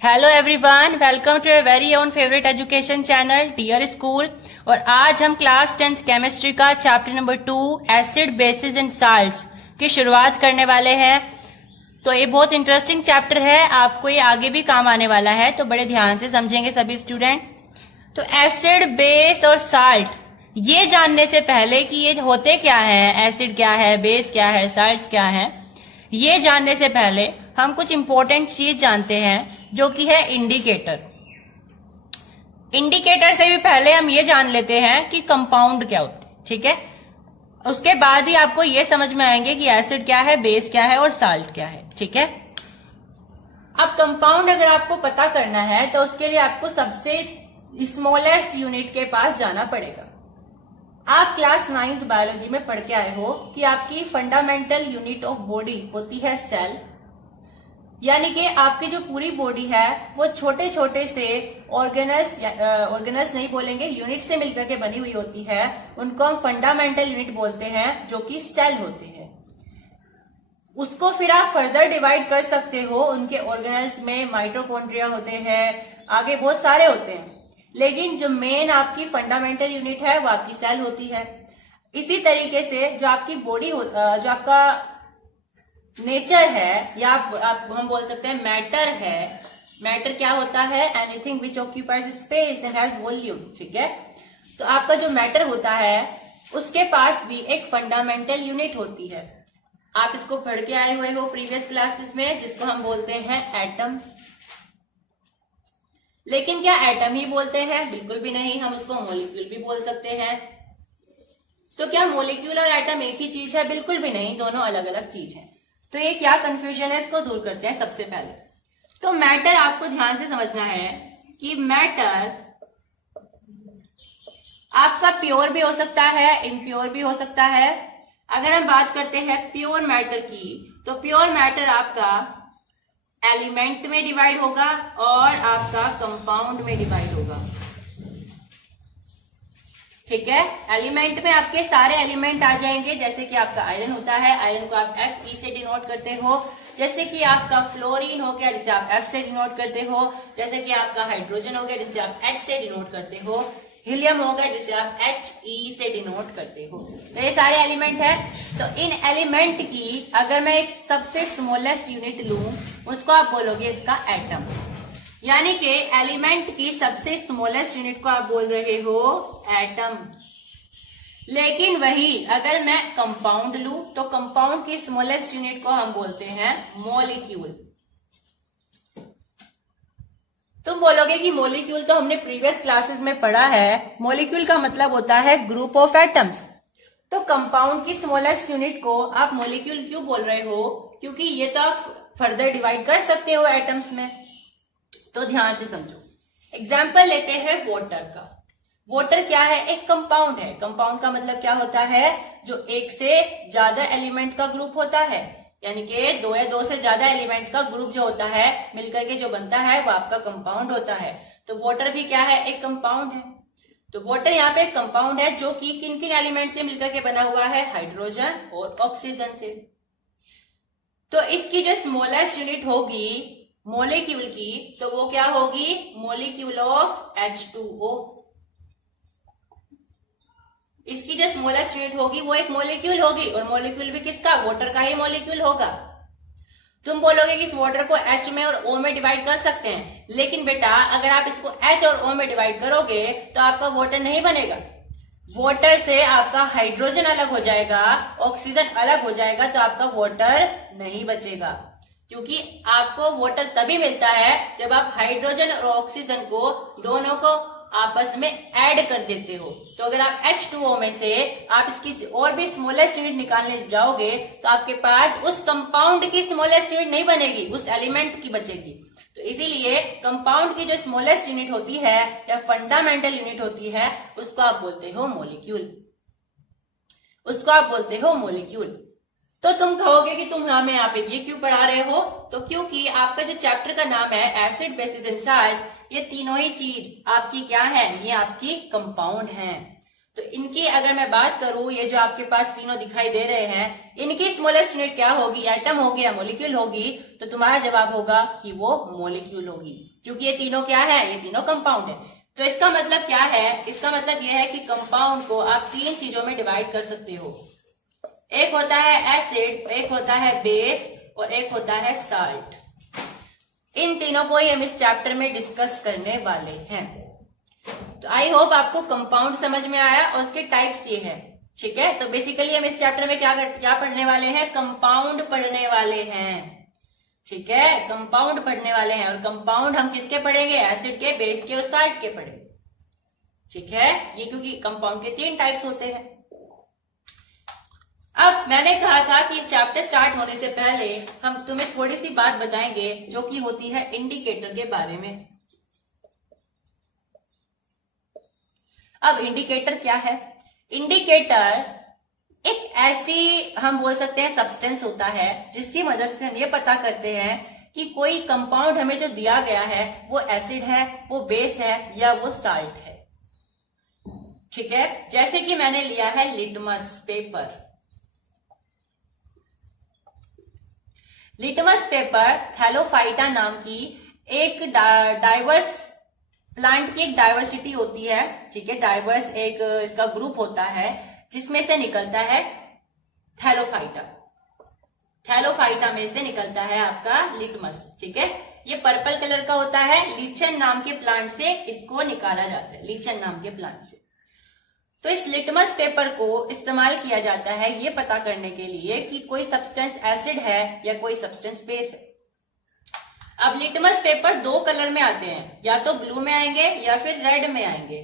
Hello everyone, welcome to your very own favourite education channel dear school. और आज हम class 10th chemistry का chapter number 2 acid bases and salts की शुरुआत करने वाले हैं। तो ये बहुत इंटरेस्टिंग चैप्टर है, आपको ये आगे भी काम आने वाला है, तो बड़े ध्यान से समझेंगे सभी स्टूडेंट। तो एसिड, बेस और साल्ट, ये जानने से पहले कि ये होते क्या है, एसिड क्या है, बेस क्या है, साल्ट क्या है, ये जानने से पहले हम कुछ इंपॉर्टेंट चीज जानते हैं जो कि है इंडिकेटर। इंडिकेटर से भी पहले हम ये जान लेते हैं कि कंपाउंड क्या होते हैं, ठीक है। उसके बाद ही आपको ये समझ में आएंगे कि एसिड क्या है, बेस क्या है और साल्ट क्या है, ठीक है। अब कंपाउंड अगर आपको पता करना है तो उसके लिए आपको सबसे स्मॉलेस्ट यूनिट के पास जाना पड़ेगा। आप क्लास 9th बायोलॉजी में पढ़ के आए हो कि आपकी फंडामेंटल यूनिट ऑफ बॉडी होती है सेल, यानी कि आपकी जो पूरी बॉडी है वो छोटे छोटे से ऑर्गेनल्स नहीं बोलेंगे, यूनिट से मिलकर के बनी हुई होती है। उनको हम फंडामेंटल यूनिट बोलते हैं, जो कि सेल होते हैं। उसको फिर आप फर्दर डिवाइड कर सकते हो, उनके ऑर्गेनल्स में माइटोकॉन्ड्रिया होते हैं, आगे बहुत सारे होते हैं, लेकिन जो मेन आपकी फंडामेंटल यूनिट है वो आपकी सेल होती है। इसी तरीके से जो आपकी बॉडी जो आपका नेचर है, या आप हम बोल सकते हैं मैटर है। मैटर क्या होता है? Anything which occupies space and has volume, ठीक है। तो आपका जो मैटर होता है उसके पास भी एक फंडामेंटल यूनिट होती है। आप इसको पढ़ के आए हुए हो प्रीवियस क्लासेस में, जिसको हम बोलते हैं एटम। लेकिन क्या एटम ही बोलते हैं? बिल्कुल भी नहीं, हम उसको मॉलिक्यूल भी बोल सकते हैं। तो क्या मॉलिक्यूल और एटम एक ही चीज है? बिल्कुल भी नहीं, दोनों अलग अलग चीज है। तो ये क्या कंफ्यूजन है, इसको दूर करते हैं सबसे पहले। तो मैटर आपको ध्यान से समझना है कि मैटर आपका प्योर भी हो सकता है, इम्प्योर भी हो सकता है। अगर हम बात करते हैं प्योर मैटर की, तो प्योर मैटर आपका एलिमेंट में डिवाइड होगा और आपका कंपाउंड में डिवाइड होगा, ठीक है। एलिमेंट में आपके सारे एलिमेंट आ जाएंगे, जैसे कि आपका आयरन होता है, आयरन को आप Fe से डिनोट करते हो। जैसे कि आपका फ्लोरीन हो गया, जिसे आप F से डिनोट करते हो। जैसे कि आपका हाइड्रोजन हो गया, जिसे आप H से डिनोट करते हो। हीलियम हो गया, जिसे आप He से डिनोट करते हो। तो ये सारे एलिमेंट है। तो इन एलिमेंट की अगर मैं एक सबसे स्मॉलेस्ट यूनिट लूं, उसको आप बोलोगे इसका एटम। यानी कि एलिमेंट की सबसे स्मॉलेस्ट यूनिट को आप बोल रहे हो एटम। लेकिन वही अगर मैं कंपाउंड लूं, तो कंपाउंड की स्मॉलेस्ट यूनिट को हम बोलते हैं मॉलिक्यूल। तुम बोलोगे कि मॉलिक्यूल तो हमने प्रीवियस क्लासेस में पढ़ा है, मॉलिक्यूल का मतलब होता है ग्रुप ऑफ एटम्स। तो कंपाउंड की स्मॉलेस्ट यूनिट को आप मॉलिक्यूल क्यों बोल रहे हो? क्योंकि ये तो आप फर्दर डिवाइड कर सकते हो एटम्स में। तो ध्यान से समझो। एग्जाम्पल लेते हैं वाटर का। वाटर क्या है? एक कंपाउंड है। कंपाउंड का मतलब क्या होता है? जो एक से ज्यादा एलिमेंट का ग्रुप होता है, यानी कि दो या दो से ज्यादा एलिमेंट का ग्रुप जो होता है मिलकर के जो बनता है वो आपका कंपाउंड होता है। तो वाटर भी क्या है? एक कंपाउंड है। तो वाटर यहाँ पे एक कंपाउंड है जो कि किन किन एलिमेंट से मिलकर के बना हुआ है? हाइड्रोजन और ऑक्सीजन से। तो इसकी जो स्मॉलेस्ट यूनिट होगी मॉलिक्यूल की, तो वो क्या होगी? Molecule of H2O। इसकी जो स्मॉलेस्ट यूनिट होगी वो एक मॉलिक्यूल होगी, और मॉलिक्यूल भी किसका? वाटर का ही मॉलिक्यूल होगा। तुम बोलोगे कि इस वाटर को H में और O में डिवाइड कर सकते हैं, लेकिन बेटा अगर आप इसको H और O में डिवाइड करोगे तो आपका वाटर नहीं बनेगा। वाटर से आपका हाइड्रोजन अलग हो जाएगा, ऑक्सीजन अलग हो जाएगा, तो आपका वाटर नहीं बचेगा। क्योंकि आपको वाटर तभी मिलता है जब आप हाइड्रोजन और ऑक्सीजन को दोनों को आपस में ऐड कर देते हो। तो अगर आप H2O में से आप इसकी और भी स्मॉलेस्ट यूनिट निकालने जाओगे तो आपके पास उस कंपाउंड की स्मॉलेस्ट यूनिट नहीं बनेगी, उस एलिमेंट की बचेगी। तो इसीलिए कंपाउंड की जो स्मॉलेस्ट यूनिट होती है या फंडामेंटल यूनिट होती है उसको आप बोलते हो मॉलिक्यूल। उसको आप बोलते हो मॉलिक्यूल। तो तुम कहोगे कि तुम हमें यहाँ पे ये क्यों पढ़ा रहे हो? तो क्योंकि आपका जो चैप्टर का नाम है एसिड, बेसिस एंड साल्ट्स, ये तीनों ही चीज आपकी क्या है? ये आपकी कंपाउंड है। तो इनकी अगर मैं बात करूं, ये जो आपके पास तीनों दिखाई दे रहे हैं, इनकी स्मॉलेस्ट यूनिट क्या होगी, एटम होगी या मॉलिक्यूल होगी? तो तुम्हारा जवाब होगा कि वो मॉलिक्यूल होगी, क्योंकि ये तीनों क्या है, ये तीनों कंपाउंड है। तो इसका मतलब क्या है, इसका मतलब यह है कि कंपाउंड को आप तीन चीजों में डिवाइड कर सकते हो। एक होता है एसिड, एक होता है बेस और एक होता है साल्ट। इन तीनों को ही हम इस चैप्टर में डिस्कस करने वाले हैं। तो आई होप आपको कंपाउंड समझ में आया और उसके टाइप्स ये हैं, ठीक है। तो बेसिकली हम इस चैप्टर में क्या पढ़ने वाले हैं, कंपाउंड पढ़ने वाले हैं, ठीक है। कंपाउंड पढ़ने वाले हैं, और कंपाउंड हम किसके पढ़ेंगे, एसिड के, बेस के और साल्ट के पढ़ेंगे, ठीक है। ये क्योंकि कंपाउंड के तीन टाइप्स होते हैं। अब मैंने कहा था कि चैप्टर स्टार्ट होने से पहले हम तुम्हें थोड़ी सी बात बताएंगे जो कि होती है इंडिकेटर के बारे में। अब इंडिकेटर क्या है, इंडिकेटर एक ऐसी हम बोल सकते हैं सब्सटेंस होता है जिसकी मदद से हम ये पता करते हैं कि कोई कंपाउंड हमें जो दिया गया है वो एसिड है, वो बेस है या वो साल्ट है, ठीक है। जैसे कि मैंने लिया है litmus paper. Litmus paper Thallophyta नाम की एक डाइवर्स प्लांट की एक डाइवर्सिटी होती है, ठीक है। डाइवर्स एक इसका ग्रुप होता है जिसमें से निकलता है थैलोफाइटा। थैलोफाइटा में से निकलता है आपका लिटमस, ठीक है। ये पर्पल कलर का होता है, लीचन नाम के प्लांट से इसको निकाला जाता है, लीचन नाम के प्लांट से। तो इस लिटमस पेपर को इस्तेमाल किया जाता है ये पता करने के लिए कि कोई सब्सटेंस एसिड है या कोई सब्सटेंस बेस है। अब लिटमस पेपर दो कलर में आते हैं, या तो ब्लू में आएंगे या फिर रेड में आएंगे।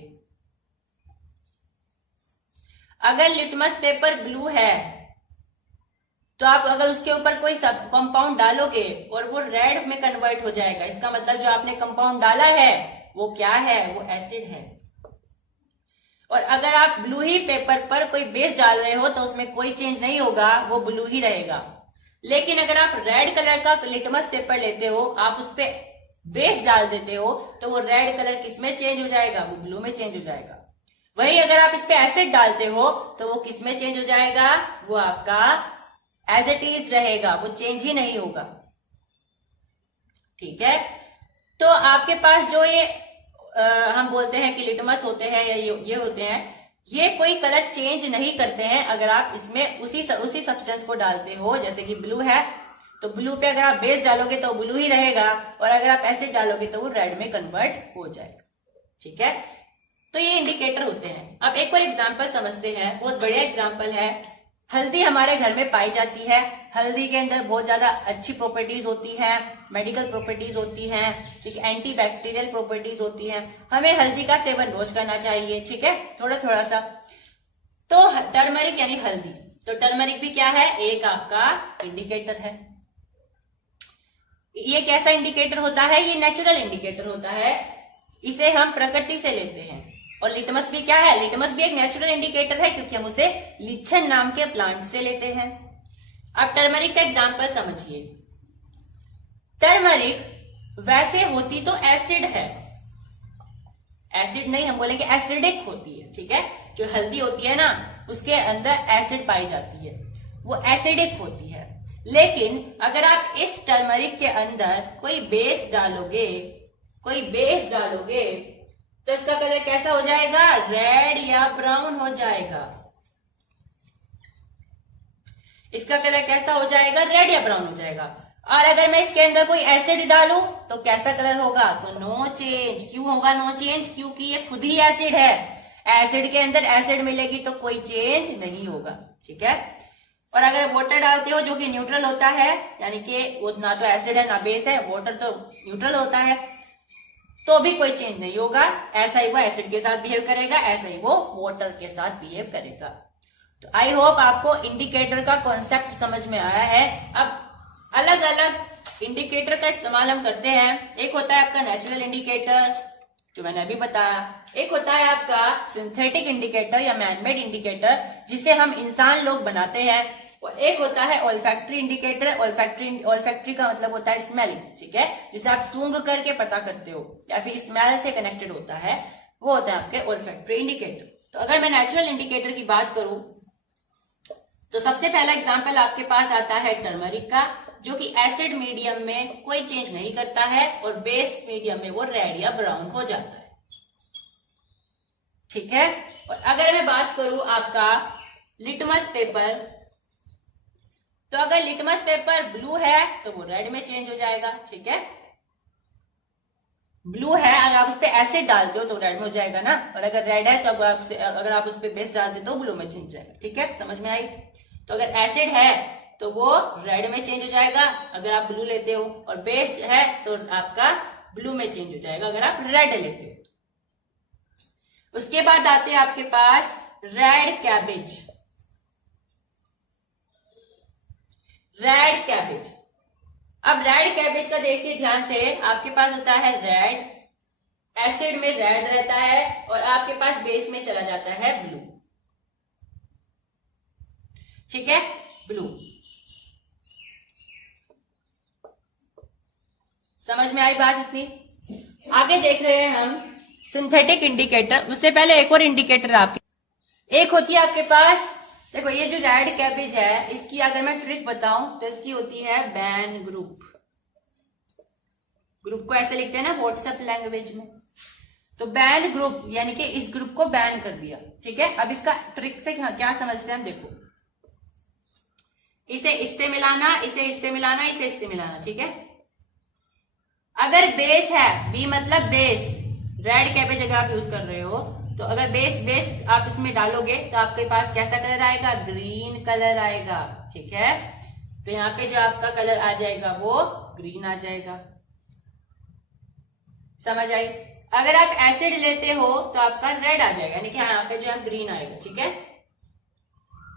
अगर लिटमस पेपर ब्लू है तो आप अगर उसके ऊपर कोई सब कंपाउंड डालोगे और वो रेड में कन्वर्ट हो जाएगा, इसका मतलब जो आपने कंपाउंड डाला है वो क्या है, वो एसिड है। और अगर आप ब्लू ही पेपर पर कोई बेस डाल रहे हो तो उसमें कोई चेंज नहीं होगा, वो ब्लू ही रहेगा। लेकिन अगर आप रेड कलर का लिटमस पेपर लेते हो, आप उस पे बेस डाल देते हो, तो वो रेड कलर किसमें चेंज हो जाएगा, वो ब्लू में चेंज हो जाएगा। वही अगर आप इस पे एसिड डालते हो तो वो किसमें चेंज हो जाएगा, वो आपका एज इट इज रहेगा, वो चेंज ही नहीं होगा, ठीक है। तो आपके पास जो ये हम बोलते हैं कि लिटमस होते हैं या ये होते हैं, ये कोई कलर चेंज नहीं करते हैं अगर आप इसमें उसी सब्सटेंस को डालते हो। जैसे कि ब्लू है तो ब्लू पे अगर आप बेस डालोगे तो ब्लू ही रहेगा, और अगर आप एसिड डालोगे तो वो रेड में कन्वर्ट हो जाएगा, ठीक है। तो ये इंडिकेटर होते हैं। अब एक और एग्जांपल समझते हैं, बहुत बढ़िया एग्जांपल है। हल्दी हमारे घर में पाई जाती है, हल्दी के अंदर बहुत ज्यादा अच्छी प्रॉपर्टीज होती हैं, मेडिकल प्रॉपर्टीज होती हैं, ठीक है, एंटी बैक्टीरियल प्रॉपर्टीज होती हैं। हमें हल्दी का सेवन रोज करना चाहिए, ठीक है, थोड़ा थोड़ा सा। तो टर्मरिक यानी हल्दी, तो टर्मरिक भी क्या है, एक आपका इंडिकेटर है। ये कैसा इंडिकेटर होता है, ये नेचुरल इंडिकेटर होता है, इसे हम प्रकृति से लेते हैं। और लिटमस भी क्या है, लिटमस भी एक नेचुरल इंडिकेटर है क्योंकि हम उसे लीचन नाम के प्लांट से लेते हैं। अब टर्मरिक का एग्जांपल समझिए। टर्मरिक वैसे होती तो एसिड है, एसिड नहीं, हम बोलेंगे एसिडिक होती है, ठीक है। जो हल्दी होती है ना उसके अंदर एसिड पाई जाती है, वो एसिडिक होती है। लेकिन अगर आप इस टर्मरिक के अंदर कोई बेस डालोगे तो इसका कलर कैसा हो जाएगा, रेड या ब्राउन हो जाएगा। इसका कलर कैसा हो जाएगा, रेड या ब्राउन हो जाएगा। और अगर मैं इसके अंदर कोई एसिड डालूं तो कैसा कलर होगा, तो नो चेंज। क्यों होगा नो चेंज, क्योंकि ये खुद ही एसिड है। एसिड के अंदर एसिड मिलेगी तो कोई चेंज नहीं होगा, ठीक है। और अगर वाटर डालते हो जो कि न्यूट्रल होता है, यानी कि वो ना तो एसिड है ना बेस है, वाटर तो न्यूट्रल होता है, तो भी कोई चेंज नहीं होगा। ऐसा ही वो एसिड के साथ बिहेव करेगा, ऐसा ही वो वाटर के साथ बिहेव करेगा। तो आई होप आपको इंडिकेटर का कॉन्सेप्ट समझ में आया है। अब अलग अलग इंडिकेटर का इस्तेमाल हम करते हैं। एक होता है आपका नेचुरल इंडिकेटर जो मैंने अभी बताया, एक होता है आपका सिंथेटिक इंडिकेटर या मैनमेड इंडिकेटर जिसे हम इंसान लोग बनाते हैं, और एक होता है ओल्फैक्टरी इंडिकेटर। ओल्फैक्टरी का मतलब होता है स्मेलिंग, ठीक है, जिसे आप सूंघ करके पता करते हो या फिर स्मेल से कनेक्टेड होता है, वो होता है आपके ओल्फैक्टरी इंडिकेटर। तो अगर मैं नेचुरल इंडिकेटर की बात करूं तो सबसे पहला एग्जांपल आपके पास आता है टर्मरिक का, जो कि एसिड मीडियम में कोई चेंज नहीं करता है और बेस मीडियम में वो रेड या ब्राउन हो जाता है। ठीक है। और अगर मैं बात करूं आपका लिटमस पेपर, तो अगर लिटमस पेपर ब्लू है तो वो रेड में चेंज हो जाएगा। ठीक है, ब्लू है, अगर आप उस पर एसिड डालते हो तो रेड में हो जाएगा ना, और अगर रेड है तो अगर आप उस पर बेस डालते हो तो ब्लू में चेंज हो जाएगा। ठीक है, समझ में आई। तो अगर एसिड है तो वो रेड में चेंज हो जाएगा अगर आप ब्लू लेते हो, और बेस है तो आपका ब्लू में चेंज हो जाएगा अगर आप रेड लेते हो। उसके बाद आते हैं आपके पास रेड कैबेज। रेड कैबेज, अब रेड कैबेज का देखिए ध्यान से, आपके पास होता है रेड, एसिड में रेड रहता है और आपके पास बेस में चला जाता है ब्लू। ठीक है, ब्लू। समझ में आई बात इतनी? आगे देख रहे हैं हम सिंथेटिक इंडिकेटर। उससे पहले एक और इंडिकेटर आपके, एक होती है आपके पास, देखो ये जो रेड कैबेज है इसकी अगर मैं ट्रिक बताऊं तो इसकी होती है बैन ग्रुप। ग्रुप को ऐसे लिखते हैं ना व्हाट्सएप लैंग्वेज में, तो बैन ग्रुप यानी कि इस ग्रुप को बैन कर दिया। ठीक है, अब इसका ट्रिक से क्या समझते हैं हम, देखो इसे इससे मिलाना, इसे इससे मिलाना, इसे इससे मिलाना। ठीक है, अगर बेस है, बी मतलब बेस, रेड कैबेज अगर आप यूज कर रहे हो तो अगर बेस आप इसमें डालोगे तो आपके पास कैसा कलर आएगा, ग्रीन कलर आएगा। ठीक है, तो यहाँ पे जो आपका कलर आ जाएगा वो ग्रीन आ जाएगा। समझ आई? अगर आप एसिड लेते हो तो आपका रेड आ जाएगा, यानी कि यहाँ पे जो है ग्रीन आएगा। ठीक है,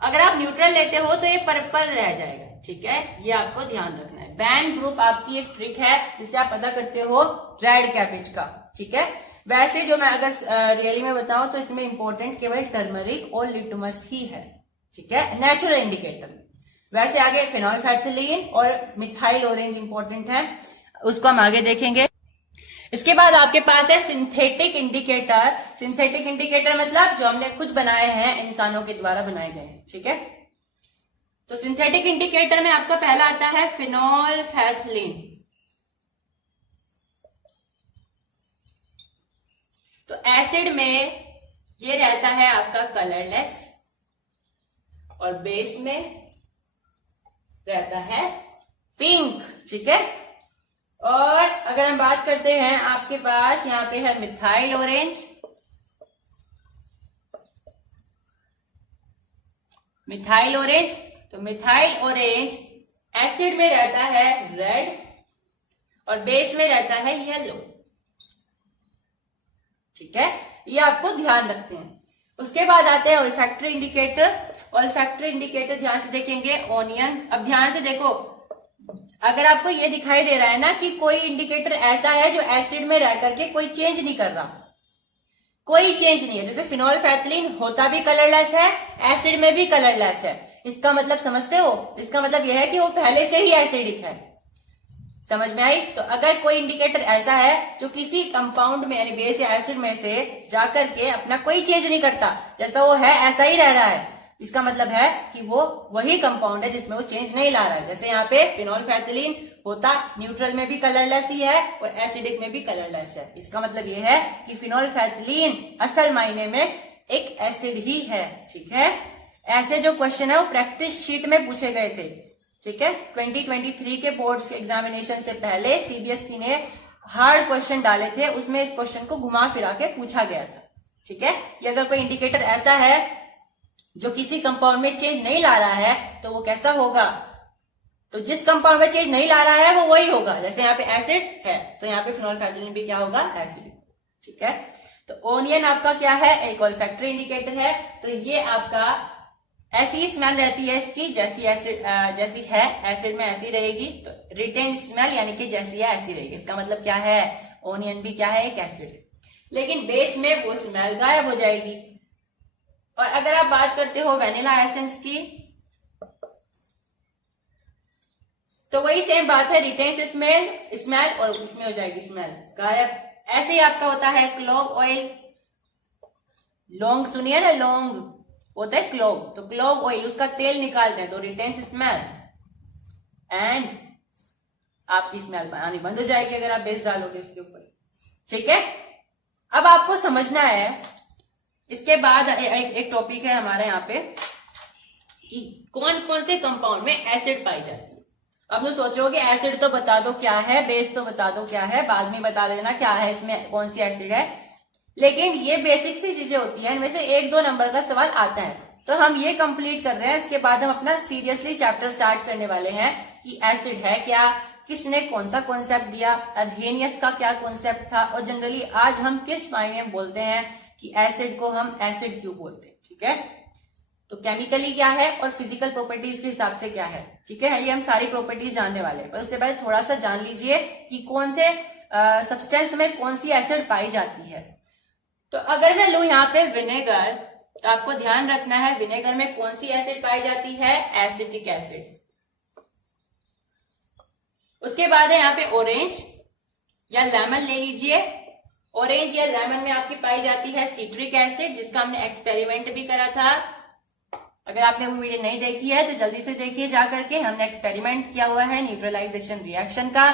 अगर आप न्यूट्रल लेते हो तो ये पर्पल रह जाएगा। ठीक है, ये आपको ध्यान रखना है। बैन ग्रुप आपकी एक ट्रिक है जिससे आप पता करते हो रेड कैबेज का। ठीक है, वैसे जो मैं अगर रियली में बताऊं तो इसमें इंपॉर्टेंट केवल टर्मरिक और लिटमस ही है। ठीक है, नेचुरल इंडिकेटर। वैसे आगे फिनोल्फेथलीन और मिथाइल ऑरेंज इंपॉर्टेंट है, उसको हम आगे देखेंगे। इसके बाद आपके पास है सिंथेटिक इंडिकेटर। सिंथेटिक इंडिकेटर मतलब जो हमने खुद बनाए हैं, इंसानों के द्वारा बनाए गए हैं। ठीक है, तो सिंथेटिक इंडिकेटर में आपका पहला आता है फिनोल्फेथलीन। तो एसिड में ये रहता है आपका कलरलेस और बेस में रहता है पिंक। ठीक है, और अगर हम बात करते हैं आपके पास यहाँ पे है मिथाइल ऑरेंज। मिथाइल ऑरेंज, तो मिथाइल ऑरेंज एसिड में रहता है रेड और बेस में रहता है येलो। ठीक है, ये आपको ध्यान रखते हैं। उसके बाद आते हैं ओल्फैक्टरी इंडिकेटर। ओल्फैक्टरी इंडिकेटर ध्यान से देखेंगे, ओनियन। अब ध्यान से देखो, अगर आपको ये दिखाई दे रहा है ना कि कोई इंडिकेटर ऐसा है जो एसिड में रह करके कोई चेंज नहीं कर रहा, कोई चेंज नहीं है, जैसे फिनोल्फेथलीन होता भी कलरलेस है, एसिड में भी कलरलेस है, इसका मतलब समझते हो? इसका मतलब यह है कि वो पहले से ही एसिडिक है। समझ में आई? तो अगर कोई इंडिकेटर ऐसा है जो किसी कंपाउंड में यानी बेस या एसिड में से जाकर के अपना कोई चेंज नहीं करता, जैसा वो है ऐसा ही रह रहा है, इसका मतलब है कि वो वही कंपाउंड है जिसमें वो चेंज नहीं ला रहा है। जैसे यहाँ पे फिनोल्फेथलीन होता न्यूट्रल में भी कलरलेस ही है और एसिडिक में भी कलरलेस है। इसका मतलब ये है कि फिनोल्फेथलीन असल मायने में एक एसिड ही है। ठीक है, ऐसे जो क्वेश्चन है वो प्रैक्टिस शीट में पूछे गए थे। ठीक है, 2023 के बोर्ड्स के एग्जामिनेशन से पहले सीबीएसई ने हार्ड क्वेश्चन डाले थे, उसमें इस क्वेश्चन को घुमा फिरा के पूछा गया था। ठीक है, कि अगर कोई इंडिकेटर ऐसा है जो किसी कंपाउंड में चेंज नहीं ला रहा है तो वो कैसा होगा, तो जिस कंपाउंड में चेंज नहीं ला रहा है वो वही होगा। जैसे यहाँ पे एसिड है तो यहाँ पे फिनोल्फेथलीन भी क्या होगा, एसिड। ठीक है, तो ओनियन आपका क्या है, एक ओल्फैक्टरी इंडिकेटर है। तो ये आपका ऐसी स्मेल रहती है इसकी जैसी एसिड जैसी है, एसिड में ऐसी रहेगी, तो रिटेन स्मेल यानी कि जैसी है ऐसी रहेगी। इसका मतलब क्या है, ओनियन भी क्या है, एक एसिड, लेकिन बेस में वो स्मेल गायब हो जाएगी। और अगर आप बात करते हो वेनिला एसेंस की तो वही सेम बात है, रिटेन स्मेल और इसमें हो जाएगी स्मेल गायब। ऐसे ही आपका होता है क्लोव ऑयल। लौंग सुनिए ना, लौंग होता है क्लोव, तो क्लोव ऑयल, उसका तेल निकालते हैं तो रिटेंस स्मेल एंड आपकी स्मेल आनी बंद हो जाएगी अगर आप बेस डालोगे उसके ऊपर। ठीक है, अब आपको समझना है, इसके बाद एक टॉपिक है हमारे यहाँ पे कि कौन कौन से कंपाउंड में एसिड पाई जाती है। अब तुम सोचोगे एसिड तो बता दो क्या है, बेस तो बता दो क्या है, बाद में बता देना क्या है इसमें कौन सी एसिड है, लेकिन ये बेसिक सी चीजें होती है, इनमें से 1-2 नंबर का सवाल आता है। तो हम ये कंप्लीट कर रहे हैं, इसके बाद हम अपना सीरियसली चैप्टर स्टार्ट करने वाले हैं कि एसिड है क्या, किसने कौन सा कॉन्सेप्ट दिया, अर्हेनियस का क्या कॉन्सेप्ट था, और जनरली आज हम किस मायने में बोलते हैं कि एसिड को हम एसिड क्यों बोलते हैं। ठीक है, तो केमिकली क्या है और फिजिकल प्रॉपर्टीज के हिसाब से क्या है। ठीक है, ये हम सारी प्रॉपर्टीज जानने वाले हैं, पर उससे पहले थोड़ा सा जान लीजिए कि कौन से सब्सटेंस में कौन सी एसिड पाई जाती है। तो अगर मैं लूं यहाँ पे विनेगर, तो आपको ध्यान रखना है विनेगर में कौन सी एसिड पाई जाती है, एसिटिक एसिड। उसके बाद है यहाँ पे ऑरेंज या लेमन ले लीजिए, ऑरेंज या लेमन में आपकी पाई जाती है सिट्रिक एसिड, जिसका हमने एक्सपेरिमेंट भी करा था। अगर आपने वो वीडियो नहीं देखी है तो जल्दी से देखिए जा करके, हमने एक्सपेरिमेंट किया हुआ है न्यूट्रलाइजेशन रिएक्शन का,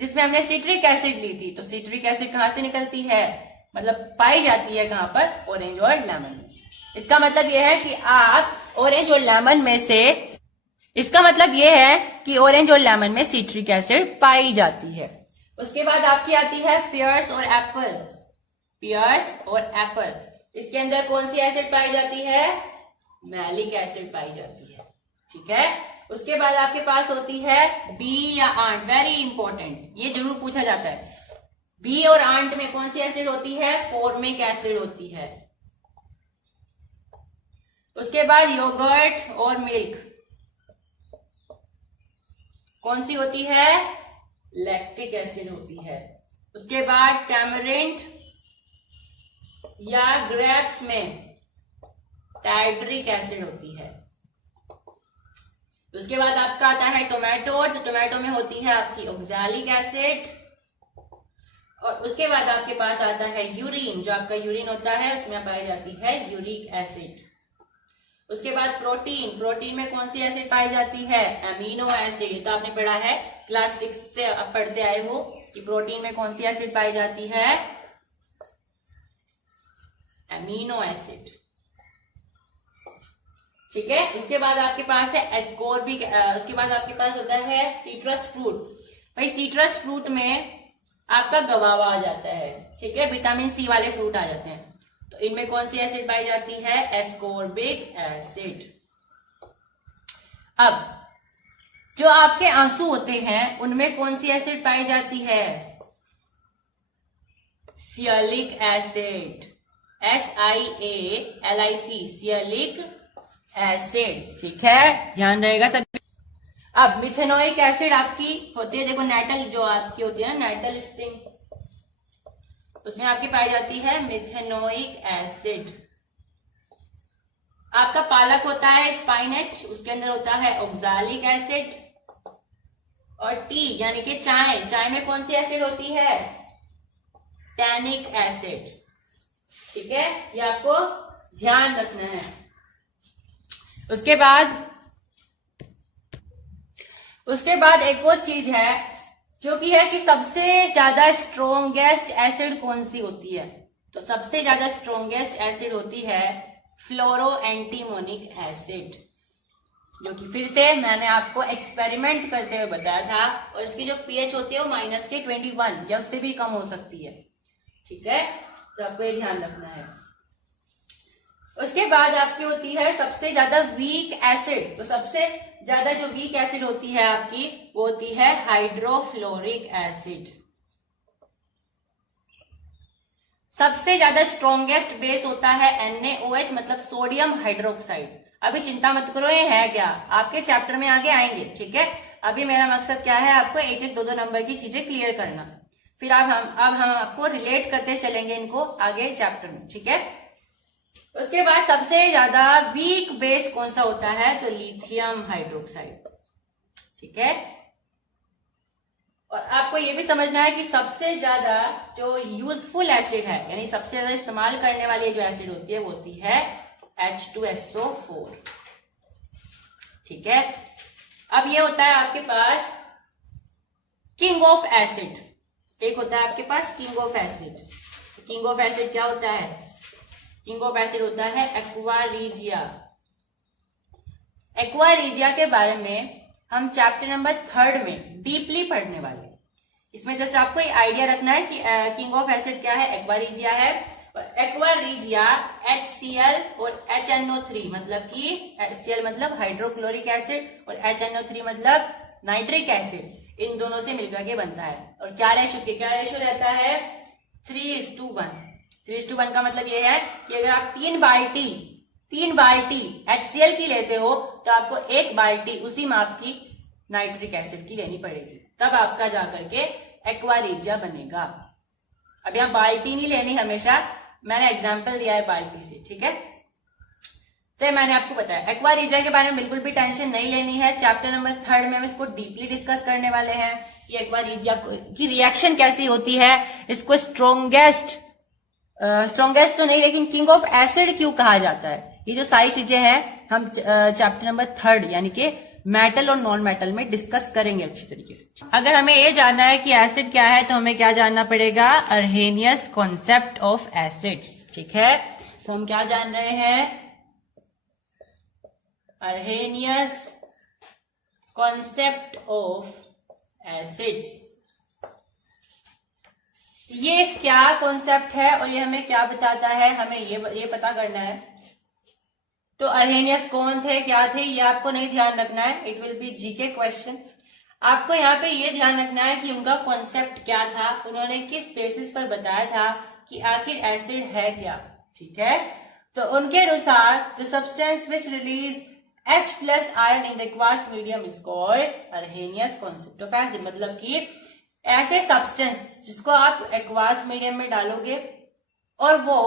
जिसमें हमने सिट्रिक एसिड ली थी। तो सिट्रिक एसिड कहां से निकलती है, मतलब पाई जाती है कहां पर, ऑरेंज और लेमन में। इसका मतलब यह है कि आप ऑरेंज और लेमन में से, इसका मतलब यह है कि ऑरेंज और लेमन में सिट्रिक एसिड पाई जाती है। उसके बाद आपकी आती है पियर्स और एप्पल, पियर्स और एप्पल, इसके अंदर कौन सी एसिड पाई जाती है, मैलिक एसिड पाई जाती है। ठीक है, उसके बाद आपके पास होती है बी या आंट, वेरी इंपॉर्टेंट, ये जरूर पूछा जाता है, बी और आंट में कौन सी एसिड होती है, फॉर्मिक एसिड होती है। उसके बाद योगर्ट और मिल्क, कौन सी होती है, लैक्टिक एसिड होती है। उसके बाद टैमरिंड या ग्रेप्स में टाइट्रिक एसिड होती है। उसके बाद आपका आता है टोमेटो, तो टोमेटो में होती है आपकी ऑक्सैलिक एसिड। और उसके बाद आपके पास आता है यूरिन, जो आपका यूरिन होता है उसमें पाई जाती है यूरिक एसिड। उसके बाद प्रोटीन, प्रोटीन में कौन सी एसिड पाई जाती है, एमिनो एसिड। तो आपने पढ़ा है क्लास 6 से आप पढ़ते आए हो कि प्रोटीन में कौन सी एसिड पाई जाती है, एमिनो एसिड। ठीक है, उसके बाद आपके पास है एस्कोर्बिक, उसके बाद आपके पास होता है सिट्रस फ्रूट। भाई सिट्रस फ्रूट में आपका गवावा आ जाता है, ठीक है, विटामिन सी वाले फ्रूट आ जाते हैं। तो इनमें कौन सी एसिड पाई जाती है, एस्कोर्बिक एसिड। अब जो आपके आंसू होते हैं उनमें कौन सी एसिड पाई जाती है, सियलिक एसिड, SIALIC, सियलिक एसिड। ठीक है, ध्यान रहेगा सब। अब मिथेनोइक एसिड आपकी होती है, देखो नेटल जो आपकी होती है ना, नेटल स्टिंग, उसमें आपकी पाई जाती है मिथेनोइक एसिड। आपका पालक होता है स्पाइनेच, उसके अंदर होता है ऑक्सैलिक एसिड। और टी यानी कि चाय, चाय में कौन सी एसिड होती है, टैनिक एसिड। ठीक है, ये आपको ध्यान रखना है। उसके बाद एक और चीज है जो कि है कि सबसे ज्यादा स्ट्रोंगेस्ट एसिड कौन सी होती है। तो सबसे ज्यादा स्ट्रोंगेस्ट एसिड होती है फ्लोरो एंटीमोनिक एसिड, जो कि फिर से मैंने आपको एक्सपेरिमेंट करते हुए बताया था। और इसकी जो पीएच होती है वो -21 या उससे भी कम हो सकती है। ठीक है, तो आपको ये ध्यान रखना है। उसके बाद आपकी होती है सबसे ज्यादा वीक एसिड। तो सबसे ज्यादा जो वीक एसिड होती है आपकी वो होती है हाइड्रोफ्लोरिक एसिड। सबसे ज्यादा स्ट्रॉन्गेस्ट बेस होता है NaOH, मतलब सोडियम हाइड्रोक्साइड। अभी चिंता मत करो, ये है क्या, आपके चैप्टर में आगे आएंगे। ठीक है, अभी मेरा मकसद क्या है, आपको एक एक 2-2 नंबर की चीजें क्लियर करना, फिर अब हम आपको रिलेट करते चलेंगे इनको आगे चैप्टर में। ठीक है, उसके बाद सबसे ज्यादा वीक बेस कौन सा होता है, तो लिथियम हाइड्रोक्साइड। ठीक है, और आपको ये भी समझना है कि सबसे ज्यादा जो यूजफुल एसिड है, यानी सबसे ज्यादा इस्तेमाल करने वाली जो एसिड होती है वो होती है H2SO4। ठीक है, अब ये होता है आपके पास किंग ऑफ एसिड। एक होता है आपके पास king of acid. King of acid क्या होता है? किंग ऑफ एसिड होता है एक्वा रीजिया। एक्वा रीजिया के बारे में हम चैप्टर नंबर 3 में डीपली पढ़ने वाले हैं। इसमें जस्ट आपको ये आइडिया रखना है कि किंग ऑफ एसिड क्या है, एक्वा रीजिया है। एक्वा रीजिया HCl और HNO3 मतलब कि HCl मतलब हाइड्रोक्लोरिक एसिड और HNO3 मतलब नाइट्रिक एसिड, इन दोनों से मिलकर के बनता है। और क्या रेशो रहता है? 3:1। 3:1 का मतलब ये है कि अगर आप 3 बाल्टी HCl की लेते हो तो आपको 1 बाल्टी उसी माप की नाइट्रिक एसिड की लेनी पड़ेगी, तब आपका जाकर के एक्वा रीजिया बनेगा। अब यहाँ बाल्टी नहीं लेनी हमेशा, मैंने एग्जाम्पल दिया है बाल्टी से। ठीक है, तो मैंने आपको बताया एक्वा रीजिया के बारे में बिल्कुल भी टेंशन नहीं लेनी है। चैप्टर नंबर 3 में हम इसको डीपली डिस्कस करने वाले हैं कि एक्वा रीजिया की रिएक्शन कैसी होती है, इसको स्ट्रॉन्गेस्ट तो नहीं लेकिन किंग ऑफ एसिड क्यों कहा जाता है। ये जो सारी चीजें हैं हम चैप्टर नंबर 3 यानी कि मेटल और नॉन मेटल में डिस्कस करेंगे अच्छी तरीके से। अगर हमें ये जानना है कि एसिड क्या है तो हमें क्या जानना पड़ेगा? अर्हेनियस कॉन्सेप्ट ऑफ एसिड्स। ठीक है, तो हम क्या जान रहे हैं? अर्हेनियस कॉन्सेप्ट ऑफ एसिड्स। ये क्या कॉन्सेप्ट है और ये हमें क्या बताता है, हमें ये पता करना है। तो अर्हेनियस कौन थे, क्या थे, ये आपको नहीं ध्यान रखना है, it will be GK question. आपको यहाँ पे ये ध्यान रखना है कि उनका कॉन्सेप्ट क्या था, उन्होंने किस बेसिस पर बताया था कि आखिर एसिड है क्या। ठीक है, तो उनके अनुसार the substance which release H+ ion in the aqueous medium is called Arrhenius concept of acid. मतलब कि ऐसे सब्सटेंस जिसको आप एक्वास मीडियम में डालोगे और वो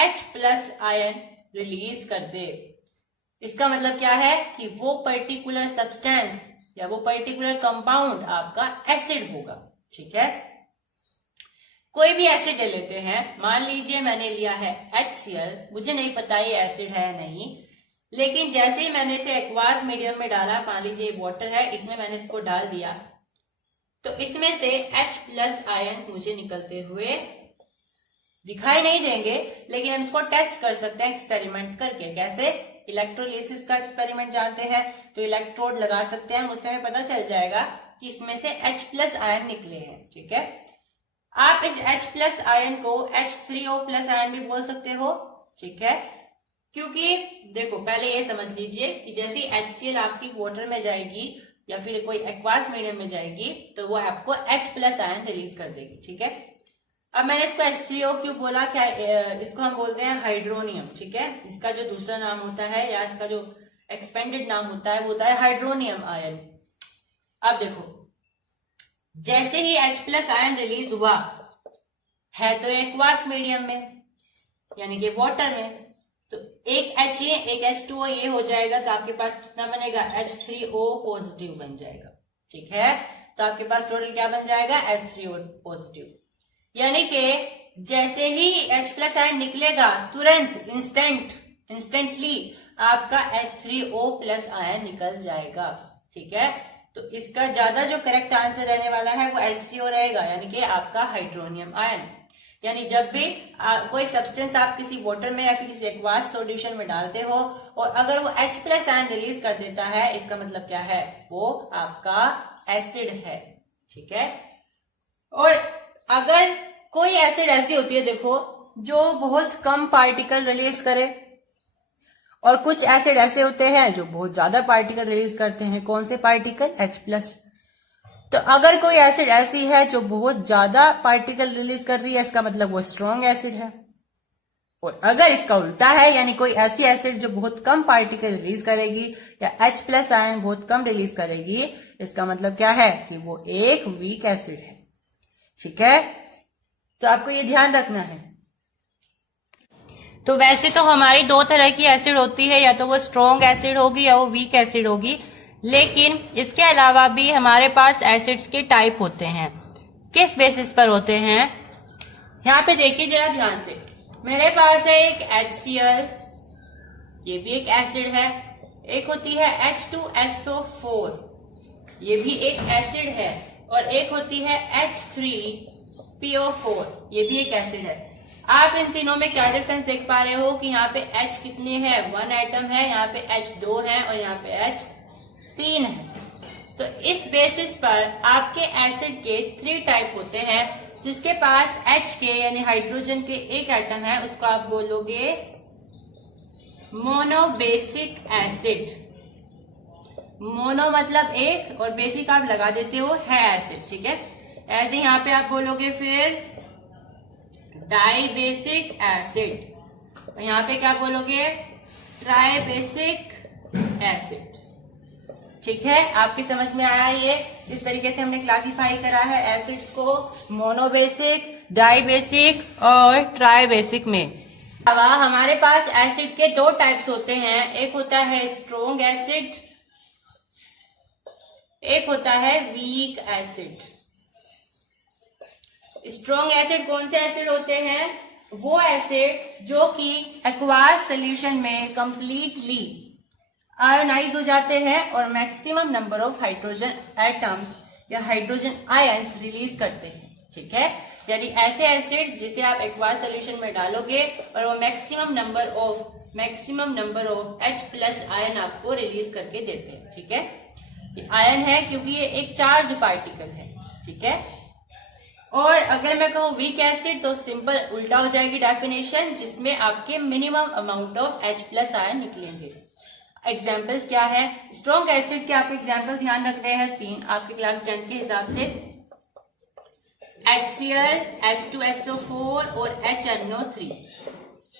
H+ आयन रिलीज कर दे, इसका मतलब क्या है कि वो पर्टिकुलर सब्सटेंस या वो पर्टिकुलर कंपाउंड आपका एसिड होगा। ठीक है, कोई भी एसिड ले लेते हैं, मान लीजिए मैंने लिया है HCl, मुझे नहीं पता ये एसिड है नहीं, लेकिन जैसे ही मैंने इसे एक्वास मीडियम में डाला, मान लीजिए ये वाटर है, इसमें मैंने इसको डाल दिया, तो इसमें से H+ आयंस मुझे निकलते हुए दिखाई नहीं देंगे, लेकिन हम इसको टेस्ट कर सकते हैं एक्सपेरिमेंट करके। कैसे? इलेक्ट्रोलिसिस का एक्सपेरिमेंट जानते हैं, तो इलेक्ट्रोड लगा सकते हैं, उससे हमें पता चल जाएगा कि इसमें से H+ आयन निकले हैं। ठीक है, आप इस H+ आयन को H3O+ आयन भी बोल सकते हो। ठीक है, क्योंकि देखो पहले ये समझ लीजिए कि जैसे HCl आपकी वाटर में जाएगी या फिर कोई एक्वास मीडियम में जाएगी तो वो आपको H+ आयन रिलीज कर देगी। ठीक है, अब मैंने इसको H3O क्यों बोला? क्या इसको हम बोलते हैं हाइड्रोनियम। ठीक है, इसका जो दूसरा नाम होता है या इसका जो एक्सपेंडेड नाम होता है वो होता है हाइड्रोनियम आयन। अब देखो, जैसे ही H+ आयन रिलीज हुआ है तो एक्वास मीडियम में यानी कि वाटर में, तो एक H एक H2O ये हो जाएगा, तो आपके पास कितना बनेगा? H3O+ बन जाएगा। ठीक है, तो आपके पास टोटल क्या बन जाएगा? H3O+। यानी कि जैसे ही H+ आयन निकलेगा तुरंत इंस्टेंटली आपका H3O+ आयन निकल जाएगा। ठीक है, तो इसका ज्यादा जो करेक्ट आंसर रहने वाला है वो H3O रहेगा, यानी कि आपका हाइड्रोनियम आयन। यानी जब भी कोई सब्सटेंस आप किसी वाटर में या फिर किसी एक्वास सॉल्यूशन में डालते हो और अगर वो H+ आयन रिलीज कर देता है, इसका मतलब क्या है? वो आपका एसिड है। ठीक है, और अगर कोई एसिड ऐसी होती है देखो जो बहुत कम पार्टिकल रिलीज करे और कुछ एसिड ऐसे होते हैं जो बहुत ज्यादा पार्टिकल रिलीज करते हैं। कौन से पार्टिकल? H+। तो अगर कोई एसिड ऐसी है जो बहुत ज्यादा पार्टिकल रिलीज कर रही है, इसका मतलब वो स्ट्रॉन्ग एसिड है। और अगर इसका उल्टा है, यानी कोई ऐसी एसिड जो बहुत कम पार्टिकल रिलीज करेगी या H+ आयन बहुत कम रिलीज करेगी, इसका मतलब क्या है कि वो एक वीक एसिड है। ठीक है, तो आपको ये ध्यान रखना है। तो वैसे तो हमारी 2 तरह की एसिड होती है, या तो वो स्ट्रॉन्ग एसिड होगी या वो वीक एसिड होगी। लेकिन इसके अलावा भी हमारे पास एसिड्स के टाइप होते हैं। किस बेसिस पर होते हैं, यहाँ पे देखिए जरा ध्यान से। मेरे पास है एक HCl, ये भी एक एसिड है। एक होती है H2SO4, ये भी एक एसिड है। और एक होती है H3PO4, ये भी एक एसिड है। आप इन तीनों में क्या डिफरेंस देख पा रहे हो कि यहाँ पे H कितने हैं, 1 एटम है, यहाँ पे H 2 है और यहाँ पे H 3 है। तो इस बेसिस पर आपके एसिड के 3 टाइप होते हैं। जिसके पास H के यानी हाइड्रोजन के एक एटम है उसको आप बोलोगे मोनोबेसिक एसिड। मोनो मतलब एक और बेसिक आप लगा देते हो है एसिड, ठीक है। ऐसे यहाँ पे आप बोलोगे फिर डाइबेसिक एसिड, और यहाँ पे क्या बोलोगे ट्राइबेसिक एसिड, ठीक है। आपकी समझ में आया ये? इस तरीके से हमने क्लासिफाई करा है एसिड्स को मोनोबेसिक, डाइबेसिक और ट्राइबेसिक में। हमारे पास एसिड के 2 टाइप्स होते हैं, एक होता है स्ट्रोंग एसिड, एक होता है वीक एसिड। स्ट्रोंग एसिड कौन से एसिड होते हैं? वो एसिड जो कि एक्वास सॉल्यूशन में कंप्लीटली आयोनाइज हो जाते हैं और maximum number of hydrogen atoms या हाइड्रोजन आयंस रिलीज करते हैं, ठीक है। यानी ऐसे एसिड जिसे आप एक्वास सॉल्यूशन में डालोगे और वो maximum number of H+ ion आपको रिलीज करके देते हैं, ठीक है। ये आयन है क्योंकि ये एक चार्ज पार्टिकल है, ठीक है। और अगर मैं कहूँ वीक एसिड तो सिंपल उल्टा हो जाएगी डेफिनेशन, जिसमें आपके minimum amount of H+ ion निकलेंगे। एग्जाम्पल्स क्या है? स्ट्रॉन्ग एसिड के आपके एग्जाम्पल ध्यान रख रहे हैं 3 आपके क्लास 10 के हिसाब से, HCl, H2SO4 और HNO3।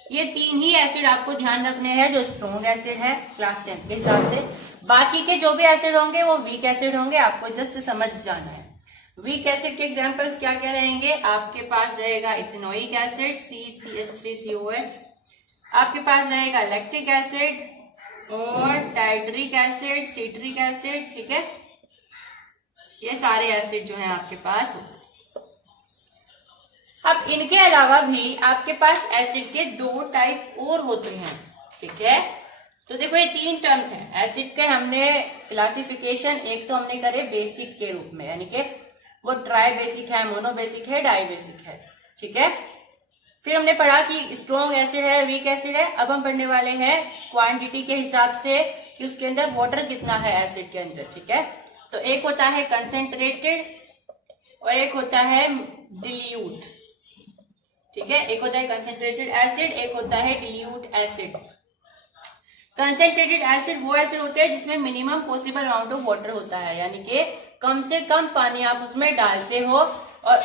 ये 3 ही एसिड आपको ध्यान रखने हैं जो स्ट्रॉन्ग एसिड है क्लास 10 के हिसाब से। बाकी के जो भी एसिड होंगे वो वीक एसिड होंगे, आपको जस्ट समझ जाना है। वीक एसिड के एग्जाम्पल्स क्या क्या रहेंगे? आपके पास रहेगा इथेनोइक एसिड CH3COH, आपके पास रहेगा लैक्टिक एसिड और टाइट्रिक एसिड, सिट्रिक एसिड, ठीक है। ये सारे एसिड जो हैं आपके पास होते हैं। अब इनके अलावा भी आपके पास एसिड के 2 टाइप और होते हैं, ठीक है। तो देखो ये 3 टर्म्स हैं एसिड के। हमने क्लासिफिकेशन एक तो हमने करे बेसिक के रूप में, यानी कि वो ट्राई बेसिक है, मोनोबेसिक है, डाइबेसिक है, ठीक है। फिर हमने पढ़ा कि स्ट्रॉन्ग एसिड है, वीक एसिड है। अब हम पढ़ने वाले हैं क्वांटिटी के हिसाब से कि उसके अंदर वाटर कितना है एसिड के अंदर, ठीक है। तो एक होता है कंसेंट्रेटेड और एक होता है डिल्यूट, ठीक है। एक होता है कंसेंट्रेटेड एसिड, एक होता है डिल्यूट एसिड। कंसेंट्रेटेड एसिड वो एसिड होते हैं जिसमें minimum possible amount of water होता है, यानी कि कम से कम पानी आप उसमें डालते हो। और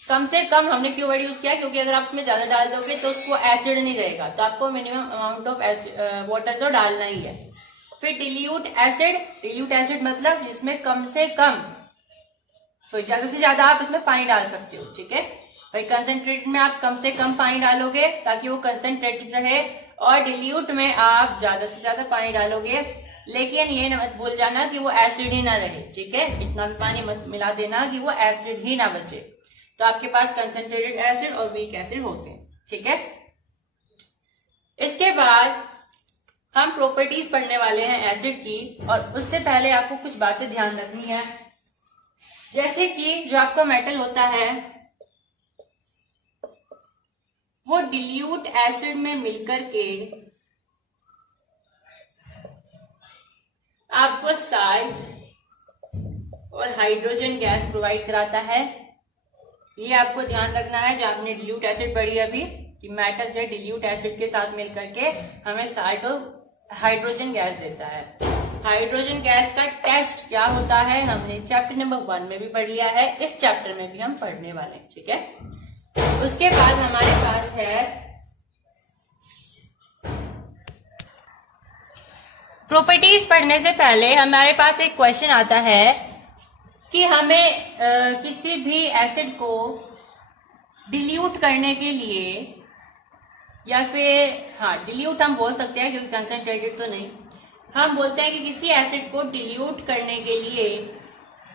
कम से कम हमने क्यों वर्ड यूज किया? क्योंकि अगर आप उसमें ज्यादा डाल दोगे तो उसको एसिड नहीं रहेगा, तो आपको मिनिमम अमाउंट ऑफ वाटर तो डालना ही है। फिर डिल्यूट एसिड मतलब जिसमें कम से कम, तो ज्यादा से ज्यादा आप इसमें पानी डाल सकते हो, ठीक है। भाई कंसेंट्रेटेड में आप कम से कम पानी डालोगे ताकि वो कंसेंट्रेटेड रहे, और डिल्यूट में आप ज्यादा से ज्यादा पानी डालोगे, लेकिन ये मत भूल जाना कि वो एसिड ही ना रहे, ठीक है। इतना भी पानी मत मिला देना कि वो एसिड ही ना बचे। तो आपके पास कंसेंट्रेटेड एसिड और वीक एसिड होते हैं, ठीक है। इसके बाद हम प्रॉपर्टीज पढ़ने वाले हैं एसिड की, और उससे पहले आपको कुछ बातें ध्यान रखनी है। जैसे कि जो आपका मेटल होता है वो डिल्यूट एसिड में मिलकर के आपको साल्ट और हाइड्रोजन गैस प्रोवाइड कराता है। ये आपको ध्यान रखना है। जो आपने डिल्यूट एसिड पढ़ी अभी कि मेटल जो डिल्यूट एसिड के साथ मिलकर के हमें साल्ट और हाइड्रोजन गैस देता है। हाइड्रोजन गैस का टेस्ट क्या होता है हमने चैप्टर नंबर 1 में भी पढ़ लिया है, इस चैप्टर में भी हम पढ़ने वाले हैं, ठीक है। उसके बाद हमारे पास है प्रॉपर्टीज। पढ़ने से पहले हमारे पास एक क्वेश्चन आता है कि हमें किसी भी एसिड को डिल्यूट करने के लिए, या फिर डिल्यूट हम बोल सकते हैं क्योंकि कंसंट्रेटेड तो नहीं, हम बोलते हैं कि किसी एसिड को डिल्यूट करने के लिए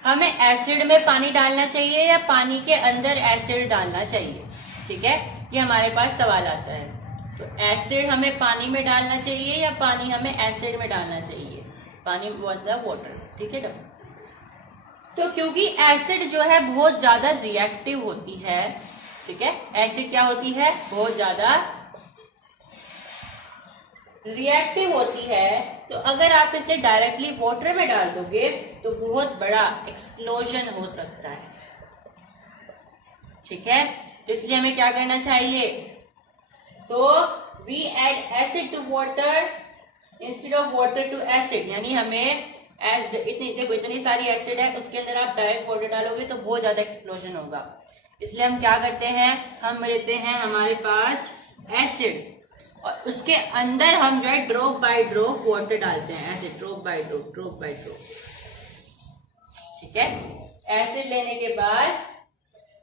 हमें एसिड में पानी डालना चाहिए या पानी के अंदर एसिड डालना चाहिए। ठीक है, ये हमारे पास सवाल आता है। तो एसिड हमें पानी में डालना चाहिए या पानी हमें एसिड में डालना चाहिए? पानी मतलब वाटर। ठीक है, तो क्योंकि एसिड जो है बहुत ज्यादा रिएक्टिव होती है, ठीक है, एसिड क्या होती है? बहुत ज्यादा रिएक्टिव होती है। तो अगर आप इसे डायरेक्टली वाटर में डाल दोगे तो बहुत बड़ा एक्सप्लोजन हो सकता है। ठीक है, तो इसलिए हमें क्या करना चाहिए? So we add acid to water instead of water to acid, यानी हमें इतनी सारी एसिड है, उसके अंदर आप डायरेक्ट वाटर डालोगे तो बहुत ज्यादा एक्सप्लोजन होगा। इसलिए हम क्या करते हैं, हम लेते हैं हमारे पास एसिड और उसके अंदर हम जो है ड्रॉप बाय ड्रॉप वाटर डालते हैं, ऐसे drop by drop, drop by drop. ठीक है, एसिड लेने के बाद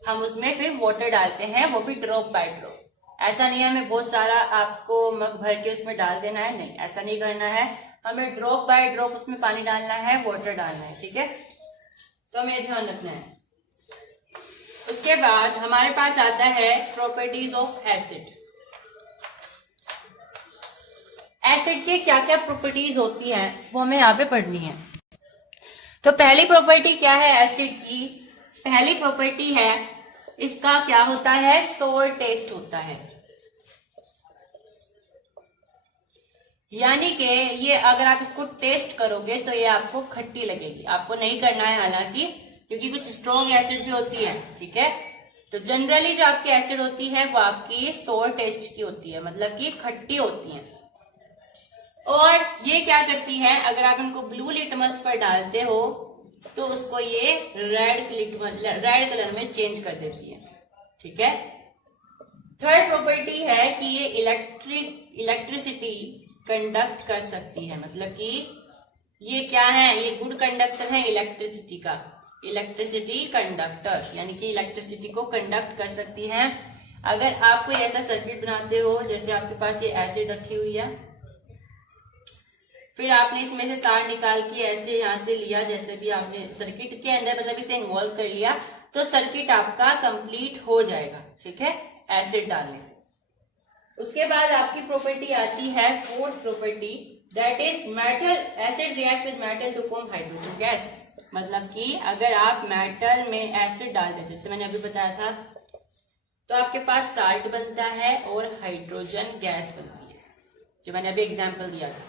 हम उसमें फिर वाटर डालते हैं, वो भी ड्रॉप बाय ड्रॉप। ऐसा नहीं है हमें बहुत सारा आपको मग भर के उसमें डाल देना है, नहीं, ऐसा नहीं करना है। हमें ड्रॉप बाय ड्रॉप उसमें पानी डालना है, वाटर डालना है। ठीक है, तो हमें ध्यान रखना है। उसके बाद हमारे पास आता है प्रॉपर्टीज ऑफ एसिड। एसिड के क्या क्या प्रॉपर्टीज होती हैं वो हमें यहाँ पे पढ़नी है। तो पहली प्रॉपर्टी क्या है एसिड की? पहली प्रॉपर्टी है इसका क्या होता है? सोर टेस्ट होता है। यानी कि ये अगर आप इसको टेस्ट करोगे तो ये आपको खट्टी लगेगी। आपको नहीं करना है हालांकि, क्योंकि कुछ स्ट्रॉन्ग एसिड भी होती है। ठीक है, तो जनरली जो आपकी एसिड होती है वो आपकी सोर टेस्ट की होती है, मतलब कि खट्टी होती है। और ये क्या करती है, अगर आप इनको ब्लू लिटमस पर डालते हो तो उसको ये रेड कलर में चेंज कर देती है। ठीक है, थर्ड प्रॉपर्टी है कि ये इलेक्ट्रिसिटी कंडक्ट कर सकती है, मतलब कि ये क्या है, ये गुड कंडक्टर है इलेक्ट्रिसिटी का, इलेक्ट्रिसिटी कंडक्टर, यानी कि इलेक्ट्रिसिटी को कंडक्ट कर सकती है। अगर आप कोई ऐसा सर्किट बनाते हो, जैसे आपके पास ये एसिड रखी हुई है, फिर आपने इसमें से तार निकाल के ऐसे यहां से लिया, जैसे भी आपने सर्किट के अंदर मतलब इसे इन्वॉल्व कर लिया, तो सर्किट आपका कंप्लीट हो जाएगा। ठीक है, एसिड डालने से। उसके बाद आपकी प्रॉपर्टी आती है fourth property, that is metal acid react with metal to form hydrogen gas. मतलब कि अगर आप मेटल में एसिड डाल देते, जैसे मैंने अभी बताया था, तो आपके पास साल्ट बनता है और हाइड्रोजन गैस बनती है, जो मैंने अभी एग्जाम्पल दिया था।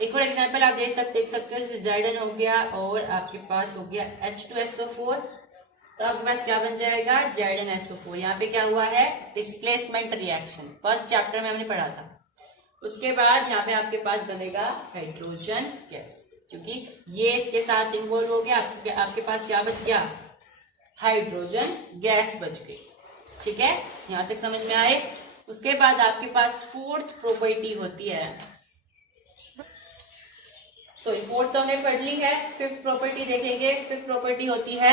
एक और एग्जाम्पल आप देख सकते हो, जैसे Zn हो गया और आपके पास हो गया H2SO4, तो आपके पास क्या बन जाएगा? ZnSO4। यहाँ पे क्या हुआ है? डिस्प्लेसमेंट रिएक्शन, फर्स्ट चैप्टर में हमने पढ़ा था। उसके बाद यहाँ पे आपके पास बनेगा हाइड्रोजन गैस, क्योंकि ये इसके साथ इन्वॉल्व हो गया, आपके पास क्या बच गया? हाइड्रोजन गैस बच गई। ठीक है, यहाँ तक समझ में आए? उसके बाद आपके पास फोर्थ प्रॉपर्टी होती है, सॉरी फोर्थ तो हमने पढ़ ली है, फिफ्थ प्रॉपर्टी देखेंगे। फिफ्थ प्रॉपर्टी होती है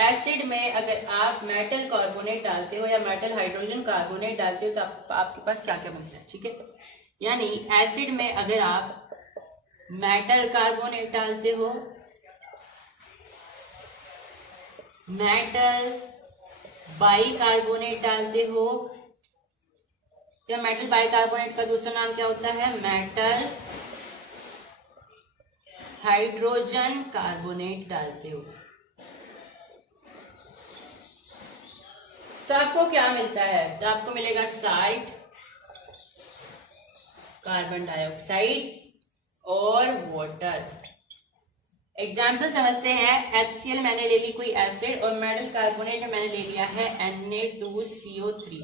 एसिड में अगर आप मेटल कार्बोनेट डालते हो या मेटल हाइड्रोजन कार्बोनेट डालते हो तो आपके पास क्या क्या बनता है। ठीक है, यानी एसिड में अगर आप मेटल कार्बोनेट डालते हो, मेटल बाइकार्बोनेट डालते हो, या मेटल बाइकार्बोनेट का दूसरा नाम क्या होता है? मेटल हाइड्रोजन कार्बोनेट डालते हो, तो आपको क्या मिलता है? तो आपको मिलेगा साल्ट, कार्बन डाइऑक्साइड और वाटर। एग्जाम्पल समझते हैं। HCl मैंने ले ली कोई एसिड और मेटल कार्बोनेट में मैंने ले लिया है Na2CO3।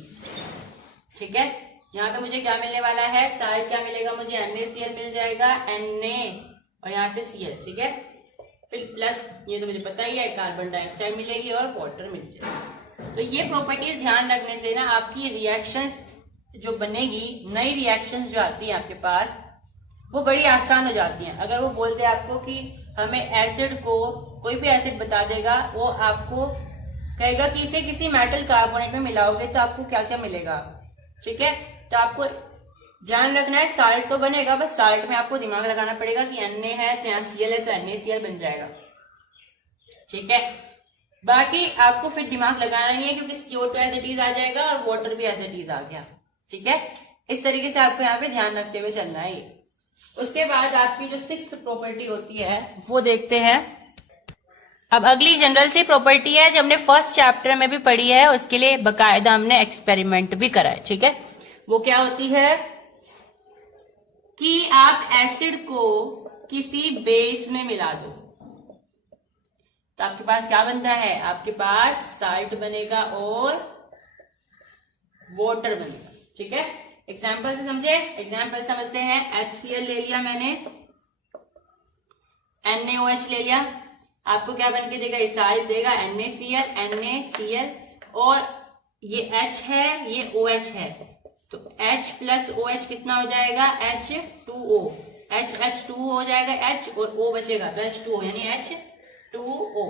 ठीक है, यहाँ पे मुझे क्या मिलने वाला है? साल्ट क्या मिलेगा मुझे? NaCl मिल जाएगा, Na और यहाँ से Cl। ठीक है, फिर प्लस ये तो मुझे पता ही है, कार्बन डाइऑक्साइड मिलेगी और वाटर मिल जाएगा। तो ये प्रॉपर्टीज ध्यान रखने से ना आपकी रिएक्शंस जो बनेगी, नई रिएक्शंस जो आती है आपके पास, वो बड़ी आसान हो जाती हैं। अगर वो बोलते हैं आपको कि हमें एसिड को, कोई भी एसिड बता देगा, वो आपको कहेगा कि इसे किसी मेटल कार्बोनेट में मिलाओगे तो आपको क्या क्या मिलेगा। ठीक है, तो आपको ध्यान रखना है साल्ट तो बनेगा, बस साल्ट में आपको दिमाग लगाना पड़ेगा कि Na है तो यहाँ Cl है तो NaCl बन जाएगा, ठीक है। बाकी आपको फिर दिमाग लगाना नहीं है क्योंकि CO2 एज इट इज आ जाएगा और वाटर भी एज इट इज आ गया, ठीक है। इस तरीके से आपको यहाँ पे ध्यान रखते हुए चलना है। उसके बाद आपकी जो 6th प्रॉपर्टी होती है वो देखते हैं। अब अगली जनरल सी प्रॉपर्टी है जो हमने फर्स्ट चैप्टर में भी पढ़ी है, उसके लिए बकायदा हमने एक्सपेरिमेंट भी करा है, ठीक है। वो क्या होती है कि आप एसिड को किसी बेस में मिला दो तो आपके पास क्या बनता है, आपके पास साल्ट बनेगा और वाटर बनेगा, ठीक है। एग्जाम्पल से समझे, एग्जाम्पल समझते हैं। HCl ले लिया मैंने, NaOH ले लिया, आपको क्या बन के देगा, ये साल्ट देगा NaCl और ये H है ये OH है तो H प्लस OH कितना हो जाएगा, H2O, H2O हो जाएगा H और O बचेगा तो H2O यानी H2O।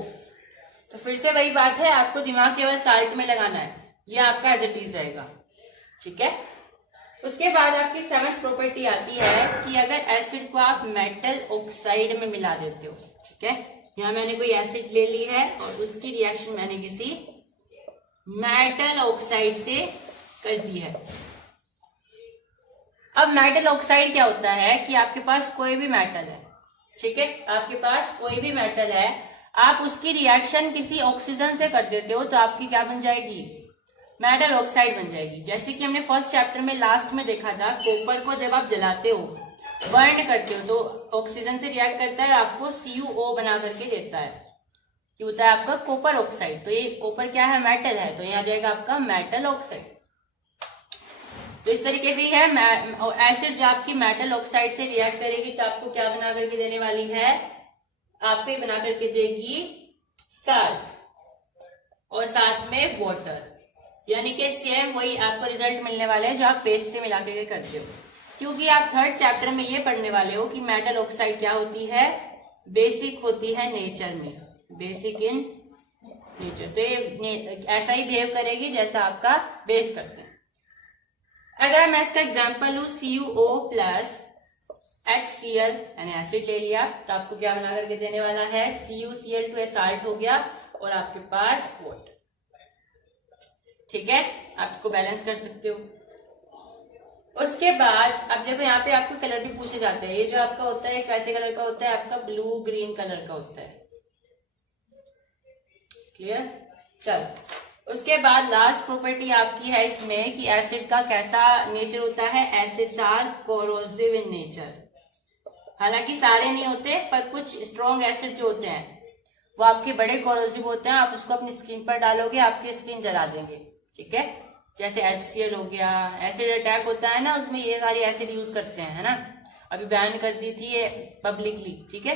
तो फिर से वही बात है, आपको दिमाग केवल साल्ट में लगाना है, ये आपका एज इट इज रहेगा, ठीक है। उसके बाद आपकी 7th प्रॉपर्टी आती है कि अगर एसिड को आप मेटल ऑक्साइड में मिला देते हो, ठीक है। यहाँ मैंने कोई एसिड ले ली है और उसकी रिएक्शन मैंने किसी मेटल ऑक्साइड से कर दी है। अब मेटल ऑक्साइड क्या होता है कि आपके पास कोई भी मेटल है, ठीक है, आपके पास कोई भी मेटल है, आप उसकी रिएक्शन किसी ऑक्सीजन से कर देते हो तो आपकी क्या बन जाएगी, मेटल ऑक्साइड बन जाएगी। जैसे कि हमने फर्स्ट चैप्टर में लास्ट में देखा था, कॉपर को जब आप जलाते हो, बर्न करते हो तो ऑक्सीजन से रिएक्ट करता है, आपको CuO बना करके देता है, ये होता है आपका कॉपर ऑक्साइड। तो ये कॉपर क्या है, मेटल है, तो ये आ जाएगा आपका मेटल ऑक्साइड। तो इस तरीके से है एसिड जो आपकी मेटल ऑक्साइड से रिएक्ट करेगी तो आपको क्या बना करके देने वाली है, आपको ये बना करके देगी साल्ट और साथ में वाटर, यानी कि सेम वही आपको रिजल्ट मिलने वाला है जो आप बेस से मिला करके करते हो। क्योंकि आप 3rd चैप्टर में ये पढ़ने वाले हो कि मेटल ऑक्साइड क्या होती है, बेसिक होती है नेचर में, बेसिक इन नेचर, तो ये ऐसा ही बिहेव करेगी जैसा आपका बेस करते हैं। अगर मैं इसका एग्जांपल लूं CuO प्लस HCl यानी एसिड ले लिया तो आपको क्या बना करके देने वाला है, CuCl2 साल्ट हो गया और आपके पास वाटर, ठीक है। आप इसको बैलेंस कर सकते हो। उसके बाद अब देखो यहाँ पे आपको कलर भी पूछे जाते हैं, ये जो आपका होता है कैसे कलर का होता है, आपका ब्लू ग्रीन कलर का होता है, क्लियर। चल उसके बाद लास्ट प्रॉपर्टी आपकी है इसमें कि एसिड का कैसा नेचर होता है, acids are corrosive in nature. हालांकि सारे नहीं होते पर कुछ स्ट्रॉन्ग एसिड जो होते हैं वो आपके बड़े कोरोसिव होते हैं, आप उसको अपनी स्किन पर डालोगे आपकी स्किन जला देंगे, ठीक है। जैसे HCl हो गया, एसिड अटैक होता है ना, उसमें ये सारी एसिड यूज करते हैं, है ना। अभी बैन कर दी थी ये पब्लिकली, ठीक है।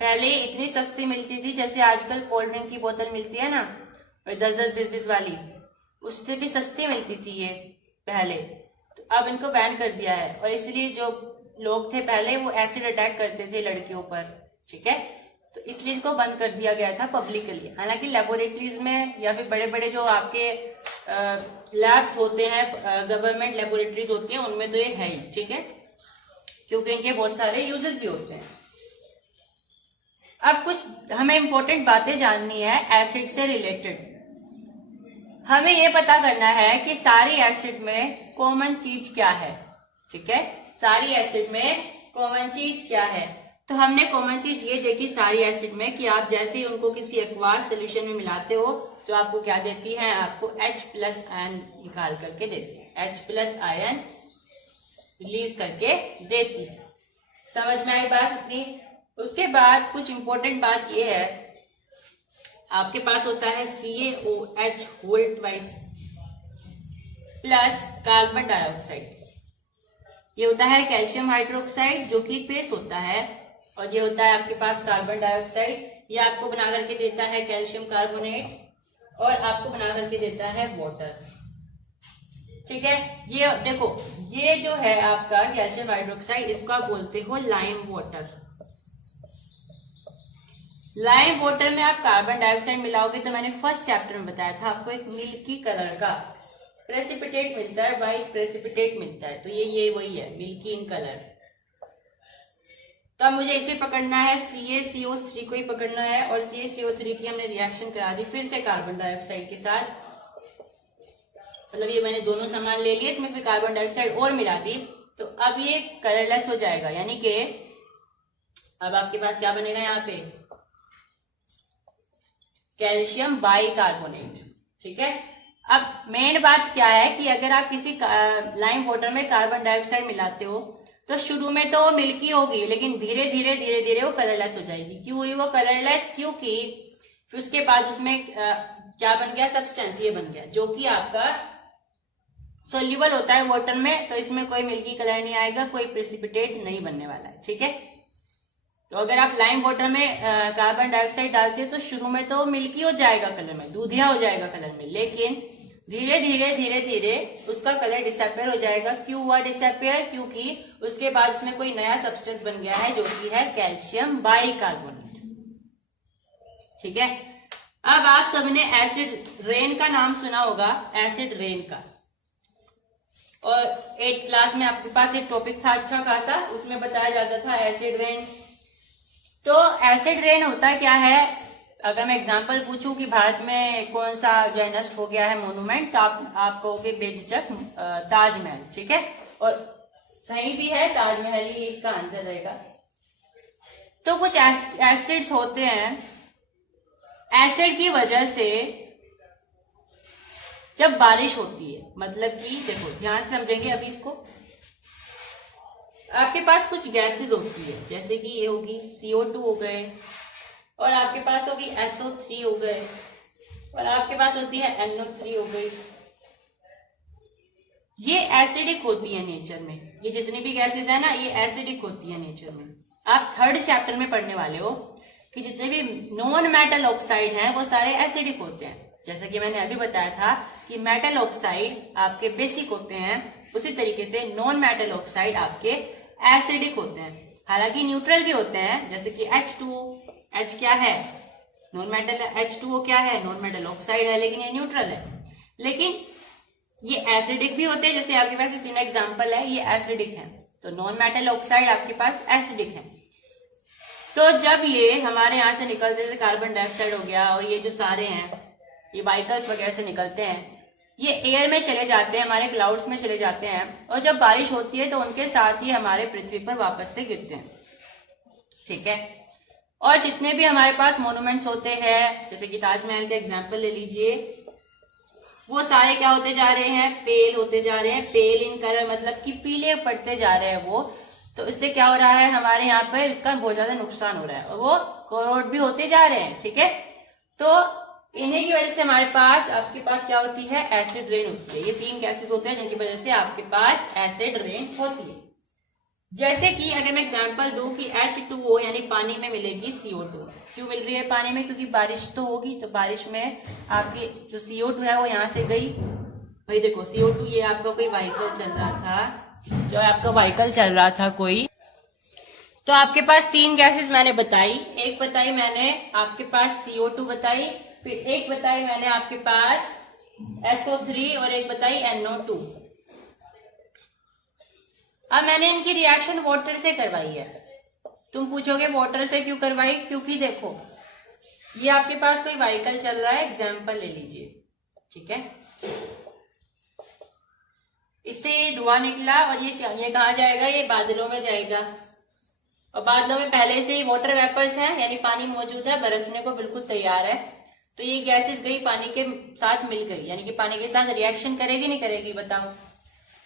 पहले इतनी सस्ती मिलती थी, जैसे आजकल कोल्ड ड्रिंक की बोतल मिलती है ना 10-10, 20-20 वाली, उससे भी सस्ती मिलती थी ये पहले, तो अब इनको बैन कर दिया है। और इसलिए जो लोग थे पहले वो एसिड अटैक करते थे लड़कियों पर, ठीक है, तो इसलिए इनको बंद कर दिया गया था पब्लिकली। हालांकि लेबोरेटरीज में या फिर बड़े बड़े जो आपके लैब्स होते हैं, गवर्नमेंट लेबोरेटरीज होती है, उनमें तो ये है ही, ठीक है, क्योंकि इनके बहुत सारे यूजेस भी होते हैं। अब कुछ हमें इंपॉर्टेंट बातें जाननी है एसिड से रिलेटेड। हमें ये पता करना है कि सारी एसिड में कॉमन चीज क्या है, ठीक है, सारी एसिड में कॉमन चीज क्या है। तो हमने कॉमन चीज ये देखी सारी एसिड में कि आप जैसे ही उनको किसी एक्वास सोल्यूशन में मिलाते हो तो आपको क्या देती है, आपको H प्लस आयन निकाल करके देती है, H प्लस आयन रिलीज करके देती है। समझ में आई बात इतनी। उसके बाद कुछ इंपॉर्टेंट बात ये है, आपके पास होता है CaOH whole twice plus carbon dioxide, ये होता है कैल्शियम हाइड्रोक्साइड जो कि बेस होता है, और ये होता है आपके पास कार्बन डाइऑक्साइड, ये आपको बना करके देता है कैल्शियम कार्बोनेट और आपको बना करके देता है वाटर, ठीक है। ये देखो ये जो है आपका कैल्शियम हाइड्रोक्साइड, इसको आप बोलते हो लाइम वाटर। लाइम वाटर में आप कार्बन डाइऑक्साइड मिलाओगे तो मैंने फर्स्ट चैप्टर में बताया था आपको, एक मिल्की कलर का प्रेसिपिटेट मिलता है, व्हाइट प्रेसिपिटेट मिलता है। तो ये वही है, मिल्की इन कलर। तो अब मुझे इसे पकड़ना है, CaCO3 को ही पकड़ना है, और CaCO3 की हमने रिएक्शन करा दी फिर से कार्बन डाइऑक्साइड के साथ। मतलब ये मैंने दोनों सामान ले लिए, इसमें फिर कार्बन डाइऑक्साइड और मिला दी, तो अब ये कलरलेस हो जाएगा। यानी कि अब आपके पास क्या बनेगा यहाँ पे, कैल्शियम बाइकार्बोनेट। ठीक है। अब मेन बात क्या है कि अगर आप किसी लाइम वाटर में कार्बन डाइऑक्साइड मिलाते हो तो शुरू में तो वो मिल्की होगी, लेकिन धीरे धीरे वो कलरलेस हो जाएगी। क्यों हुई वो कलरलेस? क्योंकि फिर उसके बाद उसमें क्या बन गया, सब्सटेंस ये बन गया, जो कि आपका सोल्यूबल होता है वाटर में। तो इसमें कोई मिल्की कलर नहीं आएगा, कोई प्रेसिपिटेट नहीं बनने वाला है। ठीक है। तो अगर आप लाइम वाटर में कार्बन डाइऑक्साइड डालते हैं तो शुरू में तो मिल्की हो जाएगा कलर में, दूधिया हो जाएगा कलर में, लेकिन धीरे धीरे उसका कलर डिसअपियर हो जाएगा। क्यों हुआ डिसअपियर? क्योंकि उसके बाद उसमें कोई नया सब्सटेंस बन गया है, जो कि है कैल्शियम बाइकार्बोनेट। ठीक है। अब आप सबने एसिड रेन का नाम सुना होगा, एसिड रेन का, और 8th क्लास में आपके पास एक टॉपिक था अच्छा खासा, उसमें बताया जाता था एसिड रेन। तो एसिड रेन होता क्या है? अगर मैं एग्जांपल पूछूं कि भारत में कौन सा जो है नष्ट हो गया है मोन्यूमेंट, तो आप कहोगे बेझिझक ताजमहल। ठीक है। और सही भी है, ताजमहल ही इसका आंसर रहेगा। तो कुछ एसिड्स होते हैं, एसिड की वजह से जब बारिश होती है, मतलब कि देखो ध्यान से समझेंगे अभी इसको, आपके पास कुछ गैसेस होती है, जैसे कि ये होगी CO2 हो गए, और आपके पास होगी SO3 हो गए, और आपके पास होती है NO3 हो गई। ये एसिडिक होती है नेचर में, ये जितनी भी गैसेस है ना, ये एसिडिक होती है नेचर में। आप 3rd चैप्टर में पढ़ने वाले हो कि जितने भी नॉन मेटल ऑक्साइड हैं वो सारे एसिडिक होते हैं। जैसा कि मैंने अभी बताया था कि मेटल ऑक्साइड आपके बेसिक होते हैं, उसी तरीके से नॉन मेटल ऑक्साइड आपके एसिडिक होते हैं। हालांकि न्यूट्रल भी होते हैं, जैसे कि H2O, H क्या है? Non metal. H2O क्या है? नॉन मेटल ऑक्साइड है, लेकिन ये न्यूट्रल है। लेकिन ये एसिडिक भी होते हैं, जैसे आपके पास ये 3 एग्जाम्पल है, ये एसिडिक है। तो नॉन मेटल ऑक्साइड आपके पास एसिडिक है। तो जब ये हमारे यहाँ से निकलते थे, कार्बन डाइऑक्साइड हो गया, और ये जो सारे हैं ये व्हीकल्स वगैरह से निकलते हैं, ये एयर में चले जाते हैं, हमारे क्लाउड्स में चले जाते हैं, और जब बारिश होती है तो उनके साथ ही हमारे पृथ्वी पर वापस से गिरते हैं। ठीक है। और जितने भी हमारे पास मोन्यूमेंट्स होते हैं, जैसे कि ताजमहल का एग्जांपल ले लीजिए, वो सारे क्या होते जा रहे हैं? पेल होते जा रहे हैं। पेल इन कलर मतलब कि पीले पड़ते जा रहे हैं वो। तो इससे क्या हो रहा है, हमारे यहाँ पे इसका बहुत ज्यादा नुकसान हो रहा है, और वो कोरोड भी होते जा रहे हैं। ठीक है। तो इन्हीं की वजह से हमारे पास आपके पास क्या होती है? एसिड रेन होती है। ये 3 गैसेस होते हैं जिनकी वजह से आपके पास एसिड रेन होती है। जैसे कि अगर मैं एग्जांपल दूं कि H2O यानी पानी में मिलेगी CO2। क्यों मिल रही है पानी में? क्योंकि बारिश तो होगी, तो बारिश में आपकी जो CO2 है वो यहाँ से गई। भाई देखो CO2, ये आपका कोई व्हीकल चल रहा था, जो आपका व्हीकल चल रहा था कोई, तो आपके पास 3 गैसेस मैंने बताई। एक बताई मैंने आपके पास CO2 बताई, फिर एक बताई मैंने आपके पास SO3, और एक बताई NO2। अब मैंने इनकी रिएक्शन वाटर से करवाई है। तुम पूछोगे वाटर से क्यों करवाई? क्योंकि देखो ये आपके पास कोई व्हीकल चल रहा है, एग्जाम्पल ले लीजिए। ठीक है। इससे धुआं निकला, और ये कहाँ जाएगा? ये बादलों में जाएगा, और बादलों में पहले से ही वाटर वेपर्स हैं, यानी पानी मौजूद है, बरसने को बिल्कुल तैयार है। तो ये गैसेस गई पानी के साथ मिल गई, यानी कि पानी के साथ रिएक्शन करेगी नहीं करेगी? बताओ।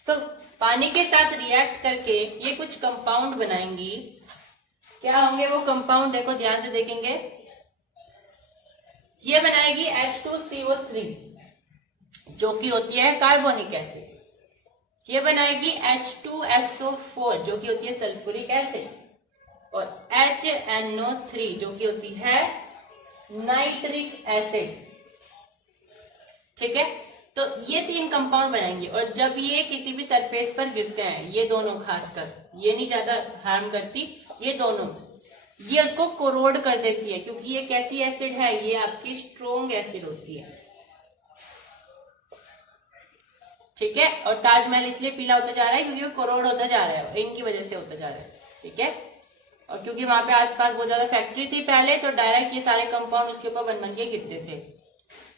तो पानी के साथ रिएक्ट करके ये कुछ कंपाउंड बनाएंगी। क्या होंगे वो कंपाउंड? देखो ध्यान से देखेंगे। ये बनाएगी H2CO3 जो कि होती है कार्बोनिक एसिड। ये बनाएगी H2SO4 जो कि होती है सल्फ्यूरिक एसिड, और HNO3 जो कि होती है नाइट्रिक एसिड। ठीक है। तो ये 3 कंपाउंड बनाएंगे, और जब ये किसी भी सरफेस पर गिरते हैं, ये दोनों खासकर, ये नहीं ज्यादा हार्म करती, ये दोनों, ये उसको कोरोड कर देती है, क्योंकि ये कैसी एसिड है? ये आपकी स्ट्रोंग एसिड होती है। ठीक है। और ताजमहल इसलिए पीला होता जा रहा है क्योंकि वो करोड़ होता जा रहा है, इनकी वजह से होता जा रहा है, ठीक है। और क्योंकि वहां पे आसपास बहुत ज्यादा फैक्ट्री थी पहले, तो डायरेक्ट ये सारे कंपाउंड उसके ऊपर बन बन के गिरते थे।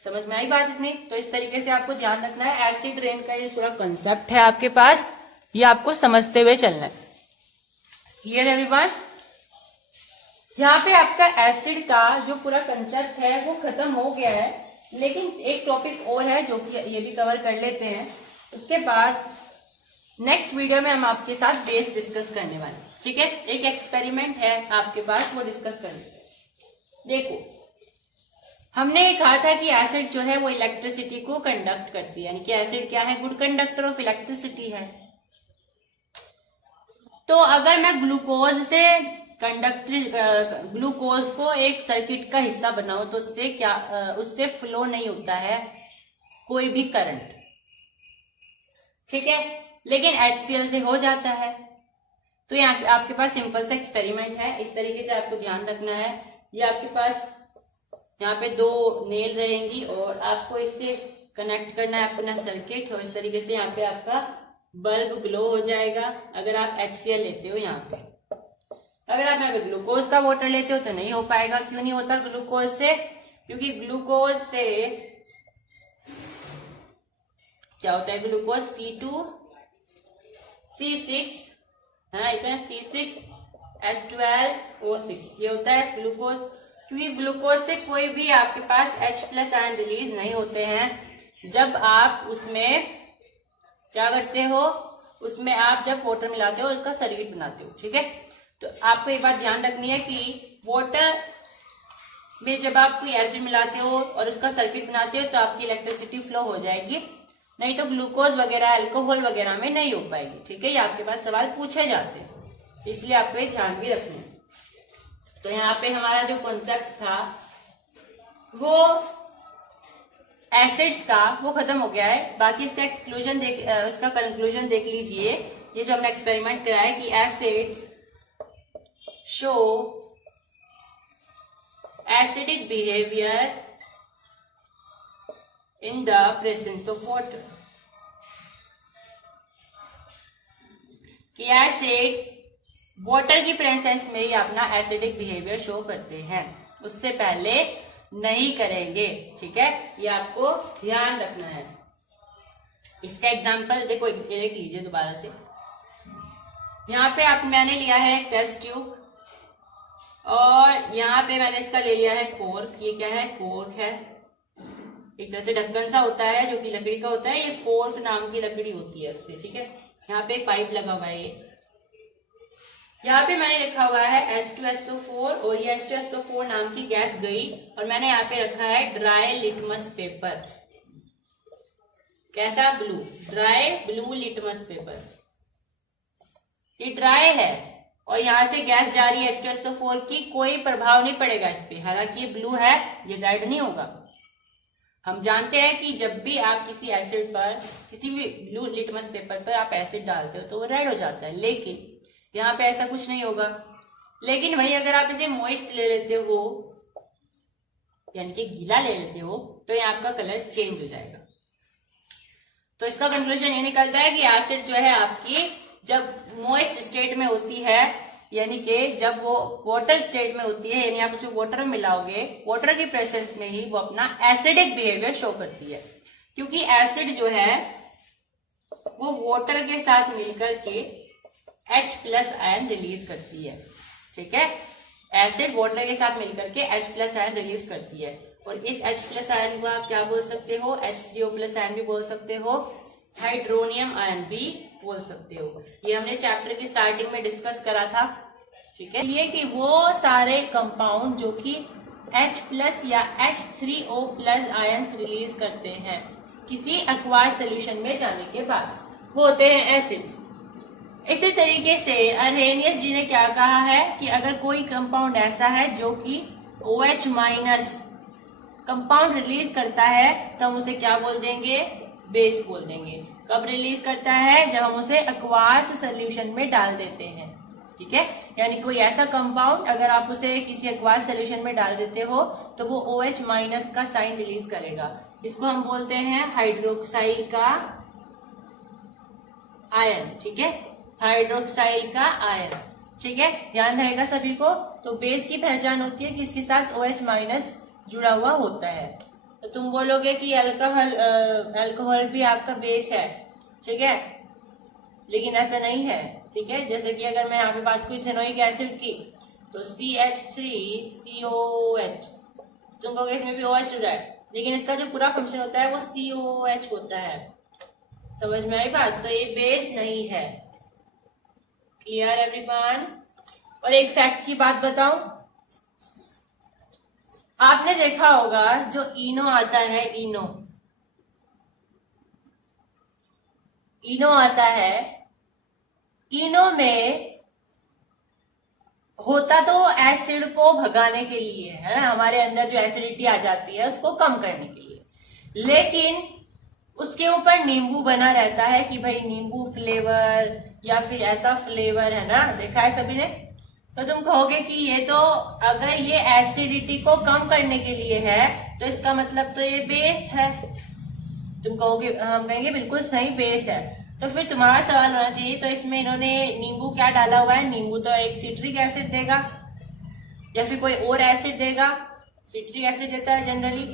समझ में आई बात इतनी? तो इस तरीके से आपको ध्यान रखना है, एसिड रेन का ये पूरा कंसेप्ट है आपके पास, ये आपको समझते हुए चलना है। Clear everyone? यहाँ पे आपका एसिड का जो पूरा कंसेप्ट है वो खत्म हो गया है, लेकिन एक टॉपिक और है जो कि ये भी कवर कर लेते हैं। उसके बाद नेक्स्ट वीडियो में हम आपके साथ बेस डिस्कस करने वाले, ठीक है। एक एक्सपेरिमेंट है आपके पास, वो डिस्कस कर लेते हैं। देखो, हमने ये कहा था कि एसिड जो है वो इलेक्ट्रिसिटी को कंडक्ट करती है, यानी कि एसिड क्या है, गुड कंडक्टर ऑफ इलेक्ट्रिसिटी है। तो अगर मैं ग्लूकोज से ग्लूकोज को एक सर्किट का हिस्सा बनाऊं तो उससे क्या उससे फ्लो नहीं होता है कोई भी करंट, ठीक है, लेकिन HCl से हो जाता है। तो यहाँ आपके पास सिंपल सा एक्सपेरिमेंट है, इस तरीके से आपको ध्यान रखना है। ये आपके पास यहाँ पे 2 नेल रहेंगी और आपको इससे कनेक्ट करना है अपना सर्किट, और इस तरीके से यहाँ पे आपका बल्ब ग्लो हो जाएगा अगर आप HCl लेते हो। यहाँ पे अगर आप यहाँ पे ग्लूकोज का वाटर लेते हो तो नहीं हो पाएगा। क्यों नहीं होता ग्लूकोज से? क्योंकि ग्लूकोज से क्या होता है, ग्लूकोज C2C6 है ना, इतना C6H12O6 ये होता है ग्लूकोज। क्योंकि ग्लूकोज से कोई भी आपके पास H+ आयन रिलीज नहीं होते हैं। जब आप उसमें क्या करते हो, उसमें आप जब वाटर मिलाते हो उसका सर्किट बनाते हो, ठीक है। तो आपको एक बात ध्यान रखनी है कि वाटर में जब आप कोई एसिड मिलाते हो और उसका सर्किट बनाते हो तो आपकी इलेक्ट्रिसिटी फ्लो हो जाएगी, नहीं तो ग्लूकोज वगैरह अल्कोहल वगैरह में नहीं हो पाएगी, ठीक है। ये आपके पास सवाल पूछे जाते हैं, इसलिए आपको ये ध्यान भी रखना है। तो यहाँ पे हमारा जो कॉन्सेप्ट था वो एसिड्स का वो खत्म हो गया है। बाकी इसका इसका कंक्लूजन देख लीजिए। ये जो हमने एक्सपेरिमेंट कराया कि acids show acidic behaviour in the presence of water, कि एसिड्स वाटर की प्रेजेंस में ही अपना एसिडिक बिहेवियर शो करते हैं, उससे पहले नहीं करेंगे, ठीक है। ये आपको ध्यान रखना है। इसका एग्जांपल देखो, देख लीजिए दोबारा से। यहाँ पे मैंने लिया है टेस्ट ट्यूब और यहाँ पे मैंने इसका ले लिया है कोर्क। ये क्या है, कोर्क है, एक तरह से ढक्कन सा होता है जो कि लकड़ी का होता है। ये कोर्क नाम की लकड़ी होती है उससे, ठीक है। यहाँ पे एक पाइप लगा हुआ है। यहाँ पे मैंने लिखा हुआ है H2SO4 और ये H2SO4 नाम की गैस गई और मैंने यहाँ पे रखा है ड्राई लिटमस पेपर। कैसा, blue, dry blue litmus paper. ये ड्राई है और यहाँ से गैस जा रही है H2SO4 की, कोई प्रभाव नहीं पड़ेगा इस पे। हालांकि ये ब्लू है, ये रेड नहीं होगा। हम जानते हैं कि जब भी आप किसी एसिड पर, किसी भी ब्लू लिटमस पेपर पर आप एसिड डालते हो तो वो रेड हो जाता है, लेकिन यहाँ पे ऐसा कुछ नहीं होगा। लेकिन वही अगर आप इसे मॉइस्ट ले लेते हो, यानी कि गीला ले लेते हो, तो यहाँ आपका कलर चेंज हो जाएगा। तो इसका कंक्लूजन ये निकलता है कि एसिड जो है आपकी जब मॉइस्ट स्टेट में होती है, यानी कि जब वो वाटर स्टेट में होती है, यानी आप उसमें वाटर मिलाओगे, वाटर की प्रेजेंस में ही वो अपना एसिडिक बिहेवियर शो करती है। क्योंकि एसिड जो है वो वाटर के साथ मिलकर के H+ आयन रिलीज करती है, ठीक है। एसिड वाटर के साथ मिलकर के H+ आयन रिलीज करती है और इस H+ आयन को आप क्या बोल सकते हो, H3O+ आयन भी बोल सकते हो, हाइड्रोनियम आयन भी बोल सकते हो। ये हमने चैप्टर की स्टार्टिंग में डिस्कस करा था, ठीक है। ये कि वो सारे कंपाउंड जो कि H+ या H3O+ आयन रिलीज करते हैं किसी एक्वायर्ड सॉल्यूशन में जाने के बाद, वो होते हैं एसिड्स। इसी तरीके से अर्हेनियस जी ने क्या कहा है कि अगर कोई कंपाउंड ऐसा है जो कि OH- कंपाउंड रिलीज करता है तो हम उसे क्या बोल देंगे, बेस बोल देंगे। कब रिलीज करता है, जब हम उसे एक्वायर्ड सॉल्यूशन में डाल देते हैं, ठीक है। यानी कोई ऐसा कंपाउंड अगर आप उसे किसी एक्वायर्ड सॉल्यूशन में डाल देते हो तो वो OH- का साइन रिलीज करेगा। इसको हम बोलते हैं हाइड्रोक्साइड का आयन, ठीक है, हाइड्रोक्साइल का आयन, ठीक है, ध्यान रहेगा सभी को। तो बेस की पहचान होती है कि इसके साथ OH माइनस जुड़ा हुआ होता है। तो तुम बोलोगे कि अल्कोहल भी आपका बेस है, ठीक है, लेकिन ऐसा नहीं है, ठीक है। जैसे कि अगर मैं यहाँ पे बात करूँ इथेनोइक एसिड की, तो CH3COH, तुम कहोगे इसमें भी OH जुड़ा है, लेकिन इसका जो पूरा फंक्शन होता है वो COH होता है। समझ में आई बात? तो ये बेस नहीं है। Clear everyone? और एक फैक्ट की बात बताऊं, आपने देखा होगा जो इनो आता है, इनो आता है, इनो में होता तो एसिड को भगाने के लिए है ना, हमारे अंदर जो एसिडिटी आ जाती है उसको कम करने के लिए, लेकिन उसके ऊपर नींबू बना रहता है कि भाई नींबू फ्लेवर या फिर ऐसा फ्लेवर है ना, देखा है सभी ने। तो तुम कहोगे कि ये तो अगर ये एसिडिटी को कम करने के लिए है तो इसका मतलब तो ये बेस है। तुम कहोगे, हम कहेंगे बिल्कुल सही, बेस है। तो फिर तुम्हारा सवाल होना चाहिए तो इसमें इन्होंने नींबू क्या डाला हुआ है? नींबू तो एक सिट्रिक एसिड देगा या फिर कोई और एसिड देगा, सिट्रिक एसिड देता है जनरली,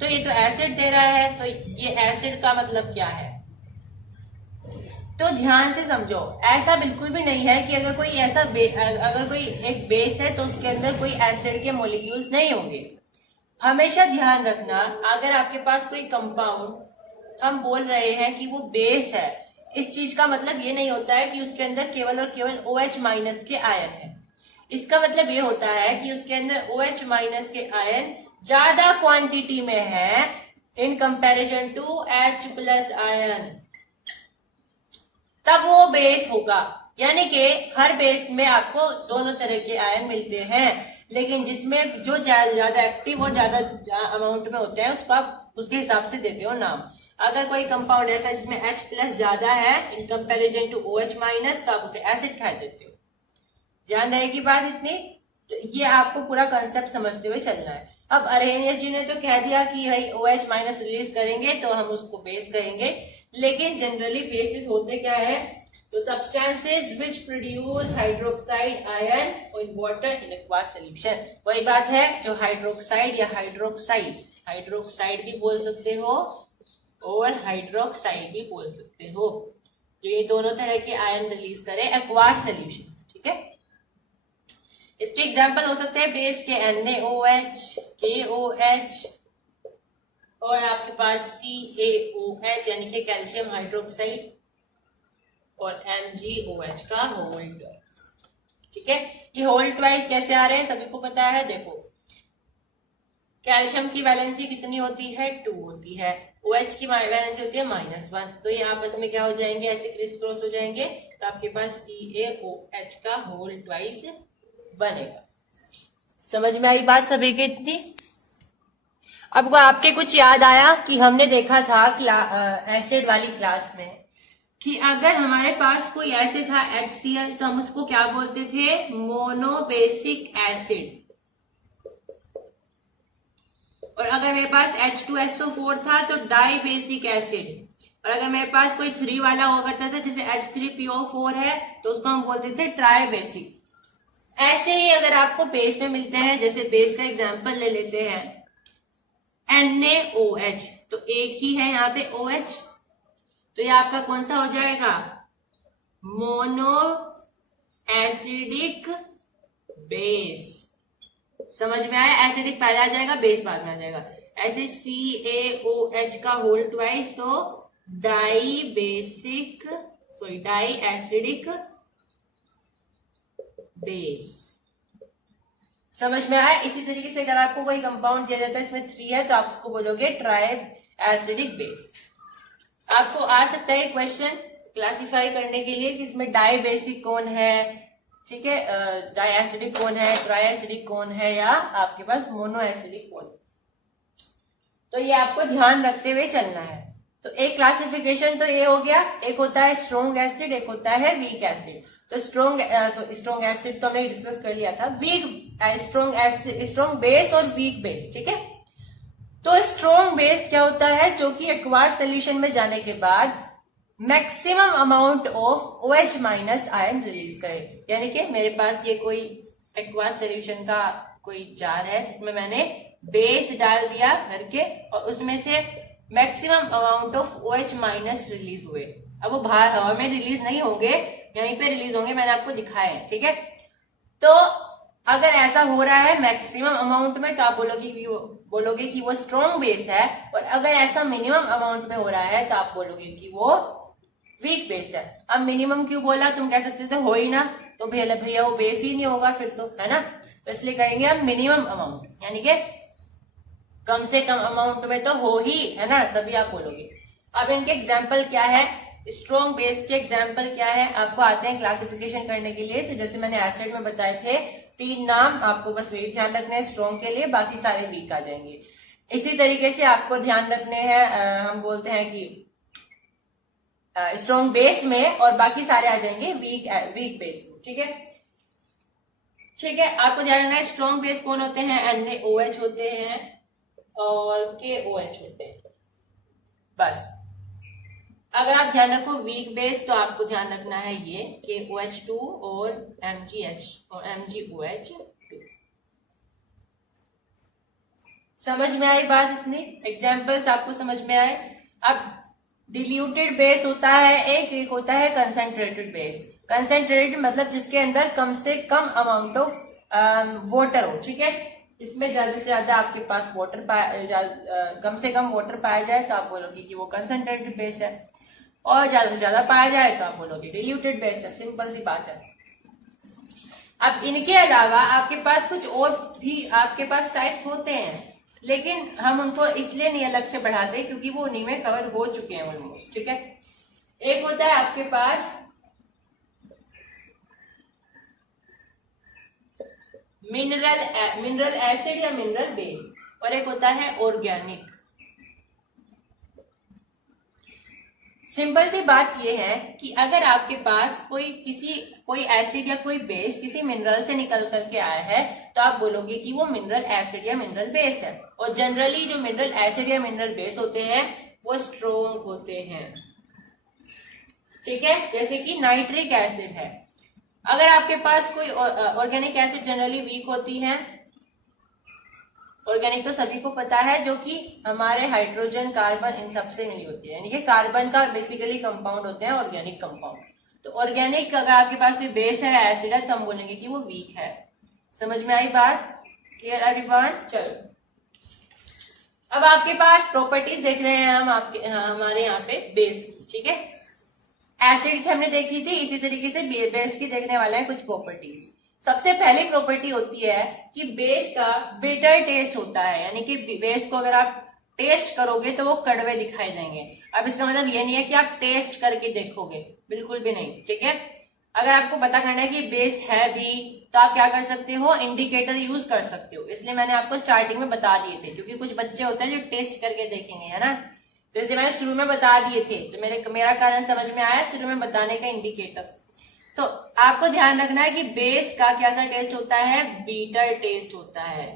तो ये तो एसिड दे रहा है, तो ये एसिड का मतलब क्या है? तो ध्यान से समझो, ऐसा बिल्कुल भी नहीं है कि अगर कोई एक बेस है तो उसके अंदर कोई एसिड के मॉलिक्यूल्स नहीं होंगे। हमेशा ध्यान रखना, अगर आपके पास कोई कंपाउंड हम बोल रहे हैं कि वो बेस है, इस चीज का मतलब ये नहीं होता है कि उसके अंदर केवल और केवल OH माइनस के आयन है। इसका मतलब ये होता है कि उसके अंदर OH माइनस के आयन ज्यादा क्वांटिटी में है in comparison to H plus ion, तब वो बेस होगा। यानी कि हर बेस में आपको दोनों तरह के आयन मिलते हैं, लेकिन जिसमें जो ज्यादा एक्टिव और ज्यादा अमाउंट में होते हैं उसको आप उसके हिसाब से देते हो नाम। अगर कोई कंपाउंड ऐसा है जिसमें H प्लस ज्यादा है in comparison to OH minus, तो आप उसे एसिड कह देते हो। ध्यान रहेगी बात इतनी, तो ये आपको पूरा कंसेप्ट समझते हुए चलना है। अब अरेनियस जी ने तो कह दिया कि भाई OH माइनस रिलीज करेंगे तो हम उसको बेस कहेंगे, लेकिन जनरली बेसिस होते क्या है? तो substances which produce hydroxide ion in water in aqueous solution, वही बात है जो हाइड्रोक्साइड या हाइड्रोक्साइड भी बोल सकते हो और हाइड्रोक्साइड भी बोल सकते हो, जो ये दोनों तरह के आयन रिलीज करे एक्वस सॉल्यूशन, ठीक है। इसके एग्जाम्पल हो सकते हैं बेस के NaOH, KOH और आपके पास CaOH यानी कि कैल्शियम हाइड्रोक्साइड और MgOH का होल ट्वाइस, ठीक है। ये होल ट्वाइस कैसे आ रहे हैं सभी को पता है। देखो, कैल्शियम की वैलेंसी कितनी होती है? 2 होती है, OH की वैलेंसी होती है -1, तो ये आपस में क्या हो जाएंगे? ऐसे क्रिस क्रॉस हो जाएंगे, तो आपके पास CaOH का होल ट्वाइस बनेगा। समझ में आई बात सभी के इतनी? अब आपके कुछ याद आया कि हमने देखा था एसिड वाली क्लास में कि अगर हमारे पास कोई एसिड था HCl, तो हम उसको क्या बोलते थे? Monobasic acid. और अगर मेरे पास H2SO4 था तो डाई बेसिक एसिड। और अगर मेरे पास कोई 3 वाला हुआ करता था जैसे H3PO4 है तो उसको हम बोलते थे ट्राई बेसिक। ऐसे ही अगर आपको बेस में मिलते हैं, जैसे बेस का एग्जांपल ले लेते हैं NaOH, तो एक ही है यहाँ पे OH, तो ये आपका कौन सा हो जाएगा? Mono acidic base. समझ में आया? एसिडिक पहले आ जाएगा, बेस बाद में आ जाएगा। ऐसे CaOH का होल ट्वाइस, तो डाई एसिडिक बेस। समझ में आया? इसी तरीके से अगर आपको कोई कंपाउंड दिया जाता है इसमें 3 है तो आप उसको बोलोगे ट्राई एसिडिक बेस। आपको आ सकता है क्वेश्चन क्लासिफाई करने के लिए कि इसमें डाई बेसिक कौन है, ठीक है, डाई एसिडिक कौन है, ट्राई एसिडिक कौन है, या आपके पास मोनो एसिडिक कौन है। तो ये आपको ध्यान रखते हुए चलना है। तो एक क्लासिफिकेशन तो ये हो गया, एक होता है स्ट्रॉन्ग एसिड, एक होता है वीक एसिड। तो स्ट्रॉन्ग एसिड तो हमने डिस्कस कर लिया था, स्ट्रॉन्ग बेस और वीक बेस, ठीक है। तो स्ट्रॉन्ग बेस क्या होता है? जो कि एक्वास सोल्यूशन में जाने के बाद maximum amount of OH minus ion release करे। यानी कि मेरे पास ये कोई एक्वा सोल्यूशन का कोई जार है जिसमें मैंने बेस डाल दिया भर के और उसमें से maximum amount of OH minus release हुए। अब वो बाहर हवा में रिलीज नहीं होंगे, यहीं पे रिलीज होंगे, मैंने आपको दिखाया है, ठीक है। तो अगर ऐसा हो रहा है मैक्सिमम अमाउंट में तो आप बोलोगे कि वो स्ट्रॉन्ग बेस है, और अगर ऐसा मिनिमम अमाउंट में हो रहा है तो आप बोलोगे कि वो वीक बेस है। अब मिनिमम क्यों बोला, तुम कह सकते थे हो ही ना, तो भैया वो बेस ही नहीं होगा फिर तो, है ना। तो इसलिए कहेंगे हम मिनिमम अमाउंट, यानी कि कम से कम अमाउंट में तो हो ही, है ना, तभी आप बोलोगे। अब इनके एग्जाम्पल क्या है, स्ट्रॉन्ग बेस के एग्जाम्पल क्या है, आपको आते हैं क्लासिफिकेशन करने के लिए। तो जैसे मैंने एसिड में बताए थे 3 नाम, आपको बस वही ध्यान रखना है स्ट्रॉन्ग के लिए, बाकी सारे वीक आ जाएंगे। इसी तरीके से आपको ध्यान रखने हैं, हम बोलते हैं कि स्ट्रॉन्ग बेस में, और बाकी सारे आ जाएंगे वीक बेस में, ठीक है। ठीक है, आपको ध्यान रखना है स्ट्रॉन्ग बेस कौन होते हैं, NaOH होते हैं और KOH होते हैं, बस। अगर आप ध्यान रखो वीक बेस तो आपको ध्यान रखना है ये KOH2 और MgOH। समझ में आई बात इतनी, एग्जाम्पल्स आपको समझ में आए। अब डिल्यूटेड बेस होता है एक होता है कंसंट्रेटेड बेस। कंसंट्रेटेड मतलब जिसके अंदर कम से कम अमाउंट ऑफ वाटर हो, ठीक है। इसमें ज्यादा से ज्यादा आपके पास वाटर कम से कम वाटर पाया जाए तो आप बोलोगे कि वो कंसंट्रेटेड बेस है, और ज्यादा से ज्यादा पाया जाए तो आप बोलोगे डिल्यूटेड बेस है। सिंपल सी बात है। अब इनके अलावा आपके पास कुछ और भी आपके पास टाइप्स होते हैं, लेकिन हम उनको इसलिए नहीं अलग से बढ़ाते क्योंकि वो उन्हीं में कवर हो चुके हैं ऑलमोस्ट, ठीक है। एक होता है आपके पास मिनरल एसिड या मिनरल बेस, और एक होता है ऑर्गेनिक। सिंपल सी बात यह है कि अगर आपके पास कोई एसिड या कोई बेस किसी मिनरल से निकल करके आया है तो आप बोलोगे कि वो मिनरल एसिड या मिनरल बेस है। और जनरली जो मिनरल एसिड या मिनरल बेस होते हैं वो स्ट्रोंग होते हैं, ठीक है। जैसे कि नाइट्रिक एसिड है। अगर आपके पास कोई ऑर्गेनिक एसिड जनरली वीक होती है, ऑर्गेनिक तो सभी को पता है, जो कि हमारे हाइड्रोजन कार्बन इन सबसे मिली होती है, यानी कि कार्बन का बेसिकली कंपाउंड होते हैं ऑर्गेनिक कंपाउंड। तो ऑर्गेनिक अगर आपके पास कोई बेस है एसिड है तो हम बोलेंगे कि वो वीक है। समझ में आई बात, क्लियर एवरीवन। चलो अब आपके पास प्रॉपर्टीज देख रहे हैं हम हमारे यहाँ पे बेस की, ठीक है। एसिड की हमने देखी थी, इसी तरीके से बेस की देखने वाले हैं कुछ प्रॉपर्टीज। सबसे पहली प्रॉपर्टी होती है कि बेस का बिटर टेस्ट होता है, यानी कि बेस को अगर आप टेस्ट करोगे तो वो कड़वे दिखाई देंगे। अब इसका मतलब ये नहीं है कि आप टेस्ट करके देखोगे, बिल्कुल भी नहीं, ठीक है। अगर आपको पता करना है कि बेस है भी तो आप क्या कर सकते हो, इंडिकेटर यूज कर सकते हो। इसलिए मैंने आपको स्टार्टिंग में बता दिए थे, क्योंकि कुछ बच्चे होते हैं जो टेस्ट करके देखेंगे, है ना। तो इसलिए मैंने शुरू में बता दिए थे, तो मेरा कारण समझ में आया शुरू में बताने का, इंडिकेटर। तो आपको ध्यान रखना है कि बेस का क्या सा टेस्ट होता है, बीटर टेस्ट होता है,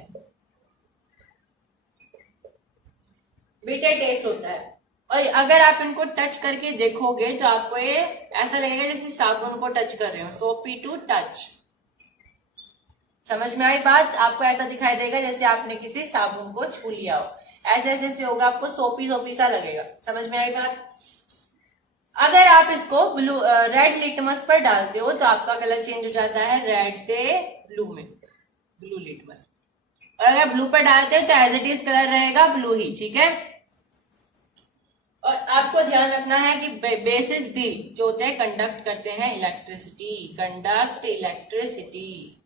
बीटर टेस्ट होता है। और अगर आप इनको टच करके देखोगे तो आपको ये ऐसा लगेगा जैसे साबुन को टच कर रहे हो, सोपी टू टच। समझ में आई बात, आपको ऐसा दिखाई देगा जैसे आपने किसी साबुन को छू लिया हो, ऐसे ऐसे होगा, आपको सोपी सोपी सा लगेगा। समझ में आई बात। अगर आप इसको रेड लिटमस पर डालते हो तो आपका कलर चेंज हो जाता है रेड से ब्लू में, ब्लू लिटमस। और अगर ब्लू पर डालते हो तो एज इट इज कलर रहेगा ब्लू ही, ठीक है। और आपको ध्यान रखना है कि बेसिस भी जो होते हैं कंडक्ट करते हैं इलेक्ट्रिसिटी, कंडक्ट इलेक्ट्रिसिटी।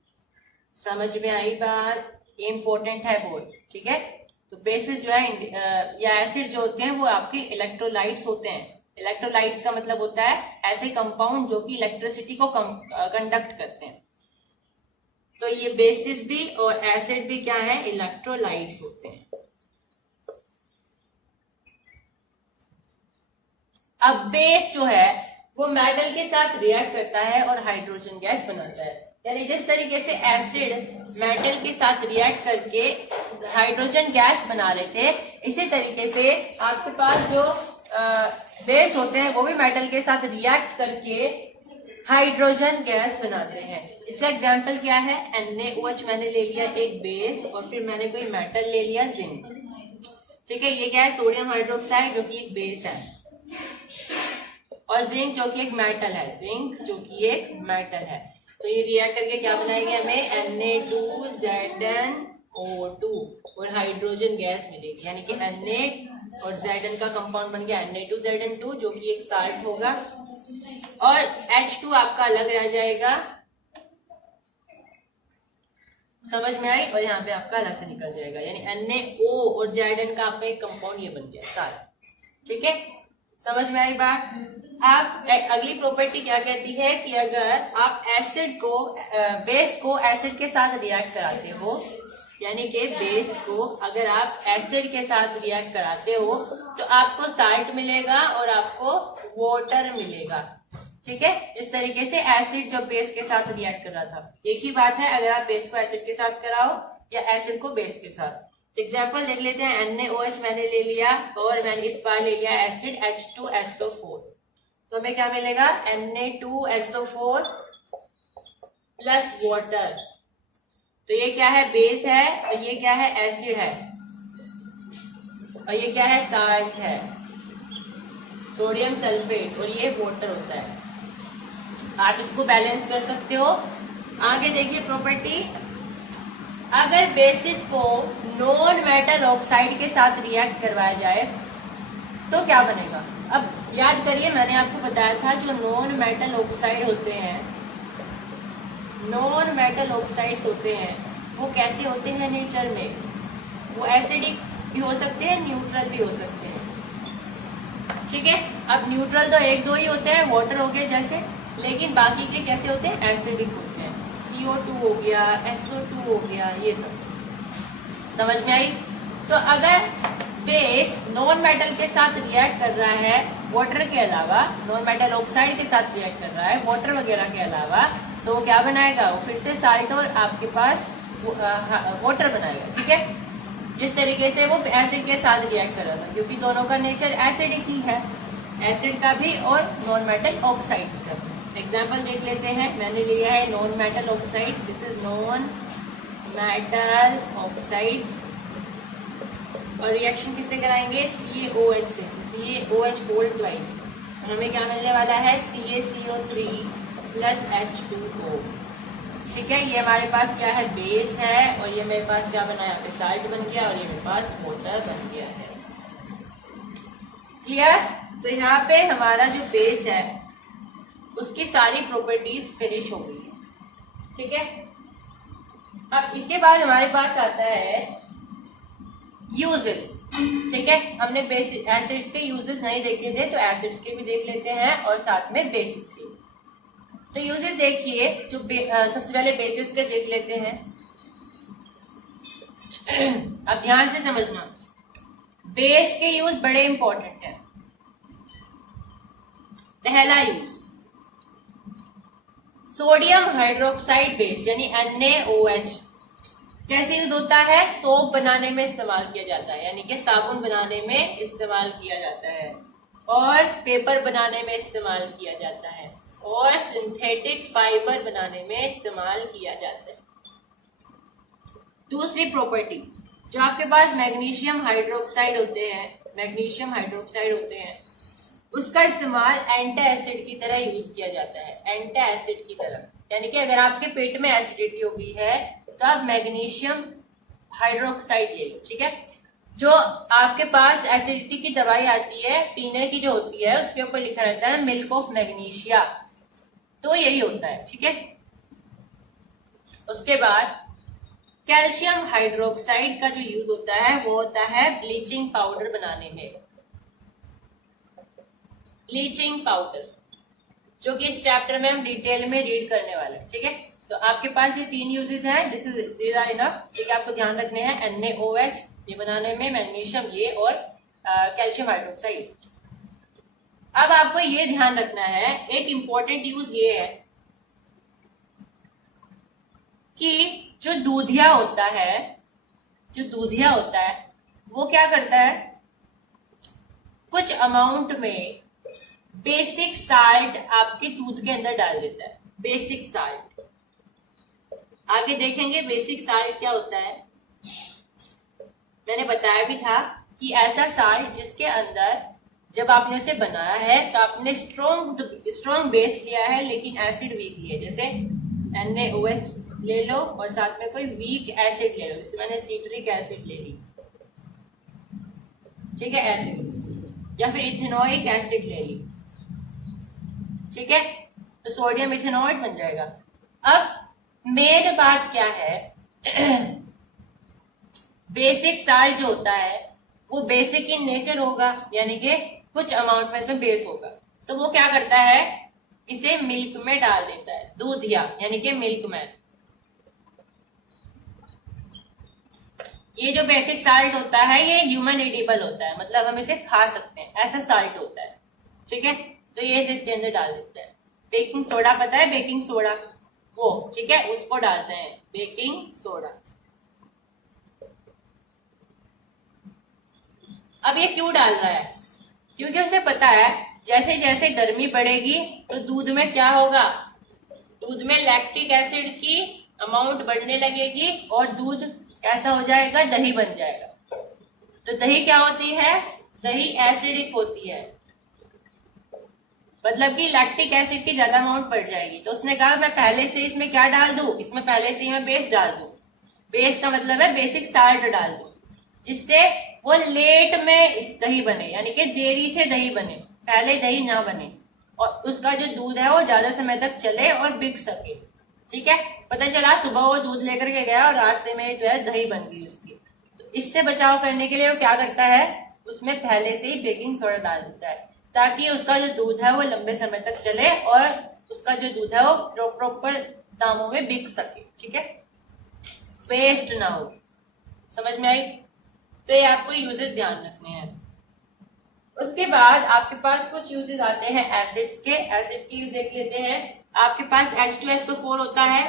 समझ में आई बात, ये इंपॉर्टेंट है बहुत, ठीक है। तो बेसिस जो है या एसिड जो होते हैं वो आपके इलेक्ट्रोलाइट्स होते हैं। इलेक्ट्रोलाइट्स का मतलब होता है ऐसे कंपाउंड जो कि इलेक्ट्रिसिटी को कंडक्ट करते हैं। तो ये बेसिस भी और एसिड भी क्या है, इलेक्ट्रोलाइट्स होते हैं। अब बेस जो है वो मेटल के साथ रिएक्ट करता है और हाइड्रोजन गैस बनाता है। यानी जिस तरीके से एसिड मेटल के साथ रिएक्ट करके हाइड्रोजन गैस बना रहे थे, इसी तरीके से आपके पास जो बेस होते हैं वो भी मेटल के साथ रिएक्ट करके हाइड्रोजन गैस बनाते हैं। इसका एग्जाम्पल क्या है, NaOH मैंने ले लिया एक बेस और फिर मैंने कोई मेटल ले लिया जिंक, ठीक है। ये क्या है, सोडियम हाइड्रोक्साइड जो कि एक बेस है, और जिंक जो कि एक मेटल है, जिंक जो कि एक मेटल है। तो ये रिएक्ट करके क्या बनाएंगे, हमें Na2ZnO2 और हाइड्रोजन गैस मिलेगी, यानी कि Na और Zn का कंपाउंड बन गया Na2Zn2 जो कि एक साल्ट होगा, और H2 आपका अलग रह जाएगा, समझ में आई, और यहाँ पे आपका अलग से निकल जाएगा, यानी NaO और Zn का आपका एक कंपाउंड ये बन गया साल्ट, ठीक है। समझ में आई बात। आप अगली प्रॉपर्टी क्या कहती है कि अगर आप एसिड को बेस को एसिड के साथ रिएक्ट कराते हो, यानी कि बेस को अगर आप एसिड के साथ रिएक्ट कराते हो तो आपको साल्ट मिलेगा और आपको वाटर मिलेगा, ठीक है। इस तरीके से एसिड जो बेस के साथ रिएक्ट कर रहा था, एक ही बात है अगर आप बेस को एसिड के साथ कराओ या एसिड को बेस के साथ। एग्जाम्पल देख लेते हैं, NaOH मैंने ले लिया और मैंने इस बार ले लिया एसिड H2SO4, तो हमें क्या मिलेगा, Na2SO4 प्लस वाटर। तो ये क्या है, बेस है, और ये क्या है, एसिड है, और ये क्या है, साल्ट है, सोडियम सल्फेट, और ये वाटर होता है। आप इसको बैलेंस कर सकते हो। आगे देखिए प्रॉपर्टी, अगर बेसिस को नॉन मेटल ऑक्साइड के साथ रिएक्ट करवाया जाए तो क्या बनेगा। अब याद करिए, मैंने आपको बताया था जो नॉन मेटल ऑक्साइड होते हैं, नॉन मेटल ऑक्साइड्स होते हैं वो कैसे होते हैं नेचर में, वो एसिडिक भी हो सकते हैं, न्यूट्रल भी हो सकते हैं, ठीक है। अब न्यूट्रल तो एक दो ही होते हैं, वाटर हो गए जैसे, लेकिन बाकी के कैसे होते हैं, एसिडिक होते हैं, CO2 हो गया, SO2 हो गया, ये सब समझ में आई। तो अगर बेस नॉन मेटल के साथ रिएक्ट कर रहा है वाटर के अलावा, नॉन मेटल ऑक्साइड के साथ रिएक्ट कर रहा है वाटर वगैरह के अलावा, तो वो क्या बनाएगा, वो फिर से साल्ट और आपके पास वाटर बनाएगा, ठीक है। जिस तरीके से वो एसिड के साथ रिएक्ट कर रहा था, क्योंकि दोनों का नेचर एसिडिक ही है, एसिड का भी और नॉन मेटल ऑक्साइड का। एग्जाम्पल देख लेते हैं, मैंने लिया है non metal oxide, this is non metal oxide, और रिएक्शन किससे कराएंगे, CaOH से, CaOH होल ट्वाइस, और हमें क्या मिलने वाला है, CaCO3 प्लस H2O, ठीक है। ये हमारे पास क्या है, बेस है, और ये मेरे पास क्या बना है, यहाँ पे साल्ट बन गया, और ये मेरे पास वाटर बन गया है, क्लियर। तो यहाँ पे हमारा जो बेस है उसकी सारी प्रॉपर्टीज फिनिश हो गई है, ठीक है। अब इसके बाद हमारे पास आता है यूजेस, ठीक है। हमने बेसिक एसिड्स के यूजेस नहीं देखे थे, तो एसिड्स के भी देख लेते हैं और साथ में बेसिस के। तो यूजेस देखिए, जो सबसे पहले बेसिस के देख लेते हैं। अब ध्यान से समझना, बेस के यूज बड़े इंपॉर्टेंट हैं। पहला यूज, सोडियम हाइड्रोक्साइड बेस यानी NaOH कैसे यूज होता है, सोप बनाने में इस्तेमाल किया जाता है, यानी कि साबुन बनाने में इस्तेमाल किया जाता है, और पेपर बनाने में इस्तेमाल किया जाता है, और सिंथेटिक फाइबर बनाने में इस्तेमाल किया जाता है। दूसरी प्रॉपर्टी, जो आपके पास मैग्नीशियम हाइड्रोक्साइड होते हैं, मैग्नीशियम हाइड्रोक्साइड होते हैं, उसका इस्तेमाल एंटी एसिड की तरह यूज किया जाता है, एंटी एसिड की तरह, यानी कि अगर आपके पेट में एसिडिटी हो गई है तो आप मैग्नीशियम हाइड्रोक्साइड ले लो, ठीक है। जो आपके पास एसिडिटी की दवाई आती है पीने की जो होती है, उसके ऊपर लिखा रहता है मिल्क ऑफ मैग्नीशिया, तो यही होता है, ठीक है। उसके बाद कैल्शियम हाइड्रोक्साइड का जो यूज होता है वो होता है ब्लीचिंग पाउडर बनाने में, ब्लीचिंग पाउडर, जो कि इस चैप्टर में हम डिटेल में रीड करने वाले हैं, ठीक है। तो आपके पास ये तीन यूजेस हैं, दिस आर इनफ, ठीक है। आपको ध्यान रखने हैं NaOH ये बनाने में, मैग्नीशियम ये, और कैल्शियम हाइड्रोक्साइड। अब आपको ये ध्यान रखना है, एक इंपॉर्टेंट यूज ये है कि जो दूधिया होता है वो क्या करता है, कुछ अमाउंट में बेसिक साल्ट आपके दूध के अंदर डाल देता है। बेसिक साल्ट आगे देखेंगे बेसिक साल्ट क्या होता है। मैंने बताया भी था कि ऐसा साल्ट जिसके अंदर जब आपने उसे बनाया है तो आपने स्ट्रॉन्ग बेस लिया है लेकिन एसिड वीक लिया, जैसे NaOH ले लो और साथ में कोई वीक एसिड ले लो, जैसे मैंने सिट्रिक एसिड ले ली, ठीक है, एसिड, या फिर इथेनोइक एसिड ले ली, ठीक है, तो सोडियम इथेनॉइड बन जाएगा। अब मेन बात क्या है बेसिक साल्ट जो होता है वो बेसिक इन नेचर होगा, यानी कि कुछ अमाउंट में इसमें बेस होगा, तो वो क्या करता है इसे मिल्क में डाल देता है, दूधिया यानी कि मिल्क में। ये जो बेसिक साल्ट होता है ये ह्यूमन एडिबल होता है, मतलब हम इसे खा सकते हैं, ऐसा साल्ट होता है, ठीक है, तो ये इसके अंदर डाल देता है। बेकिंग सोडा पता है, बेकिंग सोडा वो, ठीक है, उसको डालते हैं बेकिंग सोडा। अब ये क्यों डाल रहा है, क्योंकि उसे पता है जैसे जैसे गर्मी बढ़ेगी तो दूध में क्या होगा, दूध में लैक्टिक एसिड की अमाउंट बढ़ने लगेगी और दूध कैसा हो जाएगा, दही बन जाएगा। तो दही क्या होती है, दही एसिडिक होती है, मतलब कि लैक्टिक एसिड की ज्यादा अमाउंट बढ़ जाएगी। तो उसने कहा मैं पहले से इसमें क्या डाल दूं, इसमें पहले से ही मैं बेस डाल दूं। बेस का मतलब है बेसिक साल्ट डाल दूं, जिससे वो लेट में दही बने, यानी कि देरी से दही बने, पहले दही ना बने, और उसका जो दूध है वो ज्यादा समय तक चले और बिक सके, ठीक है। पता चला सुबह वो दूध लेकर के गया और रास्ते में जो है दही बन गई उसकी, तो इससे बचाव करने के लिए वो क्या करता है, उसमें पहले से ही बेकिंग सोडा डाल देता है, ताकि उसका जो दूध है वो लंबे समय तक चले और उसका जो दूध है वो प्रॉपर दामों में बिक सके, ठीक है, वेस्ट ना हो। समझ में आई? तो ये आपको यूजेस ध्यान रखने हैं। उसके बाद आपके पास कुछ यूजेस आते हैं एसिड्स के। एसिड की यूज देख लेते हैं। आपके पास H2SO4 होता है।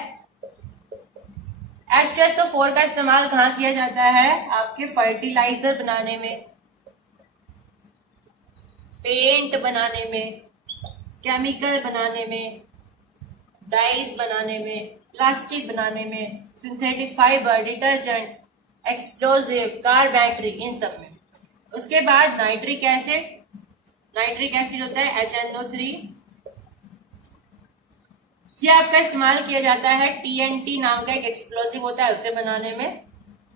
H2SO4 का इस्तेमाल कहाँ किया जाता है, आपके फर्टिलाइजर बनाने में, पेंट बनाने में, केमिकल बनाने में, डाइज बनाने में, प्लास्टिक बनाने में, synthetic fibre, detergent, explosive, car battery, इन सब में। उसके बाद नाइट्रिक एसिड, नाइट्रिक एसिड होता है HNO3, ये आपका इस्तेमाल किया जाता है TNT नाम का एक एक्सप्लोजिव होता है उसे बनाने में,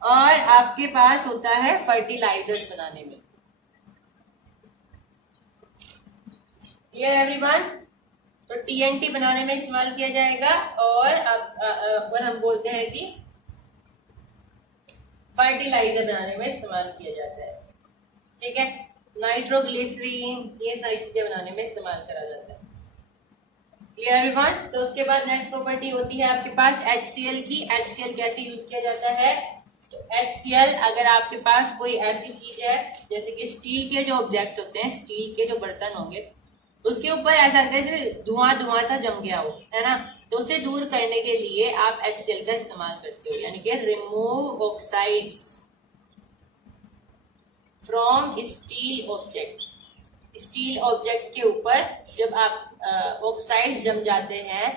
और आपके पास होता है फर्टिलाइजर्स बनाने में। Clear everyone? तो TNT बनाने में इस्तेमाल किया जाएगा, और हम बोलते हैं कि फर्टिलाइजर बनाने में इस्तेमाल किया जाता है, ठीक है। नाइट्रोग्लिसरीन, ये सारी चीजें बनाने में इस्तेमाल करा जाता है। Clear everyone? तो उसके बाद नेक्स्ट प्रॉपर्टी होती है आपके पास HCl की। HCl कैसे यूज किया जाता है, तो HCl अगर आपके पास कोई ऐसी चीज है जैसे कि स्टील के जो ऑब्जेक्ट होते हैं, स्टील के जो बर्तन होंगे, उसके ऊपर ऐसा लगता है जैसे धुआं सा जम गया हो, है ना, तो उसे दूर करने के लिए आप HCl का इस्तेमाल करते हो, यानी कि remove oxides from steel object. Steel object के ऊपर जब आप ऑक्साइड्स जम जाते हैं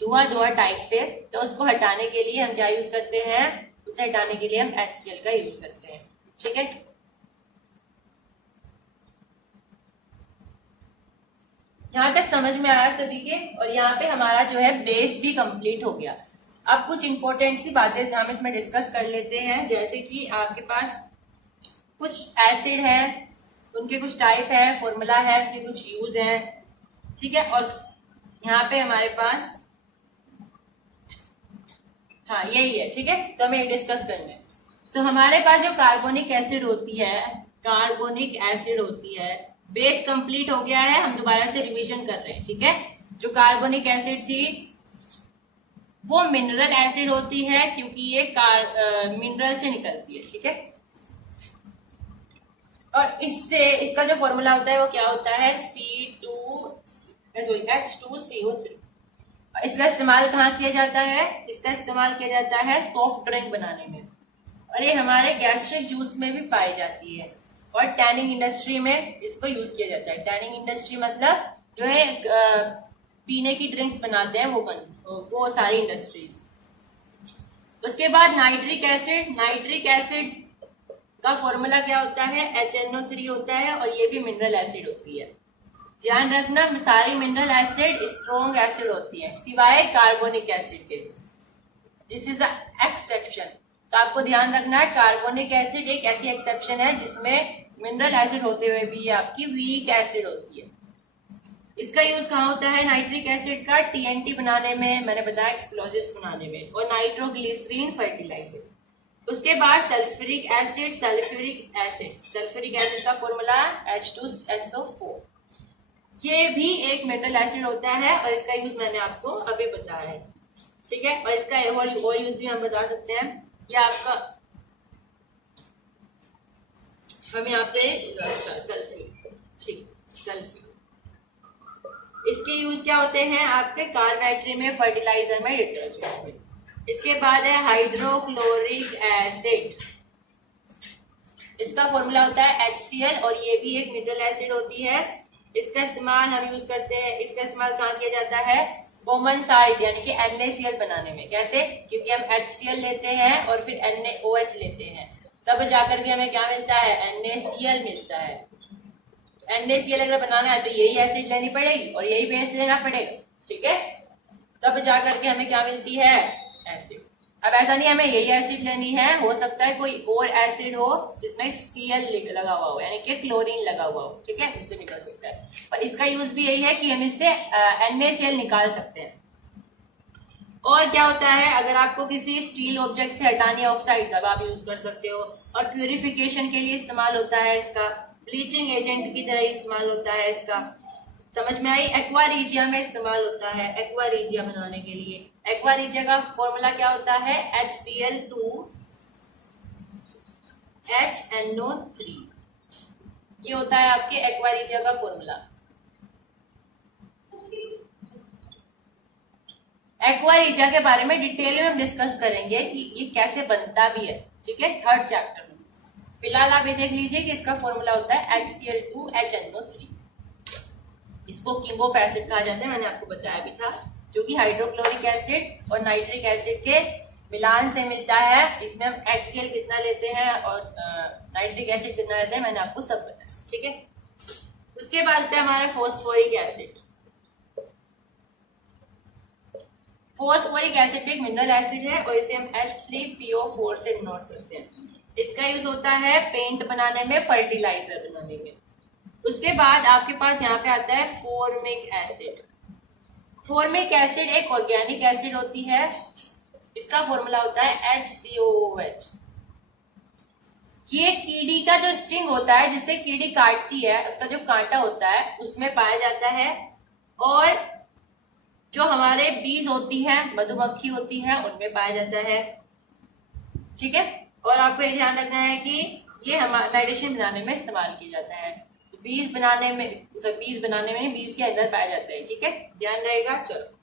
धुआं टाइप से, तो उसको हटाने के लिए हम क्या यूज करते हैं, उसे हटाने के लिए हम HCl का यूज करते हैं, ठीक है। यहां तक समझ में आया सभी के, और यहाँ पे हमारा जो है बेस भी कंप्लीट हो गया। अब कुछ इंपॉर्टेंट सी बातें हम इसमें डिस्कस कर लेते हैं, जैसे कि आपके पास कुछ एसिड है, उनके कुछ टाइप है, फॉर्मूला है, उनके कुछ यूज है, ठीक है। और यहाँ पे हमारे पास हाँ यही है, ठीक है, तो हमें डिस्कस करना है। तो हमारे पास जो कार्बोनिक एसिड होती है, कार्बोनिक एसिड होती है, बेस कंप्लीट हो गया है, हम दोबारा से रिवीजन कर रहे हैं, ठीक है। जो कार्बोनिक एसिड थी वो मिनरल एसिड होती है, क्योंकि ये मिनरल से निकलती है, ठीक है। और इससे इसका जो फॉर्मूला होता है वो क्या होता है, H2CO3। इसका इस्तेमाल कहाँ किया जाता है, इसका इस्तेमाल किया जाता है सॉफ्ट ड्रिंक बनाने में, और ये हमारे गैस्ट्रिक जूस में भी पाई जाती है। और टैनिंग इंडस्ट्री में इसको यूज किया जाता है। टैनिंग इंडस्ट्री मतलब जो है पीने की ड्रिंक्स बनाते हैं वो सारी इंडस्ट्रीज। उसके बाद नाइट्रिक एसिड। नाइट्रिक एसिड का फॉर्मूला क्या होता है? HNO3 होता है और ये भी मिनरल एसिड होती है। ध्यान रखना सारी मिनरल एसिड स्ट्रॉन्ग एसिड होती है सिवाय कार्बोनिक एसिड के। This is exception. तो आपको ध्यान रखना है कार्बोनिक एसिड एक ऐसी एक्सेप्शन है जिसमें मिनरल एसिड होते हुए भी ये आपकी वीक एसिड होती है। इसका यूज कहाँ होता है नाइट्रिक एसिड का? TNT बनाने में, मैंने बताया एक्सप्लोजिव्स बनाने में, और नाइट्रोग्लिसरीन फर्टिलाइजर। उसके बाद सल्फ्यूरिक एसिड। सल्फ्यूरिक एसिड का फॉर्मूला H2SO4। ये भी एक मिनरल एसिड होता है और इसका यूज मैंने आपको अभी बताया है, ठीक है। और इसका और यूज भी हम बता सकते हैं। ये आपका हम यहाँ पे सल्फ्यूरिक, ठीक, सल्फ्यूरिक। इसके यूज क्या होते हैं आपके? कार बैटरी में, फर्टिलाइजर में, डिटर्जेंट में। इसके बाद है हाइड्रोक्लोरिक एसिड। इसका फॉर्मूला होता है HCl और ये भी एक मिनरल एसिड होती है। इसका इस्तेमाल हम यूज करते हैं। इसका इस्तेमाल कहाँ किया जाता है? कॉमन साल्ट यानी कि NaCl बनाने में। कैसे? क्योंकि हम HCl लेते हैं और फिर NaOH लेते हैं, तब जाकर के हमें क्या मिलता है? NaCl मिलता है। NaCl अगर बनाना है तो यही एसिड लेनी पड़ेगी और यही बेस लेना पड़ेगा, ठीक है। तब जाकर के हमें क्या मिलती है? एसिड। अब ऐसा नहीं हमें यही एसिड लेनी है, हो सकता है कोई और एसिड हो जिसमें Cl लगा हुआ हो यानी कि क्लोरीन लगा हुआ हो, ठीक है, इससे निकल सकता है। और इसका यूज भी यही है कि हम इससे NaCl निकाल सकते हैं। और क्या होता है? अगर आपको किसी स्टील ऑब्जेक्ट से हटानी है ऑक्साइड, तब आप यूज कर सकते हो। और प्यूरिफिकेशन के लिए इस्तेमाल होता है इसका। ब्लीचिंग एजेंट की तरह इस्तेमाल होता है इसका। समझ में आई? एक्वारीजिया में इस्तेमाल होता है, एक्वारीजिया बनाने के लिए। एक्वारीजिया का फॉर्मूला क्या होता है? HCl2HNO3। ये होता है आपके एक्वारीजिया का फॉर्मूला। एक्वारीजिया के बारे में डिटेल में हम डिस्कस करेंगे कि ये कैसे बनता भी है, ठीक है, 3rd चैप्टर में। फिलहाल आप ये देख लीजिए कि इसका फॉर्मूला होता है HCl2HNO3। इसको किंग ऑफ एसिड कहा जाता है, मैंने आपको बताया भी था, जो कि हाइड्रोक्लोरिक एसिड और नाइट्रिक एसिड के मिलान से मिलता है। इसमें हम HCl कितना लेते हैं और नाइट्रिक एसिड कितना लेते हैं, मैंने आपको सब बताया, ठीक है। उसके बाद आता है हमारा फॉस्फोरिक एसिड। फॉस्फोरिक एसिड एक मिनरल एसिड है और इसे हम H3PO4 से डिनोट करते हैं। इसका यूज होता है पेंट बनाने में, फर्टिलाइजर बनाने में। उसके बाद आपके पास यहाँ पे आता है फॉर्मिक एसिड। फॉर्मिक एसिड एक ऑर्गेनिक एसिड होती है। इसका फॉर्मूला होता है HCOOH। ये कीड़ी का जो स्टिंग होता है, जिससे कीड़ी काटती है, उसका जो कांटा होता है उसमें पाया जाता है। और जो हमारे बीज होती है, मधुमक्खी होती है, उनमें पाया जाता है, ठीक है। और आपको ये ध्यान रखना है कि ये हमारे मेडिसिन बनाने में इस्तेमाल किया जाता है। बीज बनाने में बीज के अंदर पाया जाता है, ठीक है, ध्यान रहेगा। चलो,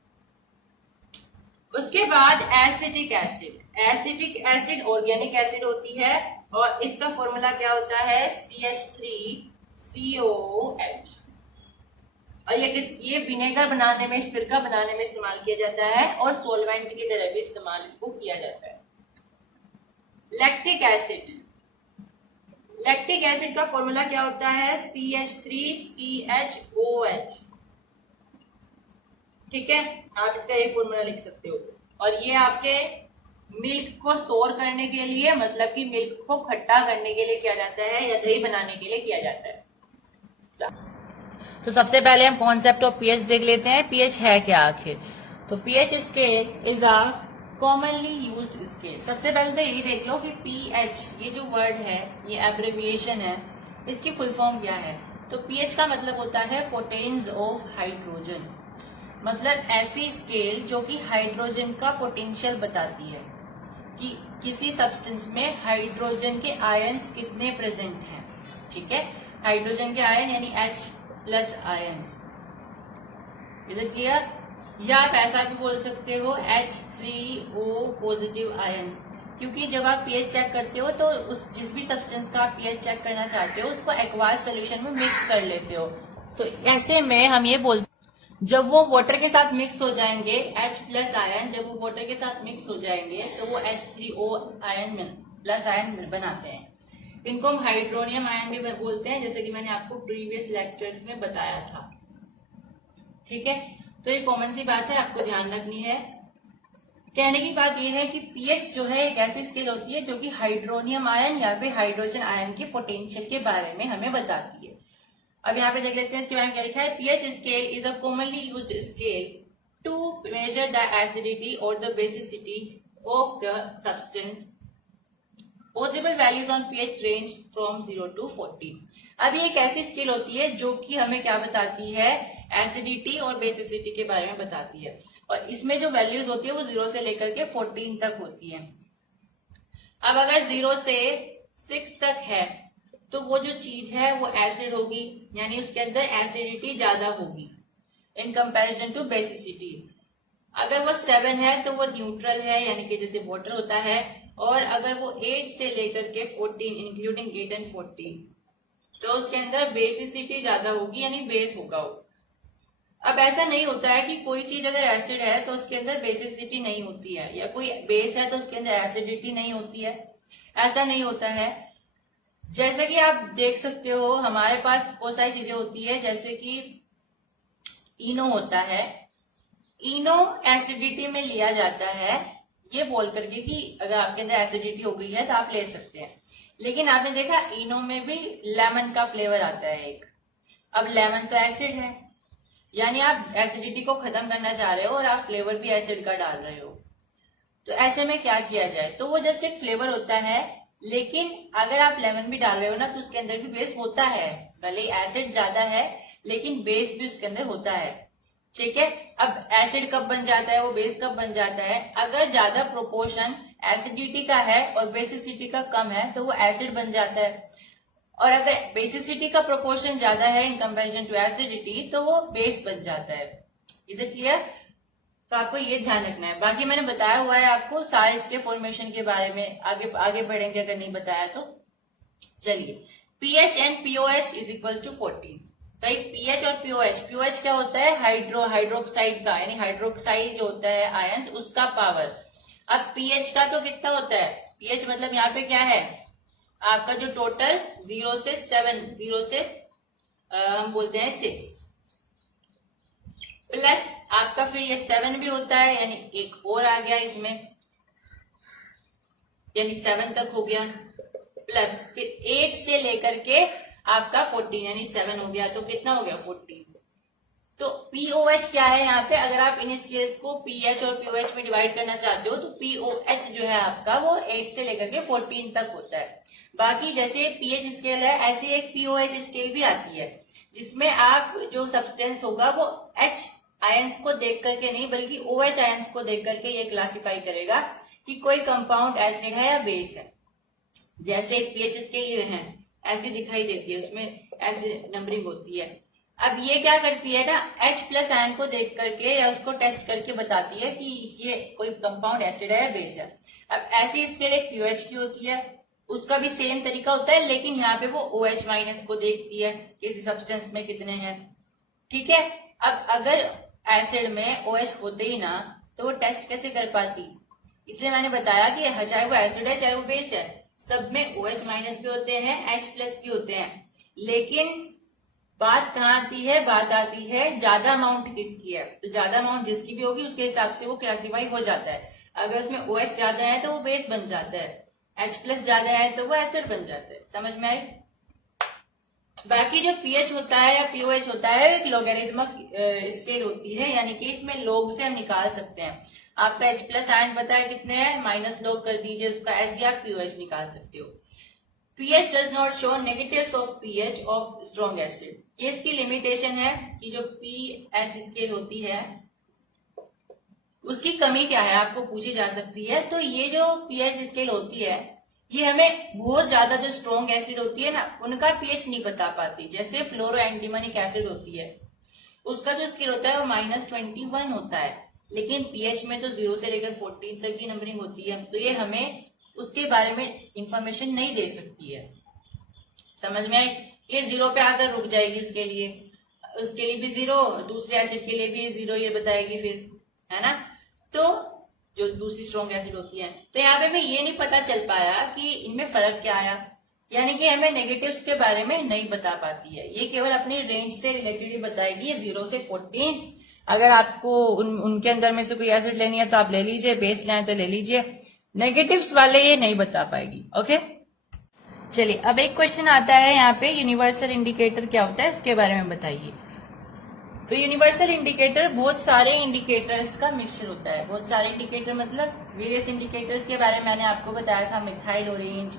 उसके बाद acetic acid. Acetic acid organic acid होती है और इसका फॉर्मूला क्या होता है? CH3COOH। और ये विनेगर बनाने में, सिरका बनाने में इस्तेमाल किया जाता है और सोलवेंट की तरह भी इस्तेमाल इसको किया जाता है। Lactic acid. लैक्टिक एसिड का फॉर्मूला क्या होता है? CH3CHOH, ठीक है। आप इसका एक फॉर्मूला लिख सकते हो। और ये आपके मिल्क को सोर करने के लिए, मतलब कि मिल्क को खट्टा करने के लिए किया जाता है या दही बनाने के लिए किया जाता है। तो सबसे पहले हम कॉन्सेप्ट ऑफ पीएच देख लेते हैं। पीएच है क्या आखिर? तो pH scale is a commonly used scale. सबसे पहले तो ये देख लो कि पीएच, ये जो वर्ड है, ये एब्रिविएशन है, इसकी फुल फॉर्म क्या है? तो पीएच का मतलब होता है पोटेंस ऑफ हाइड्रोजन। मतलब ऐसी स्केल जो कि हाइड्रोजन का पोटेंशियल बताती है कि किसी सब्सटेंस में हाइड्रोजन के आयंस कितने प्रेजेंट हैं, ठीक है। हाइड्रोजन के आयन यानी H+ ions. Is it clear? या आप ऐसा भी बोल सकते हो H3O पॉजिटिव आयंस। क्योंकि जब आप पीएच चेक करते हो तो उस जिस भी सब्सटेंस का आप पीएच चेक करना चाहते हो उसको एक्वास सोल्यूशन में मिक्स कर लेते हो। तो ऐसे में हम ये बोलते जब वो वाटर के साथ मिक्स हो जाएंगे H+ आयन, जब वो वाटर के साथ मिक्स हो जाएंगे तो वो H3O आयन प्लस आयन बनाते हैं। इनको हम हाइड्रोनियम आयन भी बोलते हैं, जैसे कि मैंने आपको प्रीवियस लेक्चर्स में बताया था। ठीक है, तो ये कॉमन सी बात है, आपको ध्यान रखनी है। कहने की बात यह है कि पीएच जो है एक ऐसी स्केल होती है जो कि हाइड्रोनियम आयन या फिर हाइड्रोजन आयन के पोटेंशियल के बारे में हमें बताती है। अब यहाँ पे देख लेते हैं इसके बारे में क्या लिखा है। PH scale is a commonly used scale to measure the acidity और the basicity of the substance. Possible values on pH range from 0 to 40। अब ये एक ऐसी स्केल होती है जो कि हमें क्या बताती है, एसिडिटी और बेसिसिटी के बारे में बताती है। और इसमें जो वैल्यूज होती है वो 0 से लेकर के 14 तक होती है। अब अगर 0 से 6 तक है तो वो जो चीज है वो एसिड होगी, यानी उसके अंदर एसिडिटी ज्यादा होगी इन कंपैरिजन टू बेसिसिटी। अगर वो 7 है तो वो न्यूट्रल है, यानी कि जैसे वाटर होता है। और अगर वो 8 से लेकर के 14 इंक्लूडिंग 8 and 14 तो उसके अंदर बेसिसिटी ज्यादा होगी, यानी बेस होगा वो। अब ऐसा नहीं होता है कि कोई चीज अगर एसिड है तो उसके अंदर बेसिसिटी नहीं होती है, या कोई बेस है तो उसके अंदर एसिडिटी नहीं होती है, ऐसा नहीं होता है। जैसे कि आप देख सकते हो हमारे पास बहुत सारी चीजें होती है, जैसे कि इनो होता है। इनो एसिडिटी में लिया जाता है ये बोल करके कि अगर आपके अंदर एसिडिटी हो गई है तो आप ले सकते हैं, लेकिन आपने देखा इनो में भी लेमन का फ्लेवर आता है एक। अब लेमन तो एसिड है, यानी आप एसिडिटी को खत्म करना चाह रहे हो और आप फ्लेवर भी एसिड का डाल रहे हो। तो ऐसे में क्या किया जाए, तो वो जस्ट एक फ्लेवर होता है, लेकिन अगर आप लेमन भी डाल रहे हो ना तो उसके अंदर भी बेस होता है। भले एसिड ज्यादा है लेकिन बेस भी उसके अंदर होता है। ठीक है, अब एसिड कब बन जाता है, वो बेस कब बन जाता है, अगर ज्यादा प्रोपोर्शन एसिडिटी का है और बेसिसिटी का कम है तो वो एसिड बन जाता है। और अगर बेसिसिटी का प्रोपोर्शन ज्यादा है इन कंपैरिजन टू एसिडिटी तो वो बेस बन जाता है। Is it clear? तो आपको ये ध्यान रखना है। बाकी मैंने बताया हुआ है आपको साल्ट्स के फॉर्मेशन के बारे में, आगे बढ़ेंगे अगर नहीं बताया तो। चलिए, pH and pOH is equal to 40। Right, pH और पीओएच। पीओएच क्या होता है, हाइड्रोक्साइड का, यानी हाइड्रोक्साइड जो होता है आयंस उसका पावर। अब पीएच का तो कितना होता है, पीएच मतलब यहाँ पे क्या है आपका जो टोटल 0 से 7, 0 से हम बोलते हैं 6 प्लस आपका फिर ये 7 भी होता है, यानी एक और आ गया इसमें, यानी 7 तक हो गया, प्लस फिर 8 से लेकर के आपका 14 यानी 7 हो गया, तो कितना हो गया 14। तो पीओएच क्या है यहाँ पे, अगर आप इन स्केल्स को पीएच और पीओएच में डिवाइड करना चाहते हो तो पीओएच जो है आपका वो 8 से लेकर के 14 तक होता है। बाकी जैसे पीएच स्केल है ऐसी एक पीओएच स्केल भी आती है, जिसमें आप जो सब्सटेंस होगा वो एच आयंस को देख करके नहीं बल्कि ओएच आयंस को देख करके ये क्लासिफाई करेगा कि कोई कंपाउंड एसिड है या बेस है। जैसे एक पीएच स्केल है ऐसी दिखाई देती है, उसमें ऐसी नंबरिंग होती है। अब ये क्या करती है ना, H+ आयन को देख करके या उसको टेस्ट करके बताती है कि ये कोई कंपाउंड एसिड है या बेस है। अब ऐसी स्केल एक पीओएच की होती है, उसका भी सेम तरीका होता है, लेकिन यहाँ पे वो OH- को देखती है किसी सब्सटेंस में कितने हैं। ठीक है, अब अगर एसिड में OH होते ही ना तो वो टेस्ट कैसे कर पाती, इसलिए मैंने बताया कि चाहे वो एसिड है चाहे वो बेस है, सब में OH- भी होते हैं, H+ भी होते हैं। लेकिन बात कहाँ आती है, बात आती है ज्यादा अमाउंट किसकी है। तो ज्यादा अमाउंट जिसकी भी होगी उसके हिसाब से वो क्लासीफाई हो जाता है। अगर उसमें OH ज्यादा है तो वो बेस बन जाता है, H+ ज्यादा है तो वो एसिड बन जाता है। समझ में आई? बाकी जो पीएच होता है या पीओएच होता है एक लॉगरिथमिक स्केल होती है, यानी कि इसमें लॉग से हम निकाल सकते हैं। आपका H+ आयन बताया कितने हैं, माइनस लॉग कर दीजिए उसका, ऐसे आप पीओएच निकाल सकते हो। pH does not show negatives of pH of strong acid। ये इसकी लिमिटेशन है कि जो pH स्केल होती है उसकी कमी क्या है, आपको पूछी जा सकती है। तो ये जो pH स्केल होती है ये हमें बहुत ज्यादा जो स्ट्रॉन्ग एसिड होती है ना उनका pH नहीं बता पाती। जैसे फ्लोरोएंटीमनिक एसिड होती है, उसका जो स्केल होता है वो -21 होता है, लेकिन pH में तो 0 से लेकर 14 तक की नंबरिंग होती है। तो ये हमें उसके बारे में इंफॉर्मेशन नहीं दे सकती है। समझ में? ये 0 पे आकर रुक जाएगी, उसके लिए भी 0, दूसरे एसिड के लिए भी 0 ये बताएगी फिर, है ना। तो जो दूसरी स्ट्रॉन्ग एसिड होती है, तो यहाँ पे हमें ये नहीं पता चल पाया कि इनमें फर्क क्या आया, यानी कि हमें नेगेटिव्स के बारे में नहीं बता पाती है। ये केवल अपनी रेंज से रिलेटेड ही बताएगी, 0 से 14। अगर आपको उनके अंदर में से कोई एसिड लेनी है तो आप ले लीजिए, बेस लेना है तो ले लीजिए, नेगेटिव्स वाले ये नहीं बता पाएगी। ओके, चलिए अब एक क्वेश्चन आता है यहाँ पे, यूनिवर्सल इंडिकेटर क्या होता है इसके बारे में बताइए। तो यूनिवर्सल इंडिकेटर बहुत सारे इंडिकेटर्स का मिक्सचर होता है। बहुत सारे इंडिकेटर मतलब वेरियस इंडिकेटर्स के बारे में मैंने आपको बताया था, मिथाइल ऑरेंज,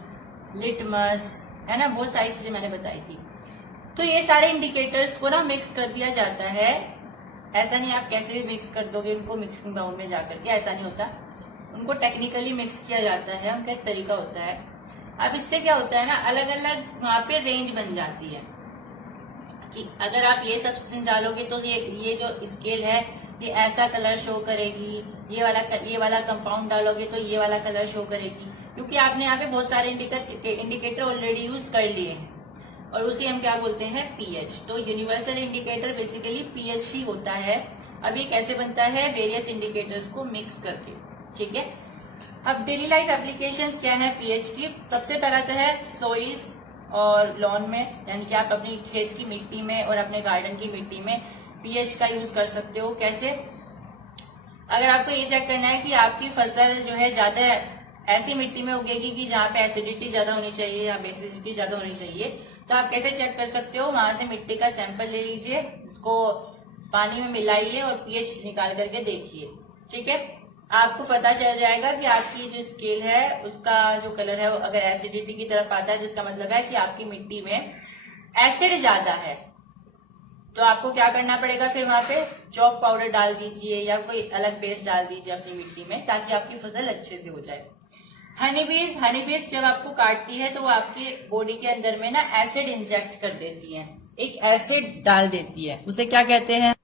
लिटमस, है ना, बहुत सारी चीजें मैंने बताई थी। तो ये सारे इंडिकेटर्स को ना मिक्स कर दिया जाता है। ऐसा नहीं आप कैसे भी मिक्स कर दोगे उनको मिक्सिंग बाउल में जाकर के, ऐसा नहीं होता। उनको टेक्निकली मिक्स किया जाता है, उनका एक तरीका होता है। अब इससे क्या होता है ना, अलग अलग वहां पे रेंज बन जाती है कि अगर आप ये सब्सटेंस डालोगे तो ये जो स्केल है ये ऐसा कलर शो करेगी, ये वाला कंपाउंड डालोगे तो ये वाला कलर शो करेगी, क्योंकि आपने यहाँ पे बहुत सारे इंडिकेटर ऑलरेडी यूज कर लिए हैं, और उसे हम क्या बोलते हैं, पीएच। तो यूनिवर्सल इंडिकेटर बेसिकली पीएच ही होता है। अब ये कैसे बनता है, वेरियस इंडिकेटर्स को मिक्स करके, ठीक है। अब डेली लाइफ एप्लीकेशंस क्या है पीएच की। सबसे पहला तो है सोइल्स और लॉन में, यानी कि आप अपनी खेत की मिट्टी में और अपने गार्डन की मिट्टी में पीएच का यूज कर सकते हो। कैसे? अगर आपको ये चेक करना है कि आपकी फसल जो है ज्यादा ऐसी मिट्टी में उगेगी कि जहाँ पे एसिडिटी ज्यादा होनी चाहिए या बेसिडिटी ज्यादा होनी चाहिए, तो आप कैसे चेक कर सकते हो, वहां से मिट्टी का सैंपल ले लीजिए, उसको पानी में मिलाइए और पीएच निकाल करके देखिए, ठीक है। आपको पता चल जाएगा कि आपकी जो स्केल है उसका जो कलर है वो अगर एसिडिटी की तरफ आता है, जिसका मतलब है कि आपकी मिट्टी में एसिड ज्यादा है। तो आपको क्या करना पड़ेगा, फिर वहां पे चॉक पाउडर डाल दीजिए या कोई अलग बेस डाल दीजिए अपनी मिट्टी में, ताकि आपकी फसल अच्छे से हो जाए। हनी बीज जब आपको काटती है तो वो आपकी बॉडी के अंदर में ना एसिड इंजेक्ट कर देती है, एक एसिड डाल देती है, उसे क्या कहते हैं,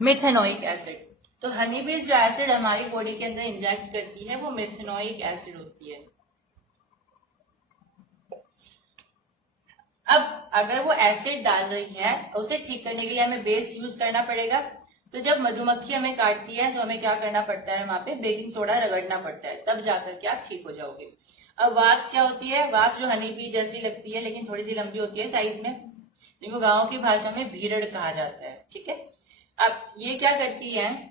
मिथेनोइक एसिड। तो हनी बीज जो एसिड हमारी बॉडी के अंदर इंजेक्ट करती है वो मिथेनोइक एसिड होती है। अब अगर वो एसिड डाल रही है उसे ठीक करने के लिए हमें बेस यूज करना पड़ेगा। तो जब मधुमक्खी हमें काटती है तो हमें क्या करना पड़ता है, वहां पे बेकिंग सोडा रगड़ना पड़ता है, तब जाकर के आप ठीक हो जाओगे। अब वाप्स क्या होती है, वाप्स जो हनी बी जैसी लगती है लेकिन थोड़ी सी लंबी होती है साइज में, जिनको गाँव की भाषा में भीड़ड़ कहा जाता है, ठीक है। अब ये क्या करती है,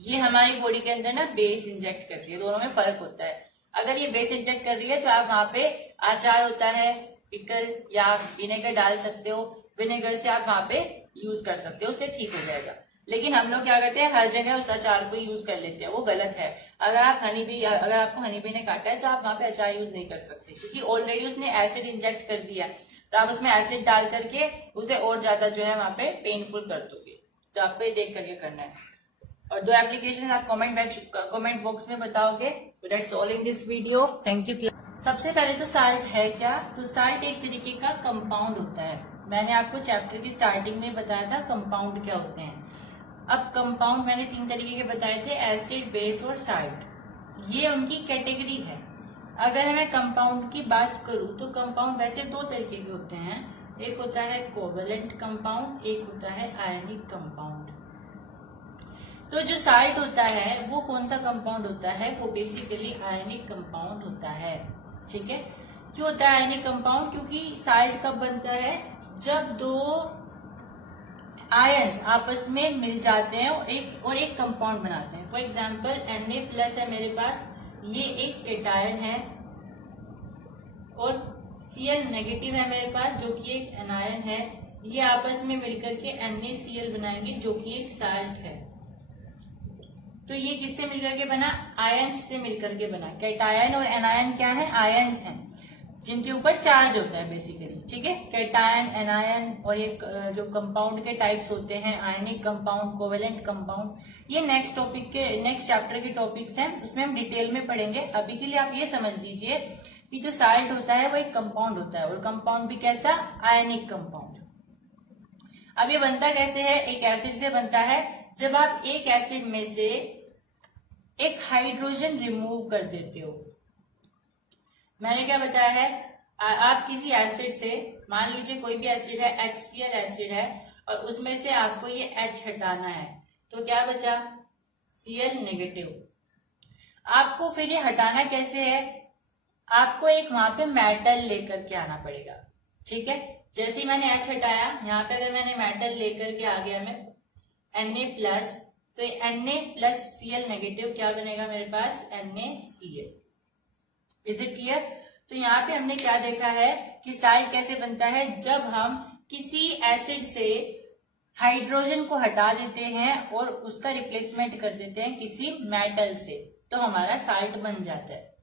ये हमारी बॉडी के अंदर ना बेस इंजेक्ट करती है, दोनों में फर्क होता है। अगर ये बेस इंजेक्ट कर रही है तो आप वहां पे अचार होता है, पिकल या विनेगर डाल सकते हो, विनेगर से आप वहां पे यूज कर सकते हो, उससे ठीक हो जाएगा। लेकिन हम लोग क्या करते हैं, हर जगह उस अचार को यूज कर लेते हैं, वो गलत है। अगर आपको हनी बी ने काटा है तो आप वहां पे अचार यूज नहीं कर सकते, क्योंकि ऑलरेडी उसने एसिड इंजेक्ट कर दिया, तो आप उसमें एसिड डाल करके उसे और ज्यादा जो है वहां पे पेनफुल कर दोगे। तो आपको ये देख करके करना है। और 2 एप्लीकेशन आप कमेंट बॉक्स में बताओगे। So that's all in this video. Thank you. सबसे पहले तो साल्ट है क्या, तो साल्ट एक तरीके का कंपाउंड होता है। मैंने आपको चैप्टर की स्टार्टिंग में बताया था कंपाउंड क्या होते हैं। अब कंपाउंड मैंने 3 तरीके के बताए थे, एसिड, बेस और साल्ट। ये उनकी कैटेगरी है। अगर मैं कंपाउंड की बात करूं तो कंपाउंड वैसे 2 तरीके के होते हैं, एक होता है कोवेलेंट कंपाउंड, एक होता है आयनिक कंपाउंड। तो जो साल्ट होता है वो कौन सा कंपाउंड होता है, वो बेसिकली आयनिक कंपाउंड होता है, ठीक है। क्यों होता है आयनिक कंपाउंड, क्योंकि साल्ट कब बनता है, जब 2 आयंस आपस में मिल जाते हैं और एक कंपाउंड बनाते हैं। फॉर एग्जाम्पल Na+ है मेरे पास, ये एक केटायन है, और Cl- है मेरे पास जो कि एक एनायन है। ये आपस में मिलकर के NaCl बनाएंगे जो कि एक साल्ट है। तो ये किससे मिलकर के बना, आयंस से मिलकर के बना। कैटायन और एनायन क्या है, आयंस हैं, जिनके ऊपर चार्ज होता है बेसिकली, ठीक है। कैटायन, एनायन और एक जो कंपाउंड के टाइप्स होते हैं, आयनिक कंपाउंड, कोवेलेंट कंपाउंड, ये नेक्स्ट चैप्टर के टॉपिक्स हैं, उसमें हम डिटेल में पढ़ेंगे। अभी के लिए आप ये समझ लीजिए कि जो साल्ट होता है वो एक कंपाउंड होता है, और कंपाउंड भी कैसा, आयनिक कंपाउंड। अब ये बनता कैसे है, एक एसिड से बनता है। जब आप एक एसिड में से एक हाइड्रोजन रिमूव कर देते हो, मैंने क्या बताया है, आप किसी एसिड से, मान लीजिए कोई भी एसिड है, HCl एसिड है, और उसमें से आपको ये H हटाना है, तो क्या बचा, Cl नेगेटिव। आपको फिर ये हटाना कैसे है, आपको एक वहां पे मेटल लेकर के आना पड़ेगा, ठीक है। जैसे ही मैंने H हटाया, यहाँ पे अगर मैंने मेटल लेकर के आ गया मैं Na+, तो Na+Cl नेगेटिव क्या बनेगा मेरे पास, NaCl। Is it clear. तो यहाँ पे हमने क्या देखा है कि साल्ट कैसे बनता है, जब हम किसी एसिड से हाइड्रोजन को हटा देते हैं और उसका रिप्लेसमेंट कर देते हैं किसी मेटल से, तो हमारा साल्ट बन जाता है।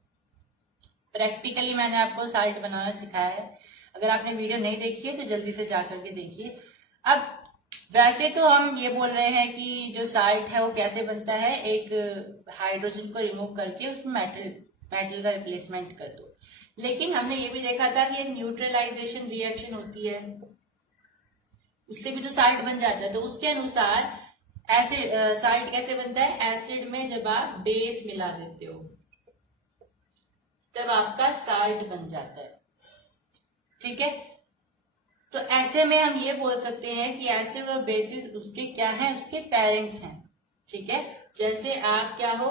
प्रैक्टिकली मैंने आपको साल्ट बनाना सिखाया है, अगर आपने वीडियो नहीं देखी है तो जल्दी से जाकर के देखिए। अब वैसे तो हम ये बोल रहे हैं कि जो साल्ट है वो कैसे बनता है, एक हाइड्रोजन को रिमूव करके उसमें मेटल का रिप्लेसमेंट कर दो, लेकिन हमने ये भी देखा था कि एक न्यूट्रलाइजेशन रिएक्शन होती है, उससे भी तो साल्ट बन जाता है। तो उसके अनुसार एसिड साल्ट कैसे बनता है, एसिड में जब आप बेस मिला देते हो तब आपका साल्ट बन जाता है, ठीक है। तो ऐसे में हम ये बोल सकते हैं कि एसिड और बेसिस उसके क्या है, उसके पेरेंट्स हैं, ठीक है। जैसे आप क्या हो,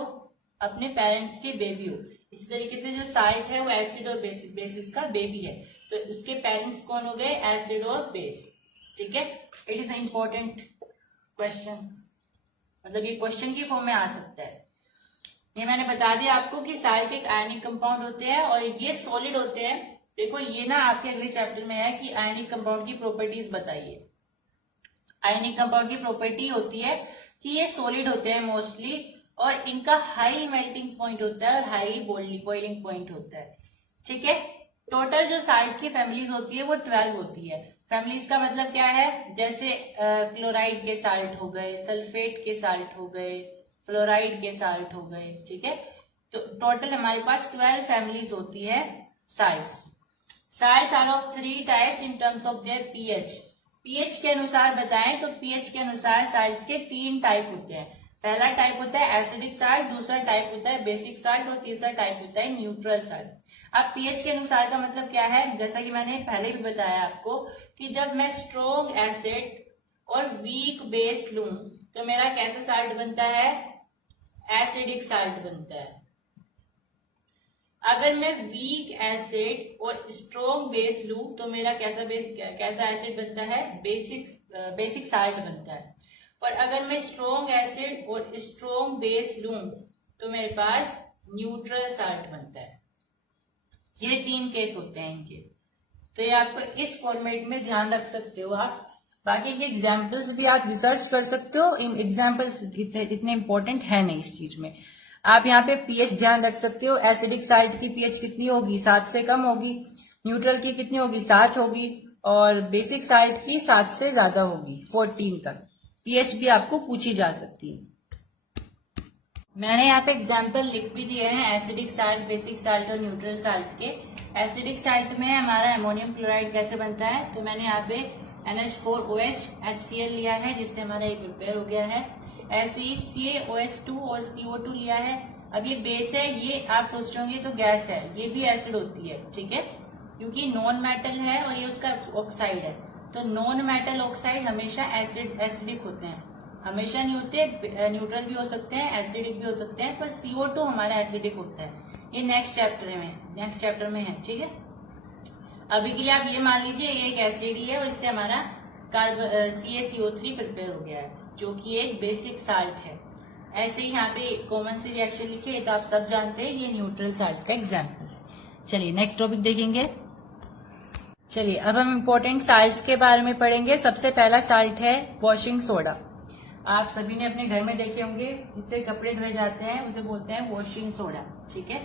अपने पेरेंट्स के बेबी हो, इसी तरीके से जो साल्ट है वो एसिड और बेसिस का बेबी है, तो उसके पेरेंट्स कौन हो गए, एसिड और बेस, ठीक है। It is a important question, मतलब ये क्वेश्चन की फॉर्म में आ सकता है। ये मैंने बता दिया आपको कि साल्ट एक आयनिक कंपाउंड होते हैं और ये सॉलिड होते हैं। देखो ये ना आपके अगले चैप्टर में है कि आयनिक कंपाउंड की प्रॉपर्टीज बताइए। आयनिक कंपाउंड की प्रॉपर्टी होती है कि ये सॉलिड होते हैं मोस्टली, और इनका हाई मेल्टिंग पॉइंट होता है और हाई बॉइलिंग पॉइंट होता है, ठीक है। टोटल जो साल्ट की फैमिलीज होती है वो 12 होती है। फैमिलीज का मतलब क्या है, जैसे क्लोराइड के साल्ट हो गए, सल्फेट के साल्ट हो गए, फ्लोराइड के साल्ट हो गए, ठीक है। तो टोटल हमारे पास 12 फैमिलीज होती है salts. Salts are of 3 types in terms of their pH के अनुसार बताएं तो पीएच के अनुसार साल्ट्स के 3 टाइप होते हैं। पहला टाइप होता है एसिडिक साल्ट, दूसरा टाइप होता है बेसिक साल्ट और तीसरा टाइप होता है न्यूट्रल साल्ट। अब पीएच के अनुसार का मतलब क्या है, जैसा कि मैंने पहले भी बताया आपको कि जब मैं स्ट्रॉन्ग एसिड और वीक बेस लूं तो मेरा कैसा साल्ट बनता है, एसिडिक साल्ट बनता है। अगर मैं वीक एसिड और स्ट्रॉन्ग बेस लूं तो मेरा कैसा एसिड बनता है, बेसिक साल्ट बनता है। और अगर मैं स्ट्रॉन्ग एसिड और स्ट्रॉन्ग बेस लूं तो मेरे पास न्यूट्रल साल्ट बनता है। ये 3 केस होते हैं इनके, तो ये आपको इस फॉर्मेट में ध्यान रख सकते हो आप। बाकी के एग्जाम्पल्स भी आप रिसर्च कर सकते हो, इन एग्जाम्पल्स इतने इंपॉर्टेंट है नहीं इस चीज में। आप यहाँ पे पीएच ध्यान रख सकते हो, एसिडिक साल्ट की पीएच कितनी होगी, 7 से कम होगी, न्यूट्रल की कितनी होगी, 7 होगी, और बेसिक साल्ट की 7 से ज्यादा होगी, 14 तक। पीएच भी आपको पूछी जा सकती है। मैंने यहाँ पे एग्जाम्पल लिख भी दिए हैं एसिडिक साल्ट, बेसिक साल्ट और न्यूट्रल साल्ट के। एसिडिक साल्ट में हमारा अमोनियम क्लोराइड कैसे बनता है, तो मैंने यहाँ पे NH4OH HCl लिया है जिससे हमारा ये प्रिपेयर हो गया है। ऐसे ही CaOH2 और CO2 लिया है। अब ये बेस है, ये आप सोच रहे होंगे तो गैस है, ये भी एसिड होती है, ठीक है, क्योंकि नॉन मेटल है और ये उसका ऑक्साइड है। तो नॉन मेटल ऑक्साइड हमेशा एसिडिक होते हैं, हमेशा नहीं होते, न्यूट्रल भी हो सकते हैं, एसिडिक भी हो सकते हैं, पर CO2 हमारा एसिडिक होता है। ये नेक्स्ट चैप्टर में है, ठीक है। अभी के लिए आप ये मान लीजिए ये एक एसिड ही है और इससे हमारा CaCO3 प्रिपेयर हो गया है, जो कि एक बेसिक साल्ट है। ऐसे ही यहाँ पे कॉमन सी रिएक्शन लिखी है तो आप सब जानते हैं, ये न्यूट्रल साल्ट का एग्जाम्पल है। चलिए नेक्स्ट टॉपिक देखेंगे। चलिए अब हम इम्पोर्टेंट साल्ट्स के बारे में पढ़ेंगे। सबसे पहला साल्ट है वॉशिंग सोडा। आप सभी ने अपने घर में देखे होंगे, जिससे कपड़े धोए जाते हैं उसे बोलते हैं वॉशिंग सोडा, ठीक है।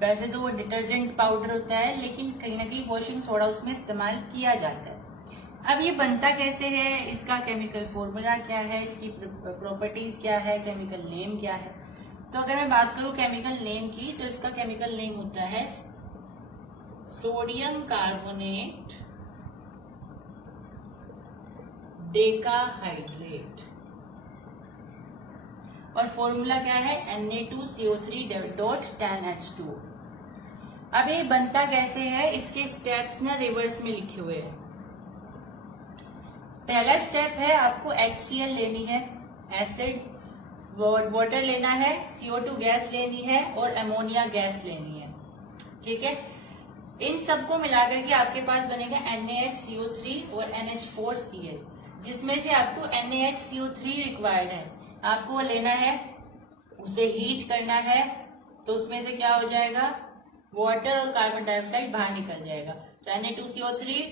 वैसे तो वो डिटर्जेंट पाउडर होता है, लेकिन कहीं ना कहीं वॉशिंग सोडा उसमें इस्तेमाल किया जाता है। अब ये बनता कैसे है, इसका केमिकल फॉर्मूला क्या है, इसकी प्रॉपर्टीज क्या है, केमिकल नेम क्या है। तो अगर मैं बात करूं केमिकल नेम की, तो इसका केमिकल नेम होता है सोडियम कार्बोनेट डेकाहाइड्रेट, और फॉर्मूला क्या है, Na2CO3 10H2। अब ये बनता कैसे है, इसके स्टेप्स ना रिवर्स में लिखे हुए हैं। पहला स्टेप है आपको HCl लेनी है, एसिड, वाटर लेना है, CO2 गैस लेनी है और अमोनिया गैस लेनी है। ठीक है, इन सबको मिलाकर के आपके पास बनेगा NaHCO3 और NH4Cl, जिसमें से आपको NaHCO3 रिक्वायर्ड है, आपको वो लेना है, उसे हीट करना है, तो उसमें से क्या हो जाएगा, वाटर और कार्बन डाइऑक्साइड बाहर निकल जाएगा। तो Na2CO3,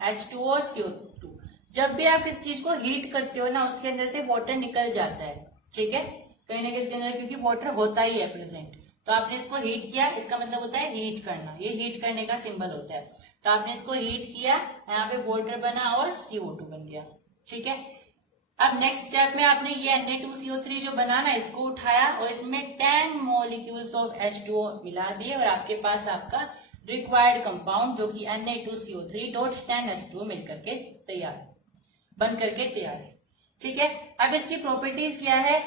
H2O और CO2। जब भी आप इस चीज को हीट करते हो ना, उसके अंदर से वाटर निकल जाता है। ठीक है, कहीं ना कहीं के अंदर, क्योंकि वाटर होता ही है प्रेजेंट। तो आपने इसको हीट किया, इसका मतलब होता है हीट करना, ये हीट करने का सिंबल होता है। तो आपने इसको हीट किया, यहाँ पे वाटर बना और CO2 बन गया। ठीक है, अब नेक्स्ट स्टेप में आपने ये Na2CO3 जो बना ना, इसको उठाया और इसमें 10 मॉलिक्यूल्स ऑफ H2O मिला दिए और आपके पास आपका रिक्वायर्ड कंपाउंड जो कि Na2CO3.10H2O मिलकर के तैयार, बन करके तैयार है। ठीक है, अब इसकी प्रॉपर्टीज क्या है,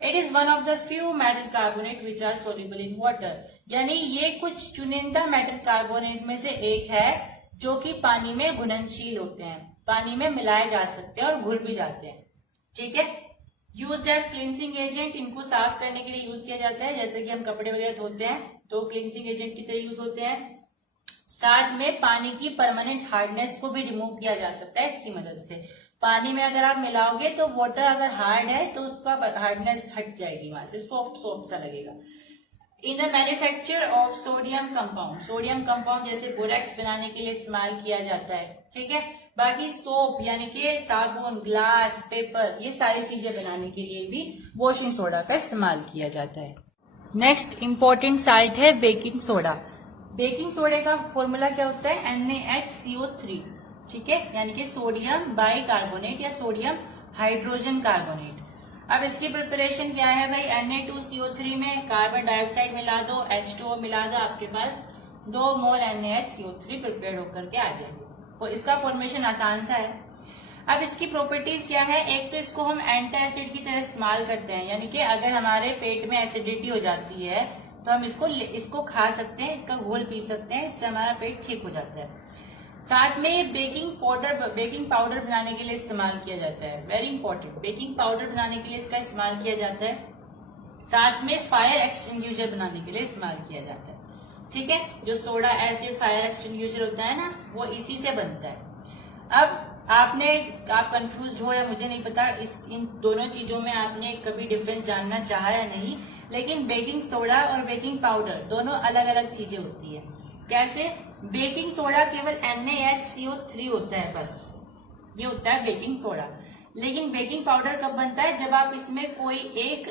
it is one of the few metal carbonate which are soluble in water, यानी ये कुछ चुनिंदा मेटल कार्बोनेट में से एक है जो कि पानी में घुलनशील होते हैं, पानी में मिलाए जा सकते हैं और घुल भी जाते हैं। ठीक है, यूज एज क्लींसिंग एजेंट, इनको साफ करने के लिए यूज किया जाता है, जैसे कि हम कपड़े वगैरह धोते हैं तो क्लींसिंग एजेंट की तरह यूज होते हैं। साथ में पानी की परमानेंट हार्डनेस को भी रिमूव किया जा सकता है इसकी मदद से। पानी में अगर आप मिलाओगे तो वाटर अगर हार्ड है तो उसका हार्डनेस हट जाएगी वहां से, सॉफ्ट सॉफ्ट सा लगेगा। In the manufacture of sodium compound, sodium compound जैसे बोरेक्स बनाने के लिए इस्तेमाल किया जाता है। ठीक है, बाकी सोप यानी कि साबुन, ग्लास, पेपर, ये सारी चीजें बनाने के लिए भी वॉशिंग सोडा का इस्तेमाल किया जाता है। नेक्स्ट इंपॉर्टेंट साइट है बेकिंग सोडा। बेकिंग सोडे का फॉर्मूला क्या होता है, NaHCO3। ठीक है, यानी कि सोडियम बाइकार्बोनेट या सोडियम हाइड्रोजन कार्बोनेट। अब इसकी प्रिपरेशन क्या है भाई, Na2CO3 में कार्बन डाइऑक्साइड मिला दो, H2O मिला दो, आपके पास 2 मोल NaHCO3 प्रिपेयर होकर के आ जाएगी। तो इसका फॉर्मेशन आसान सा है। अब इसकी प्रॉपर्टीज क्या है, एक तो इसको हम एंटासिड की तरह इस्तेमाल करते हैं, यानी कि अगर हमारे पेट में एसिडिटी हो जाती है तो हम इसको खा सकते हैं, इसका घोल पी सकते हैं, इससे हमारा पेट ठीक हो जाता है। साथ में बेकिंग पाउडर बनाने के लिए इस्तेमाल किया जाता है, वेरी इंपॉर्टेंट, बेकिंग पाउडर बनाने के लिए इसका इस्तेमाल किया जाता है। साथ में फायर एक्सटिंग्विशर बनाने के लिए इस्तेमाल किया जाता है। ठीक है, जो सोडा एसिड फायर एक्सटिंग्विशर होता है ना, वो इसी से बनता है। अब आप कंफ्यूज हो या मुझे नहीं पता, इन दोनों चीजों में आपने कभी डिफरेंस जानना चाहा या नहीं, लेकिन बेकिंग सोडा और बेकिंग पाउडर दोनों अलग अलग चीजें होती है। कैसे, बेकिंग सोडा केवल NaHCO3 होता है, बस ये होता है बेकिंग सोडा। लेकिन बेकिंग पाउडर कब बनता है, जब आप इसमें कोई एक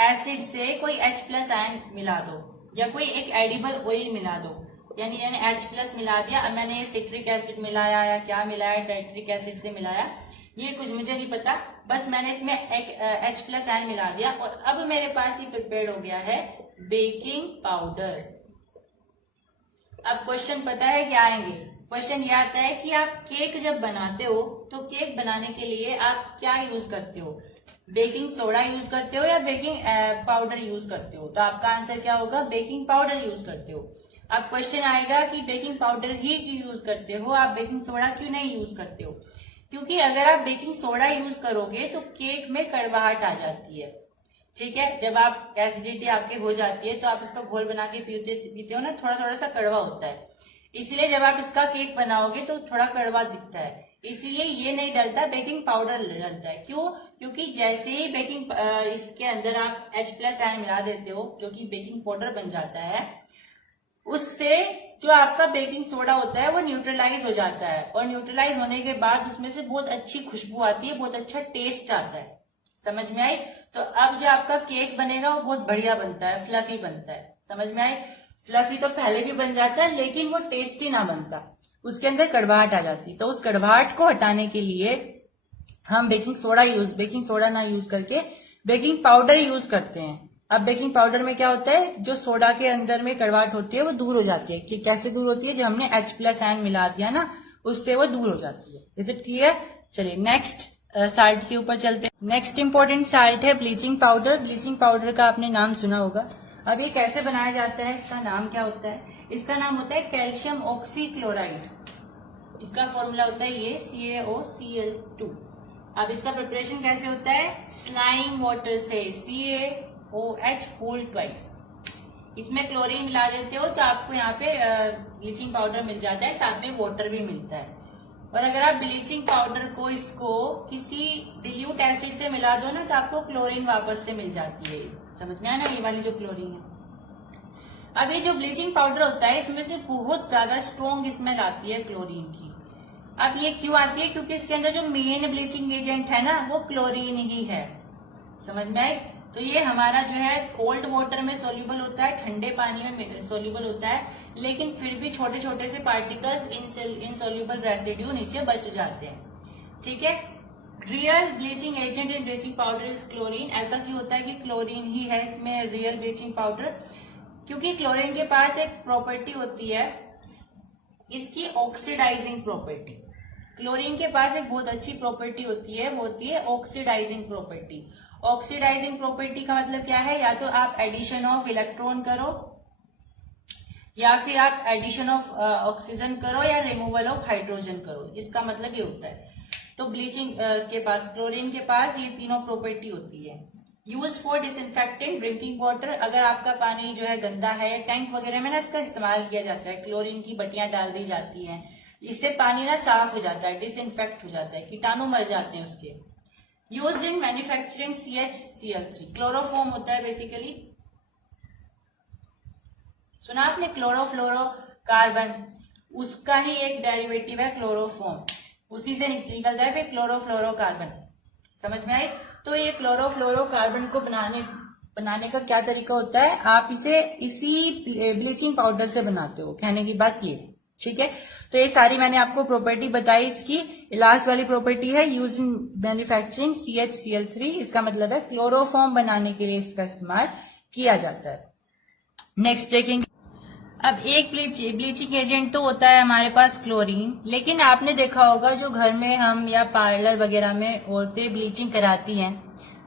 एसिड से कोई H+ आयन मिला दो या कोई एक एडिबल ऑयल मिला दो, यानी H+ मिला दिया। अब मैंने सिट्रिक एसिड मिलाया या क्या मिलाया, टाइट्रिक एसिड से मिलाया, ये कुछ मुझे नहीं पता, बस मैंने इसमें एक H+ आयन मिला दिया और अब मेरे पास ही प्रिपेयर हो गया है बेकिंग पाउडर। अब क्वेश्चन पता है क्या आएंगे, क्वेश्चन ये आता है कि आप केक जब बनाते हो तो केक बनाने के लिए आप क्या यूज करते हो, बेकिंग सोडा यूज करते हो या बेकिंग पाउडर यूज करते हो। तो आपका आंसर क्या होगा, बेकिंग पाउडर यूज करते हो। अब क्वेश्चन आएगा कि बेकिंग पाउडर ही क्यों यूज करते हो, आप बेकिंग सोडा क्यों नहीं यूज करते हो। क्योंकि अगर आप बेकिंग सोडा यूज करोगे तो केक में कड़वाहट आ जाती है। ठीक है, जब आप एसिडिटी आपके हो जाती है तो आप इसका घोल बना के पीते हो ना, थोड़ा थोड़ा सा कड़वा होता है, इसलिए जब आप इसका केक बनाओगे तो थोड़ा कड़वा दिखता है, इसीलिए ये नहीं डलता, बेकिंग पाउडर डलता है। क्यों, क्योंकि जैसे ही इसके अंदर आप H+ आयन मिला देते हो जो कि बेकिंग पाउडर बन जाता है, उससे जो आपका बेकिंग सोडा होता है वो न्यूट्रलाइज हो जाता है और न्यूट्रलाइज होने के बाद उसमें से बहुत अच्छी खुशबू आती है, बहुत अच्छा टेस्ट आता है। समझ में आई। तो अब जो आपका केक बनेगा वो बहुत बढ़िया बनता है, फ्लफी बनता है। समझ में आई। फ्लफी तो पहले भी बन जाता है लेकिन वो टेस्टी ना बनता, उसके अंदर कड़वाहट आ जाती। तो उस कड़वाहट को हटाने के लिए हम बेकिंग सोडा ना यूज करके बेकिंग पाउडर यूज करते हैं। अब बेकिंग पाउडर में क्या होता है, जो सोडा के अंदर में कड़वाहट होती है वो दूर हो जाती है। कि कैसे दूर होती है, जब हमने H+ आयन मिला दिया ना, उससे वो दूर हो जाती है। Is it clear. चलिए नेक्स्ट साइट के ऊपर चलते हैं। नेक्स्ट इंपॉर्टेंट साइट है ब्लीचिंग पाउडर। ब्लीचिंग पाउडर का आपने नाम सुना होगा। अब ये कैसे बनाया जाता है, इसका नाम क्या होता है, इसका नाम होता है कैल्शियम ऑक्सीक्लोराइड। इसका फॉर्मूला होता है ये CaOCl2। अब इसका प्रिपरेशन कैसे होता है, स्लाइम वाटर से CaOH होल ट्वाइस। इसमें क्लोरीन मिला देते हो तो आपको यहाँ पे ब्लीचिंग पाउडर मिल जाता है, साथ में वाटर भी मिलता है। और अगर आप ब्लीचिंग पाउडर को इसको किसी डिल्यूट एसिड से मिला दो ना तो आपको क्लोरीन वापस से मिल जाती है। समझ में आया ना, ये वाली जो क्लोरीन है। अब ये जो ब्लीचिंग पाउडर होता है इसमें से बहुत ज्यादा स्ट्रॉन्ग स्मेल आती है क्लोरीन की। अब ये क्यों आती है, क्योंकि इसके अंदर जो मेन ब्लीचिंग एजेंट है ना वो क्लोरीन ही है। समझ में आई। तो ये हमारा जो है कोल्ड वाटर में सोल्यूबल होता है, ठंडे पानी में सोल्यूबल होता है, लेकिन फिर भी छोटे छोटे से पार्टिकल्स इनसोल्यूबल रेसिड्यू नीचे बच जाते हैं। ठीक है। Real bleaching agent in bleaching powder is chlorine. ऐसा क्यों होता है कि क्लोरीन ही है इसमें रियल ब्लीचिंग पाउडर, क्योंकि क्लोरीन के पास एक प्रॉपर्टी होती है इसकी ऑक्सीडाइजिंग प्रॉपर्टी। क्लोरीन के पास एक बहुत अच्छी प्रॉपर्टी होती है, वो होती है ऑक्सीडाइजिंग प्रॉपर्टी। ऑक्सीडाइजिंग प्रॉपर्टी का मतलब क्या है, या तो आप एडिशन ऑफ इलेक्ट्रॉन करो या फिर आप एडिशन ऑफ ऑक्सीजन करो या रिमूवल ऑफ हाइड्रोजन करो। इसका मतलब ये होता है। तो ब्लीचिंग के पास, क्लोरीन के पास ये तीनों प्रॉपर्टी होती है। Used for disinfecting drinking water. अगर आपका पानी जो है गंदा है, टैंक वगैरह में ना इसका इस्तेमाल किया जाता है, क्लोरीन की बटियां डाल दी जाती हैं, इससे पानी ना साफ हो जाता है, डिसइंफेक्ट हो जाता है, कीटाणु मर जाते हैं उसके। Used in manufacturing CHCl3। Chloroform होता है बेसिकली, सुना आपने, क्लोरोफ्लोरोकार्बन, उसका ही एक डेरिवेटिव है क्लोरोफॉर्म, उसी से निकलता है फिर क्लोरोफ्लोरोकार्बन। समझ में आई। तो ये क्लोरोफ्लोरोकार्बन को बनाने का क्या तरीका होता है, आप इसे इसी ब्लीचिंग पाउडर से बनाते हो, कहने की बात ये। ठीक है। तो ये सारी मैंने आपको प्रॉपर्टी बताई। इसकी लास्ट वाली प्रॉपर्टी है यूज इन मैन्युफैक्चरिंग CHCl3। इसका मतलब है क्लोरोफॉर्म बनाने के लिए इसका इस्तेमाल किया जाता है। नेक्स्ट देखेंगे। अब एक ब्लीचिंग एजेंट तो होता है हमारे पास क्लोरीन, लेकिन आपने देखा होगा जो घर में हम या पार्लर वगैरह में औरतें ब्लीचिंग कराती हैं,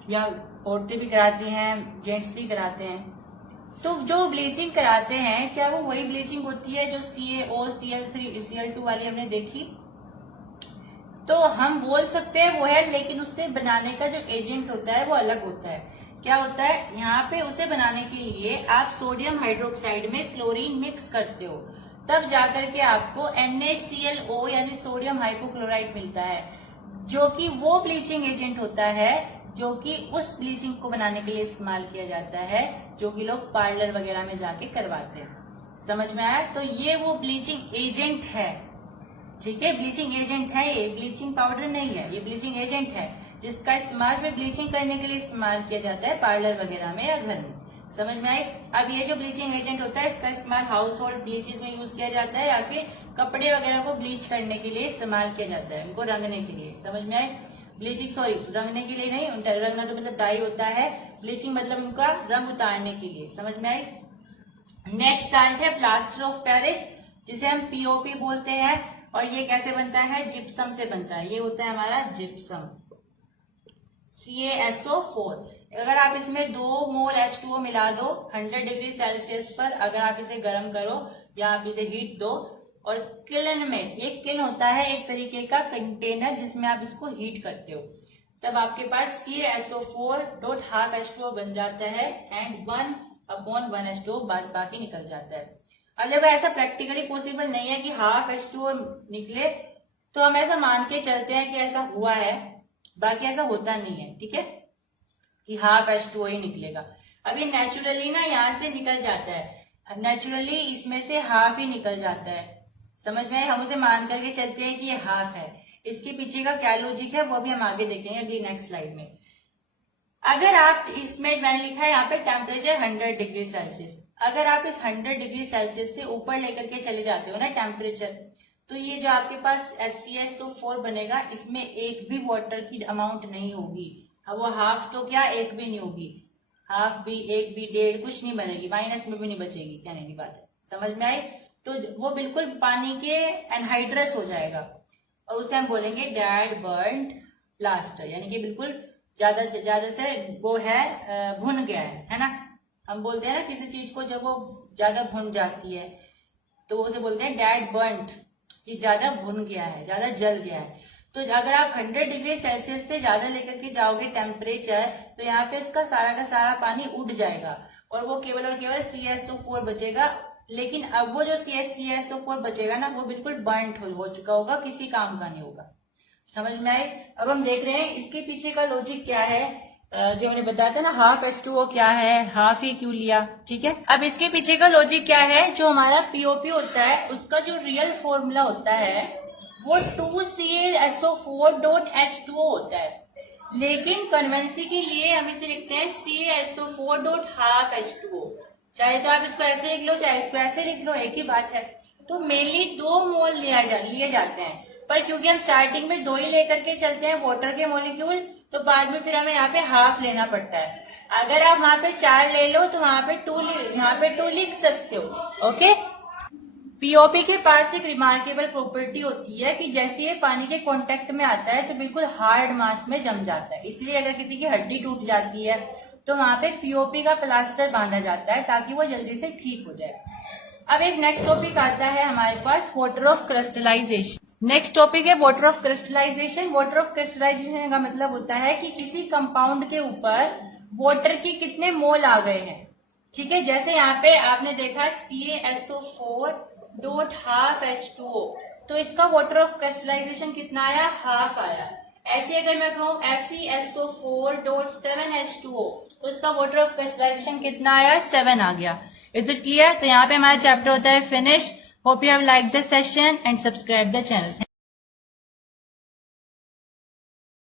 या औरतें भी कराती हैं, जेंट्स भी कराते हैं, तो जो ब्लीचिंग कराते हैं क्या वो वही ब्लीचिंग होती है जो CaOCl2 वाली हमने देखी? तो हम बोल सकते हैं वो है, लेकिन उससे बनाने का जो एजेंट होता है वो अलग होता है। क्या होता है, यहाँ पे उसे बनाने के लिए आप सोडियम हाइड्रोक्साइड में क्लोरीन मिक्स करते हो, तब जाकर के आपको NaClO यानी सोडियम हाइपोक्लोराइड मिलता है, जो कि वो ब्लीचिंग एजेंट होता है जो कि उस ब्लीचिंग को बनाने के लिए इस्तेमाल किया जाता है, जो कि लोग पार्लर वगैरह में जाके करवाते हैं। समझ में आया। तो ये वो ब्लीचिंग एजेंट है। ठीक है, ब्लीचिंग एजेंट है ये, ब्लीचिंग पाउडर नहीं है, ये ब्लीचिंग एजेंट है जिसका इस्तेमाल फिर ब्लीचिंग करने के लिए इस्तेमाल किया जाता है पार्लर वगैरह में या घर में। समझ में आए। अब ये जो ब्लीचिंग एजेंट होता है इसका इस्तेमाल हाउस होल्ड ब्लीचेस में यूज किया जाता है, या फिर कपड़े वगैरह को ब्लीच करने के लिए इस्तेमाल किया जाता है, उनको रंगने के लिए। समझ में आए। ब्लीचिंग, सॉरी, रंगने के लिए नहीं, रंगना तो मतलब डाई होता है, ब्लीचिंग मतलब उनका रंग उतारने के लिए। समझ में आई। नेक्स्ट साल्ट है प्लास्टर ऑफ पेरिस, जिसे हम POP बोलते हैं, और ये कैसे बनता है, जिप्सम से बनता है। ये होता है हमारा जिप्सम, CaSO4। अगर आप इसमें 2 मोल H2O मिला दो 100 डिग्री सेल्सियस पर, अगर आप इसे गर्म करो या आप इसे हीट दो, और किलन में, एक किलन होता है एक तरीके का कंटेनर जिसमें आप इसको हीट करते हो, तब आपके पास CaSO4.12H2O बन जाता है, एंड 1/1H2O बाकी निकल जाता है। और जब ऐसा प्रैक्टिकली पॉसिबल नहीं है कि हाफ H2O निकले, तो हम ऐसा मान के चलते हैं कि ऐसा हुआ है, बाकी ऐसा होता नहीं है। ठीक है, कि हाफ H2O ही निकलेगा। अभी नेचुरली ना यहाँ से निकल जाता है, नेचुरली इसमें से हाफ ही निकल जाता है। समझ में, हम उसे मान करके चलते हैं कि ये हाफ है। इसके पीछे का क्या लॉजिक है वो भी हम आगे देखेंगे अगली नेक्स्ट स्लाइड में। अगर आप इसमें, मैंने लिखा है यहाँ पे टेम्परेचर 100 डिग्री सेल्सियस, अगर आप इस 100 डिग्री सेल्सियस से ऊपर लेकर के चले जाते हो ना टेम्परेचर, तो ये जो आपके पास HCSO4 बनेगा, इसमें एक भी वाटर की अमाउंट नहीं होगी। अब वो हाफ तो क्या, एक भी नहीं होगी, हाफ भी, एक भी, 1.5 कुछ नहीं बनेगी, माइनस में भी नहीं बचेगी, कहने की बात है। समझ में आई। तो वो बिल्कुल पानी के एनहाइड्रस हो जाएगा, और उसे हम बोलेंगे डेड बर्न्ड प्लास्टर, यानी कि बिल्कुल ज्यादा से वो है, भुन गया है ना। हम बोलते हैं ना किसी चीज को जब वो ज्यादा भुन जाती है तो उसे बोलते हैं डेड बर्न्ड, कि ज्यादा भुन गया है, ज्यादा जल गया है। तो अगर आप 100 डिग्री सेल्सियस से ज्यादा लेकर के जाओगे टेम्परेचर, तो यहाँ पे उसका सारा का सारा पानी उड़ जाएगा और वो केवल और केवल CaSO4 बचेगा। लेकिन अब वो जो CaSO4 बचेगा ना, वो बिल्कुल बर्न्ड हो चुका होगा, किसी काम का नहीं होगा। समझ में आई? अब हम देख रहे हैं इसके पीछे का लॉजिक क्या है। जो मैंने बताया था ना हाफ H2O क्या है, हाफ ही क्यों लिया, ठीक है। अब इसके पीछे का लॉजिक क्या है, जो हमारा POP होता है उसका जो रियल फॉर्मूला होता है वो 2CaSO4.H2O होता है, लेकिन कन्वेंसी के लिए हम इसे लिखते हैं CaSO4.12H2O। चाहे तो आप इसको ऐसे लिख लो, चाहे इसको ऐसे लिख लो, एक ही बात है। तो मेनली 2 मोल लिए जाते हैं, पर क्योंकि हम स्टार्टिंग में 2 ही लेकर के चलते हैं वाटर के मॉलिक्यूल, तो बाद में फिर हमें यहाँ पे हाफ लेना पड़ता है। अगर आप वहां पे 4 ले लो तो वहां पे 2 लिख सकते हो। ओके। पीओपी के पास एक रिमार्केबल प्रॉपर्टी होती है कि जैसे ये पानी के कांटेक्ट में आता है तो बिल्कुल हार्ड मास में जम जाता है। इसलिए अगर किसी की हड्डी टूट जाती है तो वहां पे पीओपी का प्लास्टर बांधा जाता है ताकि वो जल्दी से ठीक हो जाए। अब एक नेक्स्ट टॉपिक आता है हमारे पास, water of crystallisation. Next topic है water of crystallisation. Water of crystallisation का मतलब होता है कि किसी कंपाउंड के ऊपर वाटर के कितने मोल आ गए हैं, ठीक है। जैसे यहाँ पे आपने देखा CaSO4.12H2O, तो इसका वाटर ऑफ क्रिस्टलाइजेशन कितना आया, हाफ आया। ऐसे अगर मैं कहूँ FeSO4.7H2O, तो इसका वाटर ऑफ क्रिस्टलाइजेशन कितना आया, 7 आ गया। Is it clear? तो यहाँ पे हमारा चैप्टर होता है finish. Hope you have like this session and subscribe the channel.